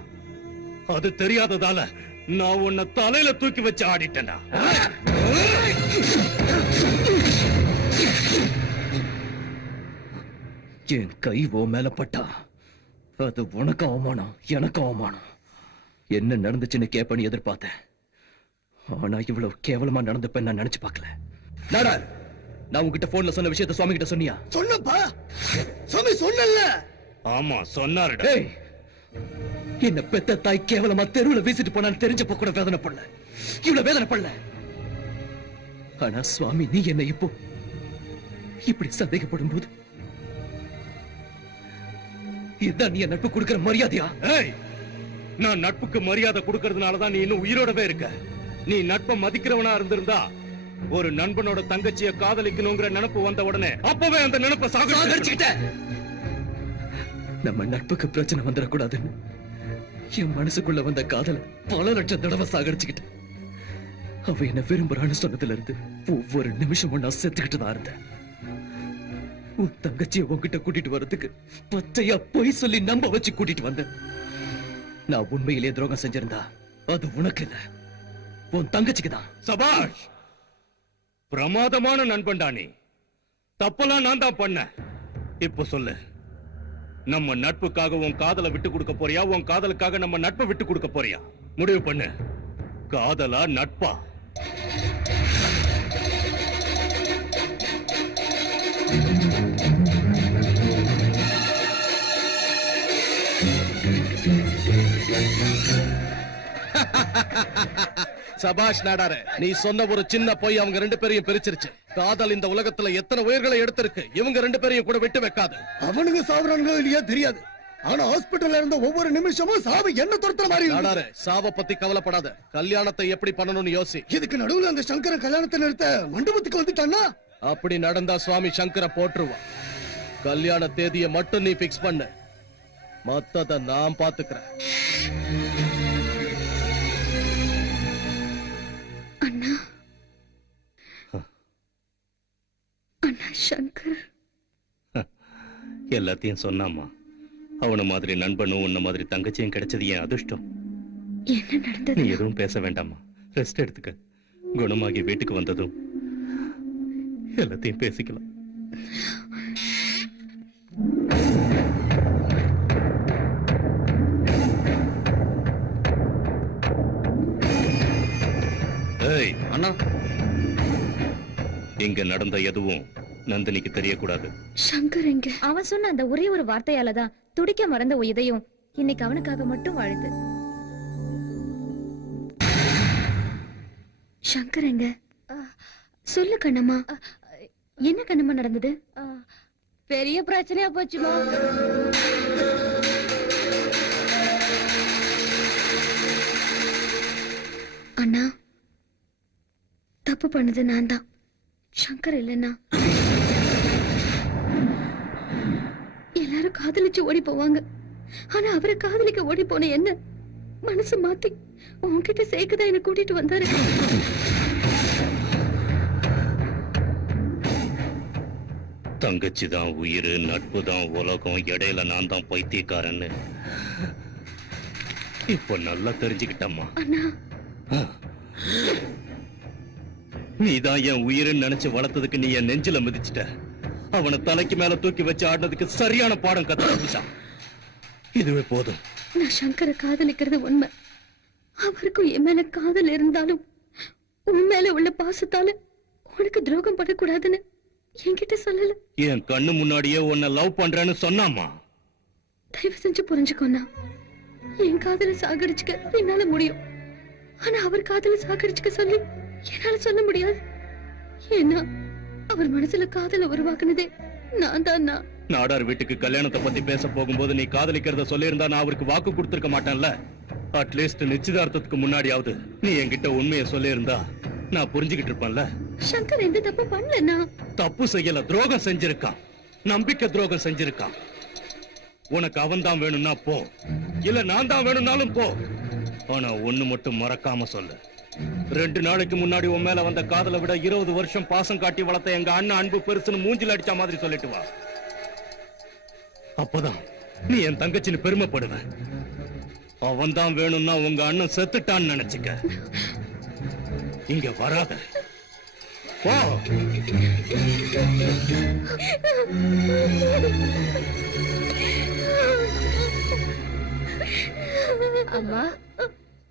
அது தெரியாததால நான் உன்னை தலையில தூக்கி வச்சு ஆடிட்டேன்டா. என் கை ஓ மேல பட்டா அது உனக்கு அவமானம், எனக்கு அவமானம். என்ன நடந்துச்சுன்னு கேப்பன்னு எதிர்பார்த்தேன். ஆனா இவ்வளவு கேவலமா நடந்தப்ப நான் நினைச்சு பார்க்கல. நாடார், நான் உங்ககிட்ட போன்ல சொன்ன விஷயத்தை சுவாமி கிட்ட சொன்னியா? சொன்னப்பா, சாமி சொன்னல. ஆமா சொன்னாருடா. ஏய், என்ன பெத்த தாய் கேவலமா தெருவுல வீசிட்டு போனான்னு தெரிஞ்சப்ப கூட வேதனை பண்ணல, இவ்வளவு வேதனை பண்ணல. ஆனா சுவாமி, நீ என்ன இப்போ இப்படி சந்தேகப்படும் போது இதுதான் நீ என் நட்பு கொடுக்கிற மரியாதையா? ஏய், நான் நட்புக்கு மரியாதை கொடுக்கறதுனாலதான் நீ இன்னும் உயிரோடவே இருக்க. நீ நட்பை மதிக்கிறவனா இருந்திருந்தா ஒரு நண்பனோட தங்கச்சிய காதலிக்கணுங்கிற நினைப்பு வந்த உடனே அப்பவே அந்த நினைப்பை சாகடிச்சுக்கிட்ட. நம்ம நட்புக்கு பிரச்சனை வந்துடக்கூடாதுன்னு என் மனசுக்குள்ள வந்த காதல பல லட்சம் தடவை சாகடிச்சுக்கிட்ட. அவ என்ன விரும்புறான்னு சொன்னதுல இருந்து ஒவ்வொரு நிமிஷமும் நான் செத்துக்கிட்டு தான் இருந்தேன். உன் தங்கச்சியை உன்கிட்ட கூட்டிட்டு வர்றதுக்கு பச்சையா பொய் சொல்லி நம்ப வச்சு கூட்டிட்டு வந்தேன். நான் உண்மையிலேயே துரோகம் செஞ்சிருந்தா அது உனக்கு இல்ல, உன் தங்கச்சிக்கு தான். சபாஷ், பிரமாதமான நண்பன்டா நீ. தப்பெல்லாம் நான் தான் பண்ண. இப்ப சொல்லு, நம்ம நட்புக்காக உன் காதலை விட்டு கொடுக்க போறியா, உன் காதலுக்காக நம்ம நட்பை விட்டு கொடுக்க போறியா? முடிவு பண்ணு. காதலா நட்பா? சபாஷ் நாடாரே, நீ சொன்ன ஒரு சின்ன பொய் அவங்க ரெண்டு பேரையும் பிரிச்சிருச்சு. காதல் இந்த உலகத்துல எத்தனை உயிர்களை எடுத்திருக்கு, இவங்க ரெண்டு பேரையும் கூட விட்டு வைக்காது. அவனுங்க சாவறானுங்க இல்லையா தெரியாது, ஆனா ஹாஸ்பிடல்ல இருந்த ஒவ்வொரு நிமிஷமும் சாவு என்ன துரத்துற மாதிரி இருக்கு. நாடாரே, சாவ பத்தி கவலைப்படாத, கல்யாணத்தை எப்படி பண்ணணும்னு யோசி. இதுக்கு நடுவுல அந்த சங்கர கல்யாணத்தை நிறுத்த மண்டபத்துக்கு வந்துட்டான்னா அப்படி நடந்தா சுவாமி சங்கர போட்டுருவான். கல்யாண தேதியை மட்டும் நீ பிக்ஸ் பண்ணு, மத்தத நான் பாத்துக்கிறேன். அண்ணா, அண்ணா சங்கர் எல்லாத்தையும் சொன்னாமா. அவன மாதிரி நண்பனும் உன்ன மாதிரி தங்கச்சியும் கிடைச்சது என் அதிர்ஷ்டம். என்ன நடந்தது? நீ எதுவும் பேச வேண்டாமா, ரெஸ்ட் எடுத்துக்க. குணமாகி வீட்டுக்கு வந்ததும் எல்லாத்தையும் பேசிக்கலாம். ஏய் அண்ணா, இங்க நடந்த எதுவும் நந்தினிக்கு தெரியக்கூடாது. சங்கர் எங்க? அவன் சொன்ன அந்த ஒரே ஒரு வார்த்தையாலதான் துடிக்க மறந்த உன் இதயம் இன்னைக்கு அவனுக்காக மட்டும் வாழுது. சங்கர் எங்க? சொல்லு கண்ணம்மா, என்ன கண்ணம்மா நடந்தது? பெரிய பிரச்சனையா போச்சுமா. அண்ணா, தப்பு பண்ணது நான் தான், சங்கர் இல்லைன்னா. எல்லாரும் காதலிச்சு ஓடி போவாங்க, ஆனா அவரை காதலிக்க ஓடி போன என்ன மனசு மாத்தி உன்கிட்ட சேர்க்கதான் என்ன கூட்டிட்டு வந்தாரு. தங்கச்சி தான் உயிர், நட்பு தான் உலகம், இடையில நான் தான் பைத்தியக்காரன்னு இப்ப நல்லா தெரிஞ்சுக்கிட்டம்மா. அண்ணா, நீதான் என் உயிர்னு நினைச்சு வளர்த்ததுக்கு நீ என் நெஞ்சில மிதிச்சிட்ட. அவனை தலைக்கு மேல தூக்கி வச்சு ஆடினதுக்கு சரியான பாடம் கத்துக்கிட்டான். இதுவே போதும். நான் சங்கரை காதலிக்கிறது உண்மை. அவருக்கும் என் மேல காதல் இருந்தாலும் உன் மேல உள்ள பாசத்தால உனக்கு துரோகம் பண்ணக்கூடாதுன்னு என்கிட்ட சொல்லல. என் கண்ணு முன்னாடியே உன்னை லவ் பண்றேன்னு சொன்னாமா. தயவு செஞ்சு புரிஞ்சுக்கோண்ணா, என் காதலை சாகடிச்சுக்க என்னால முடியும், ஆனா அவர் காதலை சாகடிச்சுக்க சொல்லி என்னால சொல்ல முடியாது. ஏன்னா அவர் மனசுல காதலை உருவாக்குனதே நான் தான். நாடார் வீட்டுக்கு கல்யாணத்தை பத்தி பேச போகும்போது நீ காதலிக்கிறத சொல்லியிருந்தா நான் அவருக்கு வாக்கு கொடுத்திருக்க மாட்டேன்ல. அட்லீஸ்ட் நிச்சயதார்த்தத்துக்கு முன்னாடியாவது நீ என்கிட்ட உண்மையை சொல்லியிருந்தா நான் புரிஞ்சுக்கிட்டு இருப்பேன்ல. சங்கர் எந்த தப்பு பண்ணலன்னா. தப்பு செய்யல, துரோகம் செஞ்சிருக்கான், நம்பிக்கை துரோகம் செஞ்சிருக்கான். உனக்கு அவன் தான் வேணும்னா போ, இல்ல நான் தான் வேணும்னாலும் போ. ஆனா ஒண்ணு மட்டும் மறக்காம சொல்லு, 2 நாளைக்கு முன்னாடி உன் மேல வந்த காதலை விட 20 வருஷம் பாசம் காட்டி வளர்த்த எங்க அண்ணன் அன்பு பெருசுன்னு மூஞ்சில அடிச்ச மாதிரி சொல்லிட்டு வா. அப்பதான் நீ என் தங்கச்சின்னு பெருமைப்படுவ. அவன் தான் வேணும்னா உங்க அண்ணன் செத்துட்டான்னு நினைச்சுக்க. இங்க வராத, போ. அம்மா,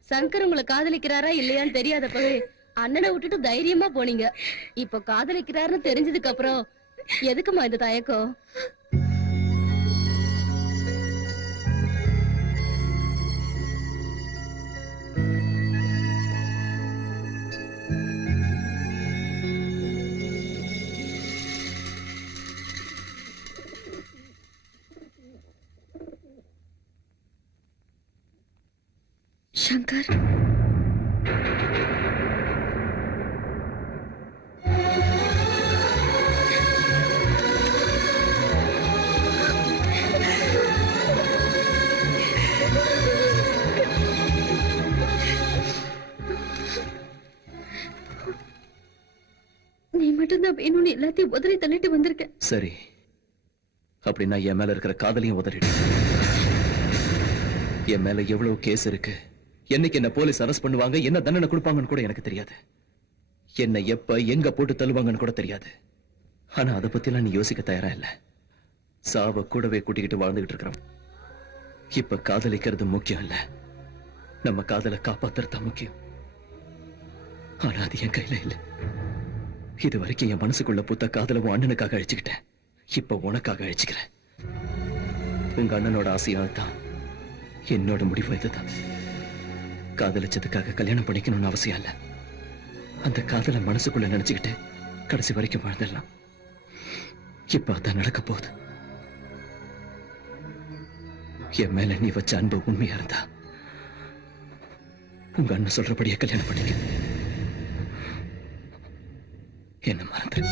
சங்கர் உங்களை காதலிக்கிறாரா இல்லையான்னு தெரியாதப்பவே அண்ணனை விட்டுட்டு தைரியமா போனீங்க. இப்ப காதலிக்கிறாருன்னு தெரிஞ்சதுக்கு அப்புறம் எதுக்குமா இந்த தயக்கம்? சங்கர், நீ மட்டும்தான் வேணும்னு எல்லாத்தையும் உதறி தள்ளிட்டு வந்திருக்க. சரி, அப்படின்னா என் மேல இருக்கிற காதலையும் உதறிடு. என் மேல எவ்வளவு கேஸ் இருக்கு, என்னைக்கு என்ன போலீஸ் அரெஸ்ட் பண்ணுவாங்க, என்ன தண்டனை கொடுப்பாங்கன்னு கூட எனக்கு தெரியாது. என்ன எப்ப எங்க போட்டு தள்ளுவாங்கன்னு கூட தெரியாது. ஆனா அதை பத்திலாம் நீ யோசிக்க தயாரா இல்ல. சாவ கூடவே கூட்டிக்கிட்டு வாழ்ந்துகிட்டு இருக்கிறோம். இப்ப காதலிக்கிறது முக்கியம் இல்ல, நம்ம காதலை காப்பாத்துறதா முக்கியம். ஆனா அது என் கையில இல்ல. இது வரைக்கும் என் மனசுக்குள்ள புத்த காதலவும் அண்ணனுக்காக அழிச்சுக்கிட்டேன். இப்ப உனக்காக அழிச்சுக்கிறேன். உங்க அண்ணனோட ஆசையால் தான் என்னோட முடிவு இதுதான். காதலிச்சதுக்காக கல்யாணம் பண்ணிக்கணும்னு அவசியம் இல்ல. அந்த காதலை மனசுக்குள்ள நினைச்சுக்கிட்டு கடைசி வரைக்கும் வாழ்ந்துடலாம். இப்ப அதான் நடக்க போகுது. என் மேல நீ வச்ச அன்பு உண்மையா இருந்தா உங்க அண்ணன் சொல்றபடியே கல்யாணம் பண்ணிக்க. என்ன மறந்துரு.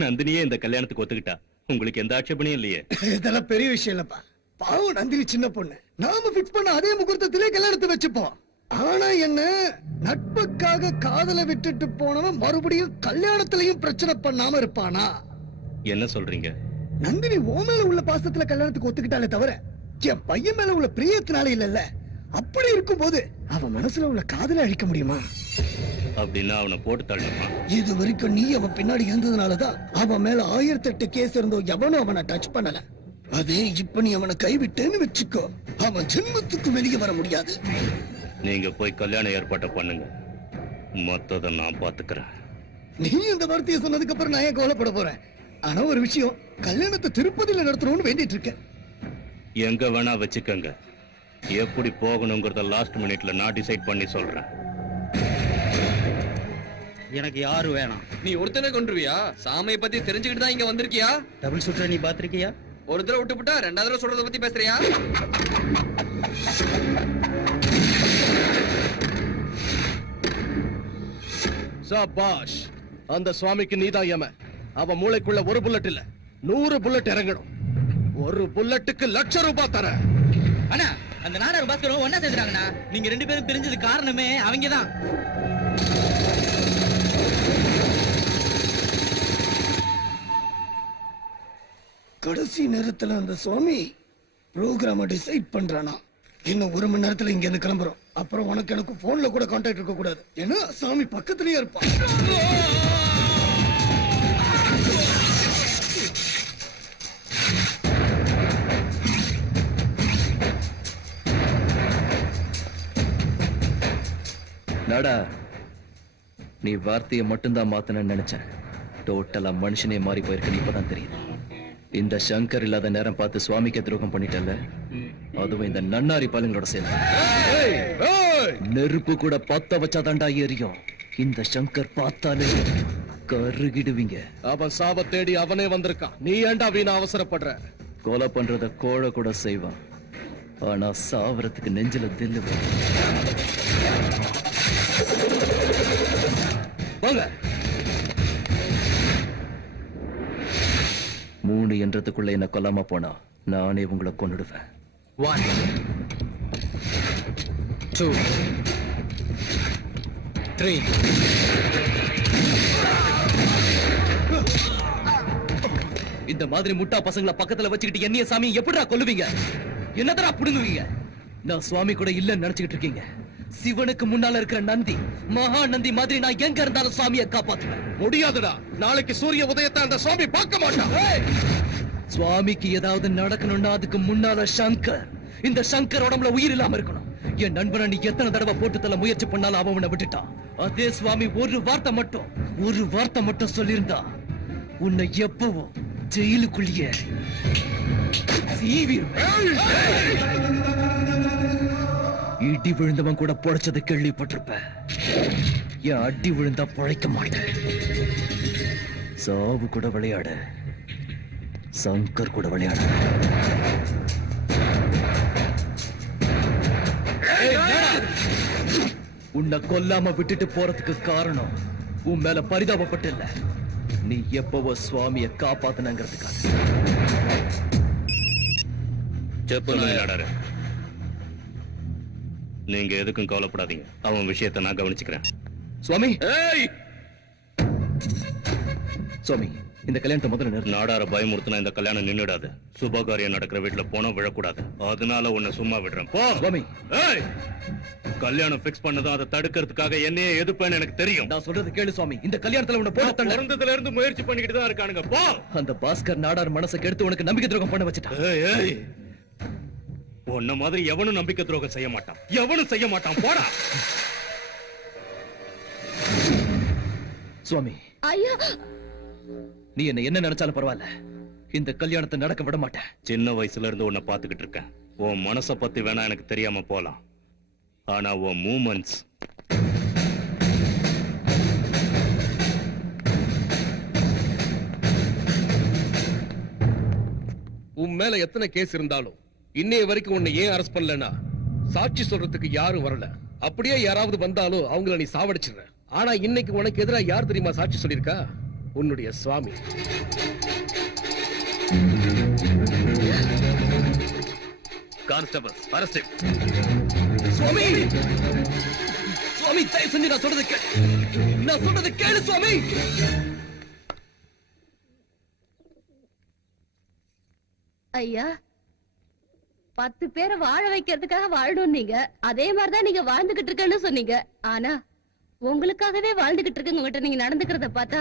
நந்தினியே இந்த கல்யாணத்துக்கு ஒத்துக்கிட்டா. உங்களுக்கு எந்த ஆட்சேபனையும் இல்லையே. இதெல்லாம் பெரிய விஷயம் இல்லப்பா. பாவம் நந்தினி சின்ன பொண்ணு. நாம பிக்ஸ் பண்ண அதே முகூர்த்தத்திலே கல்யாணத்தை வச்சுப்போம். ஆனா என்ன, நட்புக்காக காதலை விட்டுட்டு போனவன் மறுபடியும் கல்யாணத்திலையும் பிரச்சனை பண்ணாம இருப்பானா? என்ன சொல்றீங்க? நந்தினி ஓ மேல உள்ள பாசத்துல கல்யாணத்துக்கு ஒத்துக்கிட்டாலே தவிர என் பையன் மேல உள்ள பிரியத்தினால இல்லல்ல. அப்படி இருக்கும் போது அவன் மனசுல உள்ள காதலை அழிக்க முடியுமா? அப்படின்னா அவனை போட்டு தள்ளணுமா? இது வரைக்கும் நீ அவன் பின்னாடி இருந்ததுனாலதான் அவன் மேல 1008 கேஸ் இருந்தோம். எவனும் அவனை டச் பண்ணல. அதே இப்ப நீ அவனை கைவிட்டேன்னு வச்சுக்கோ, அவன் ஜென்மத்துக்கு வெளியே வர முடியாது. நீங்க போய் கல்யாண ஏற்பாட்டை பண்ணுங்க, மொத்தத்தை நான் பாத்துக்கிறேன். நீ இந்த வார்த்தையை சொன்னதுக்கு அப்புறம் நான் ஏன் கவலைப்பட போறேன்? ஆனா ஒரு விஷயம், கல்யாணத்தை திருப்பதியில நடத்தணும்னு வேண்டிட்டு இருக்கேன். எங்க வேணா வச்சுக்கங்க. எப்படி போகணுங்கிறத லாஸ்ட் மினிட்ல நான் டிசைட் பண்ணி சொல்றேன். எனக்கு யாரு வேணாம். நீ ஒருத்தனை கொண்டுருவியா? சாமியை பத்தி தெரிஞ்சுக்கிட்டு தான் இங்க வந்திருக்கியா? டபுள் ஷூட்டர் நீ பாத்திருக்கியா? ஒரு தடவை விட்டுப்புட்டா ரெண்டாவது தடவை சொல்றத பத்தி பேசுறியா? சபாஷ், அந்த சுவாமிக்கு நீதான் யம. அவ மூளைக்குள்ள ஒரு புல்லட் இல்ல 100 புல்லட் இறங்கணும். ஒரு புல்லட்டுக்கு ₹1,00,000 தர. அண்ணா, அந்த நாடார் பாஸ்கரும் ஒன்னா சேர்ந்துறாங்கண்ணா. நீங்க 2 பேரும் பிரிஞ்சது காரணமே அவங்கதான். கடைசி நேரத்துல அந்த சுவாமி ப்ரோக்ராம டிசைட் பண்றானா. இன்னும் 1 மணி நேரத்துல இங்க இருந்து கிளம்புறோம். அப்புறம் உனக்கு எனக்கு போன்ல கூட கான்டாக்ட் இருக்க கூடாது. ஏன்னா சாமி பக்கத்துலயே இருப்பான். நாடா, நீ வார்த்தையை மட்டும்தான் மாத்தணும்னு நினைச்சேன். டோட்டலா மனுஷனே மாறி போயிருக்குன்னு இப்பதான் தெரியுது. இந்த சங்கர் இல்லாத நேரம் பார்த்து சுவாமிக்கு துரோகம் பண்ணிட்டல, அதுவும் இந்த நன்னாரி பாலுங்களோட சேர்ந்து. நெருப்பு கூட பத்த வச்சாதாண்டா எரியும். இந்த சங்கர் பார்த்தாலே கருகிடுவீங்க. அவன் சாவ தேடி அவனே வந்திருக்கான். நீ ஏன்டா வீணா அவசரப்படுற? கொலை பண்றத கோழ கூட செய்வான், ஆனா சாவறதுக்கு நெஞ்சில தில்லு வரும். வாங்க. 3 என்றதுக்குள்ள என்ன கொல்லாம போனா நானே உங்களை கொன்னுடுவேன். 1 2 3 இந்த மாதிரி முட்டா பசங்களை பக்கத்துல வச்சுக்கிட்டு என்னைய சாமி எப்படிடா கொல்லுவீங்க? என்னதரா புடுங்குவீங்க? நான் சுவாமி கூட இல்லன்னு நினைச்சுக்கிட்டு இருக்கீங்க. சிவனுக்கு முன்னால இருக்கிற நந்தி, மகா நந்தி மாதிரி நான் எங்க இருந்தாலும் சுவாமியை காப்பாத்துவேன். முடியாதுடா. நாளைக்கு சூரிய உதயத்தை அந்த சுவாமி பார்க்க மாட்டான். சுவாமிக்கு ஏதாவது நடக்கணும்னா அதுக்கு முன்னால சங்கர், இந்த சங்கர் உடம்புல உயிர் இல்லாம இருக்கணும். என் நண்பனை நீ எத்தனை தடவை போட்டு தள்ள முயற்சி பண்ணாலும் அவனை விட்டுட்டான். அதே சுவாமி ஒரு வார்த்தை மட்டும் சொல்லியிருந்தா உன்னை எப்பவும் ஜெயிலுக்குள்ளேயே இடி விழுந்தவன் கூட பொழைச்சதை கேள்விப்பட்டிருப்ப. என் அடி விழுந்தா பொழைக்க மாட்டேன். சாவு கூட விளையாட, சங்கர் கூட விளையாட. உன்னை கொல்லாம விட்டுட்டு போறதுக்கு காரணம் உன் மேல பரிதாபப்பட்டு இல்ல, நீ எப்பவோ சுவாமியை காப்பாத்தனங்கிறதுக்காக. நீங்க எதுக்கும் கவலைப்படாதீங்க. அவன் விஷயத்தை நான் கவனிச்சுக்கிறேன். சுவாமி, சுவாமி, இந்த கல்யாணத்தை முதல்ல நிறுத்து. நாடார பயமுறுத்தினா இந்த கல்யாணம் நின்னுடாது. சுபகாரியம் நடக்கிற வீட்டுல போனா விழக்கூடாது. அதனால உன்னை சும்மா விடுறேன். போ சுவாமி. கல்யாணம் பிக்ஸ் பண்ணதும் அதை தடுக்கிறதுக்காக என்னையே எதுப்பேன்னு எனக்கு தெரியும். நான் சொல்றது கேளு சுவாமி. இந்த கல்யாணத்துல உன்னை போட்டு பிறந்ததுல இருந்து முயற்சி பண்ணிக்கிட்டு தான் இருக்கானுங்க. போ. அந்த பாஸ்கர் நாடார் மனசை கெடுத்து உனக்கு நம்பிக்கை துரோகம் பண்ண வச்சுட்டான். உன்ன மாதிரி எவனும் நம்பிக்கை துரோகம் செய்ய மாட்டான். எவனும் செய்ய மாட்டான். போடா. சுவாமி, ஐயா, நீ என்ன நினைச்சாலும் பரவாயில்ல, இந்த கல்யாணத்தை நடக்க விட மாட்டேன். சின்ன வயசுல இருந்து உன்னை பாத்துக்கிட்டு இருக்கேன். உன் மனசை பத்தி வேணா எனக்கு தெரியாம போலாம், ஆனா உன் மூமெண்ட்ஸ் உன் மேல எத்தனை கேஸ் இருந்தாலும் இன்னைய வரைக்கும் உன்னை ஏன் அரெஸ்ட் பண்ணலன்னா, சாட்சி சொல்றதுக்கு யாரும் வரல. அப்படியே யாராவது வந்தாலும் அவங்கள நீ சாவடிச்சிடுற. ஆனா இன்னைக்கு உனக்கு எதிரா யார் தெரியுமா சாட்சி சொல்லிருக்கா? உன்னுடைய சுவாமி. Constable, arrest. சுவாமி, சுவாமி, தயவு செஞ்சு நான் சொல்றது கேளு சுவாமி. ஐயா, 10 பேரை வாழ வைக்கிறதுக்காக வாழணும் நீங்க. அதே மாதிரிதான் நீங்க வாழ்ந்துகிட்டு இருக்கேன்னு சொன்னீங்க. ஆனா உங்களுக்காகவே வாழ்ந்துகிட்டு இருக்கவங்ககிட்ட நீங்க நடந்துக்கிறத பார்த்தா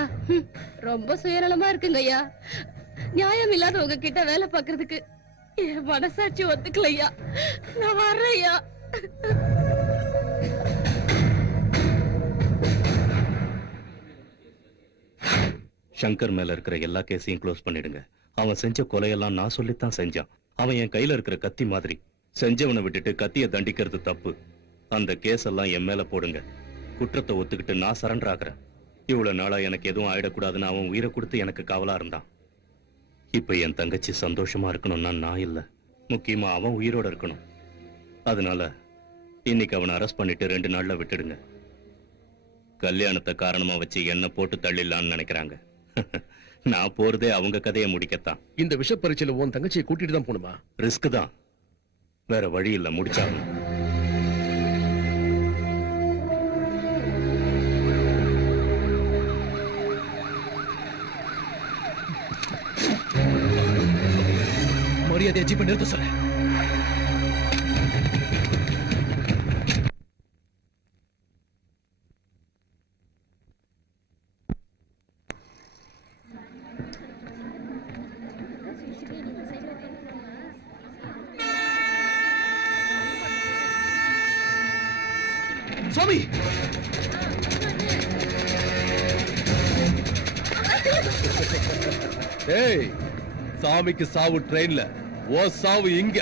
ரொம்ப சுயநலமா இருக்குங்க ஐயா. நியாயம் இல்லாத உங்ககிட்ட வேலை பார்க்கறதுக்கு என் மனசாட்சி ஒத்துக்கலையா. நான் வர்றேன் ஐயா. சங்கர் மேல இருக்கிற எல்லா கேஸையும் க்ளோஸ் பண்ணிடுங்க. அவன் செஞ்ச கொலையெல்லாம் நான் சொல்லித்தான் செஞ்சான். அவன் என் கையில இருக்கிற கத்தி மாதிரி. செஞ்சவனை விட்டுட்டு கத்தியை தண்டிக்கிறது தப்பு. அந்த கேஸ் எல்லாம் என் மேல போடுங்க. குற்றத்தை ஒத்துக்கிட்டு நான் சரண்டர் ஆகிறேன். இவ்வளவு நாளா எனக்கு எதுவும் ஆயிடக்கூடாதுன்னு அவன் உயிரை கொடுத்து எனக்கு காவலா இருந்தான். இப்ப என் தங்கச்சி சந்தோஷமா இருக்கணும்னா நான் இல்ல, முக்கியமா அவன் உயிரோட இருக்கணும். அதனால இன்னைக்கு அவனை அரெஸ்ட் பண்ணிட்டு 2 நாள்ல விட்டுடுங்க. கல்யாணத்தை காரணமா வச்சு என்ன போட்டு தள்ளிடலான்னு நினைக்கிறாங்க. நான் போறதே அவங்க கதையை முடிக்கத்தான். இந்த விஷ பரீட்சையில உன் தங்கச்சியை கூட்டிட்டு தான் போணுமா? ரிஸ்க் தான், வேற வழி இல்ல, முடிச்சாகணும். மரியாதையை ஜீப்பை நிறுத்த சொல்ல. சுவாமி, ஏய் சாமிக்கு சாவு ட்ரெயின்ல ஓ சாவு இங்க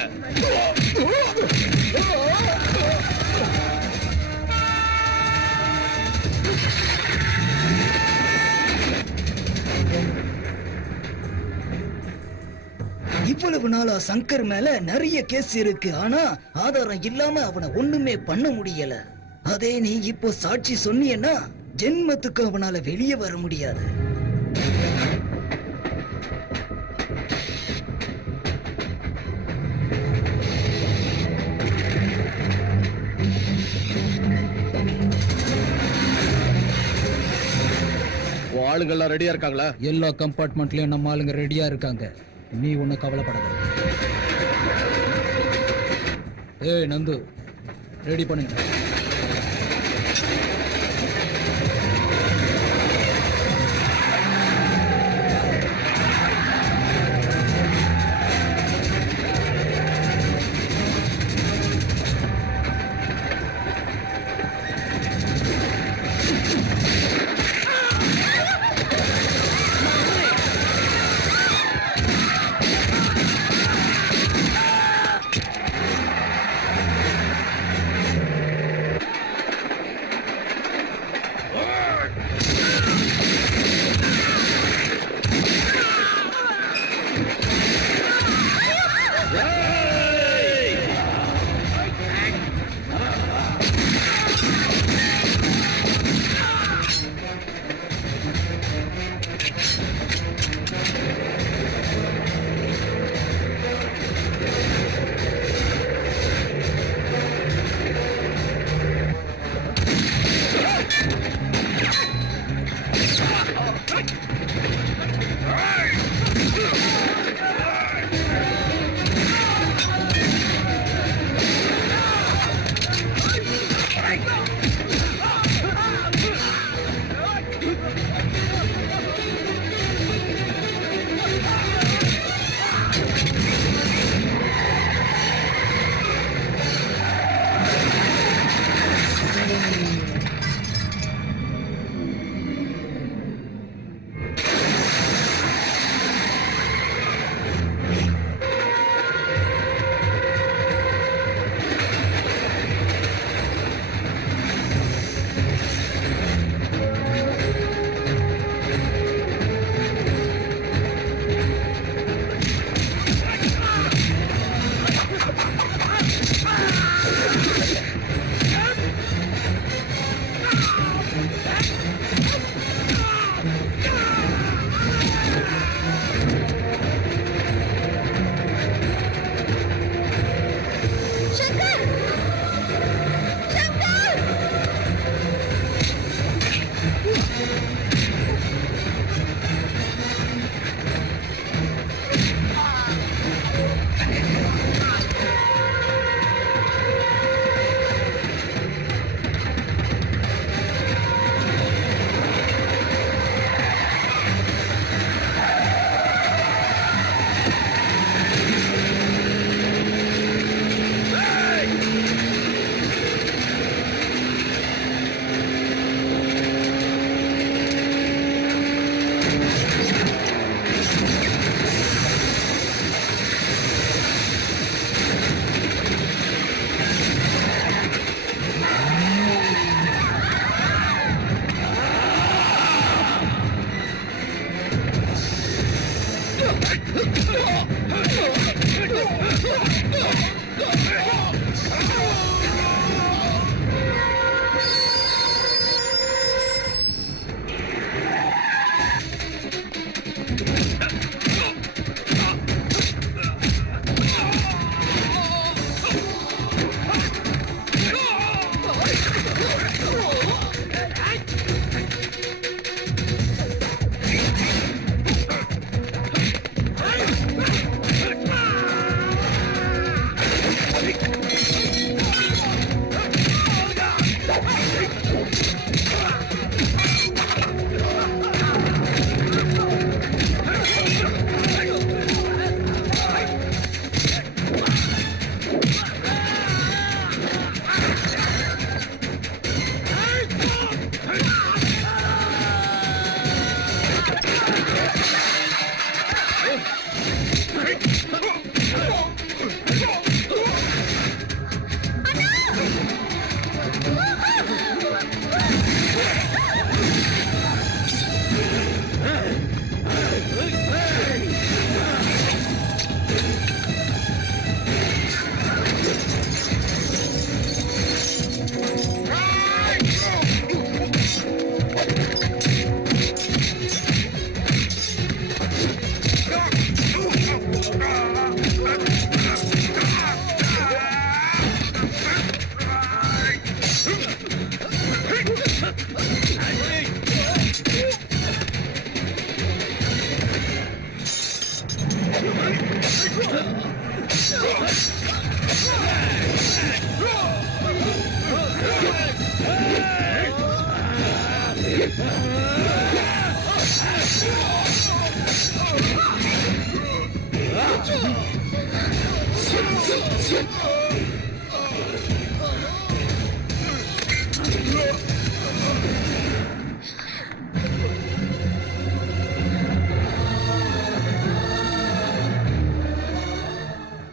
இவ்வளவு நாளா சங்கர் மேல நிறைய கேஸ் இருக்கு, ஆனா ஆதாரம் இல்லாம அவனை ஒண்ணுமே பண்ண முடியல. அதே நீ இப்போ சாட்சி சொன்னீன்னா ஜென்மத்துக்கு அவனால வெளியே வர முடியாது. ஆளுங்கள்லாம் ரெடியா இருக்காங்களா? எல்லா கம்பார்ட்மெண்ட்லயும் நம்ம ஆளுங்க ரெடியா இருக்காங்க. நீ ஒன்னும் கவலைப்படாத. ஏய் நந்து, ரெடி பண்ணுங்க.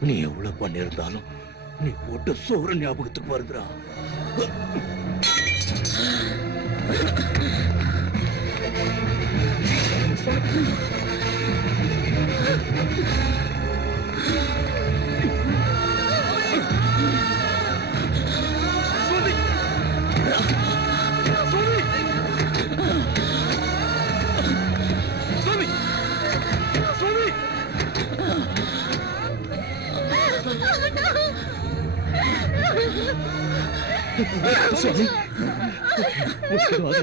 நீ எவ்வளவு பண்ணிருந்தாலும் நீ போட்ட சோறு ஞாபகத்துக்கு வருதுடா. சுவாமி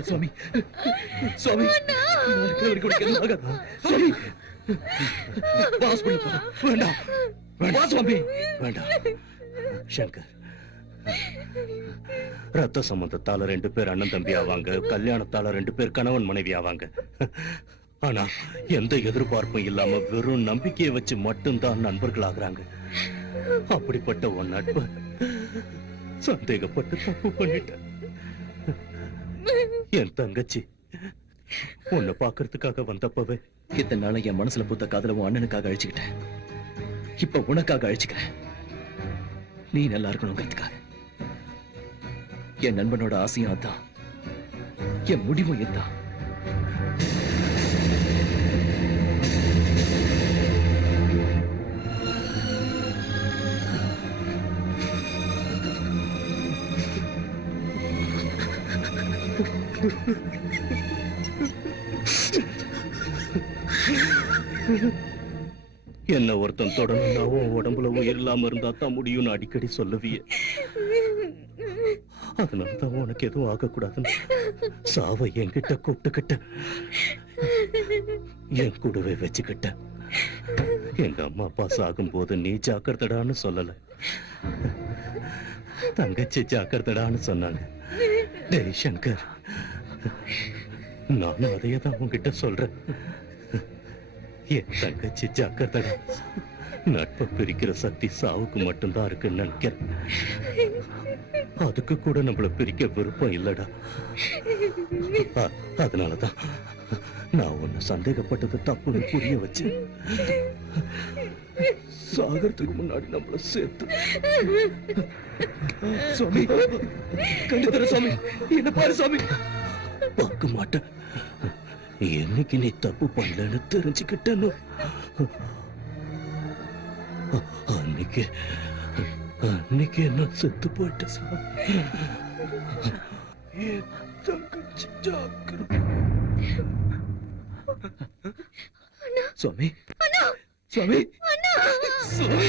சுவாமி சுவாமி சுவாமி வேண்டாம் வேண்டாம் சுவாமி வேண்டாம். சங்கர், ரத்த சம்பந்தத்தால 2 பேர் அண்ணன் தம்பி ஆவாங்க, கல்யாணத்தால 2 பேர் கணவன் மனைவி ஆவாங்க. ஆனா எந்த எதிர்பார்ப்பும் இல்லாம வெறும் நம்பிக்கையை வச்சு மட்டும்தான் நண்பர்கள் ஆகுறாங்க. அப்படிப்பட்ட உன் நட்பு சந்தேகப்பட்டு தப்பு பண்ணிட்டேன். என் தங்கச்சி உன்னை பாக்குறதுக்காக வந்தப்பவே இத்தனை நாள என் மனசுல பூத்த காதல உன் அண்ணனுக்காக அழிச்சுக்கிட்டேன். இப்ப உனக்காக அழிச்சுக்கிறேன். நீ நல்லா இருக்கணுங்கிறதுக்காக. என் நண்பனோட ஆசையும் அதான், என் முடிவும் இதுதான். என்ன ஒருத்தன் தொடர்ந்து உன் உடம்புல உயிர் இல்லாம இருந்தா தான் முடியும்னு அடிக்கடி சொல்லுவிய. அதனாலதான் உனக்கு எதுவும் ஆகக்கூடாதுன்னு சாவை என்கிட்ட கூப்பிட்டுக்கிட்ட, என் கூடவே வச்சுக்கிட்ட. எங்க அம்மா அப்பா சாகும் போது நீ ஜாக்கிரதடான்னு சொல்லல, தங்கச்சி ஜாக்கிரதடான்னு சொன்னாங்க. டேய் சங்கர், நானும் அதையே தான் உன்கிட்ட சொல்றேன். என் தங்கச்சி ஜாக்கிரதடா. நட்பை பிரிக்கிற சக்தி சாவுக்கு மட்டும்தான் இருக்குன்னு நினைக்கிறேன். அதுக்கு கூட நம்மள பிரிக்க விருப்பம் இல்லடா. அதனாலதான் நான் உன்னை சந்தேகப்பட்டது தப்புன்னு புரிய வச்சு சாகறதுக்கு முன்னாடி நம்மள சேர்த்து. சுவாமி கண்டுதர சுவாமி, என்ன பாரு சுவாமி. பார்க்க மாட்டேன். என்னைக்கு நீ தப்பு பண்ணலன்னு தெரிஞ்சுக்கிட்டேன்னு அன்னைக்கு என்ன செத்து போயிட்ட சாமி. சுவாமி சுவாமி சுவாமி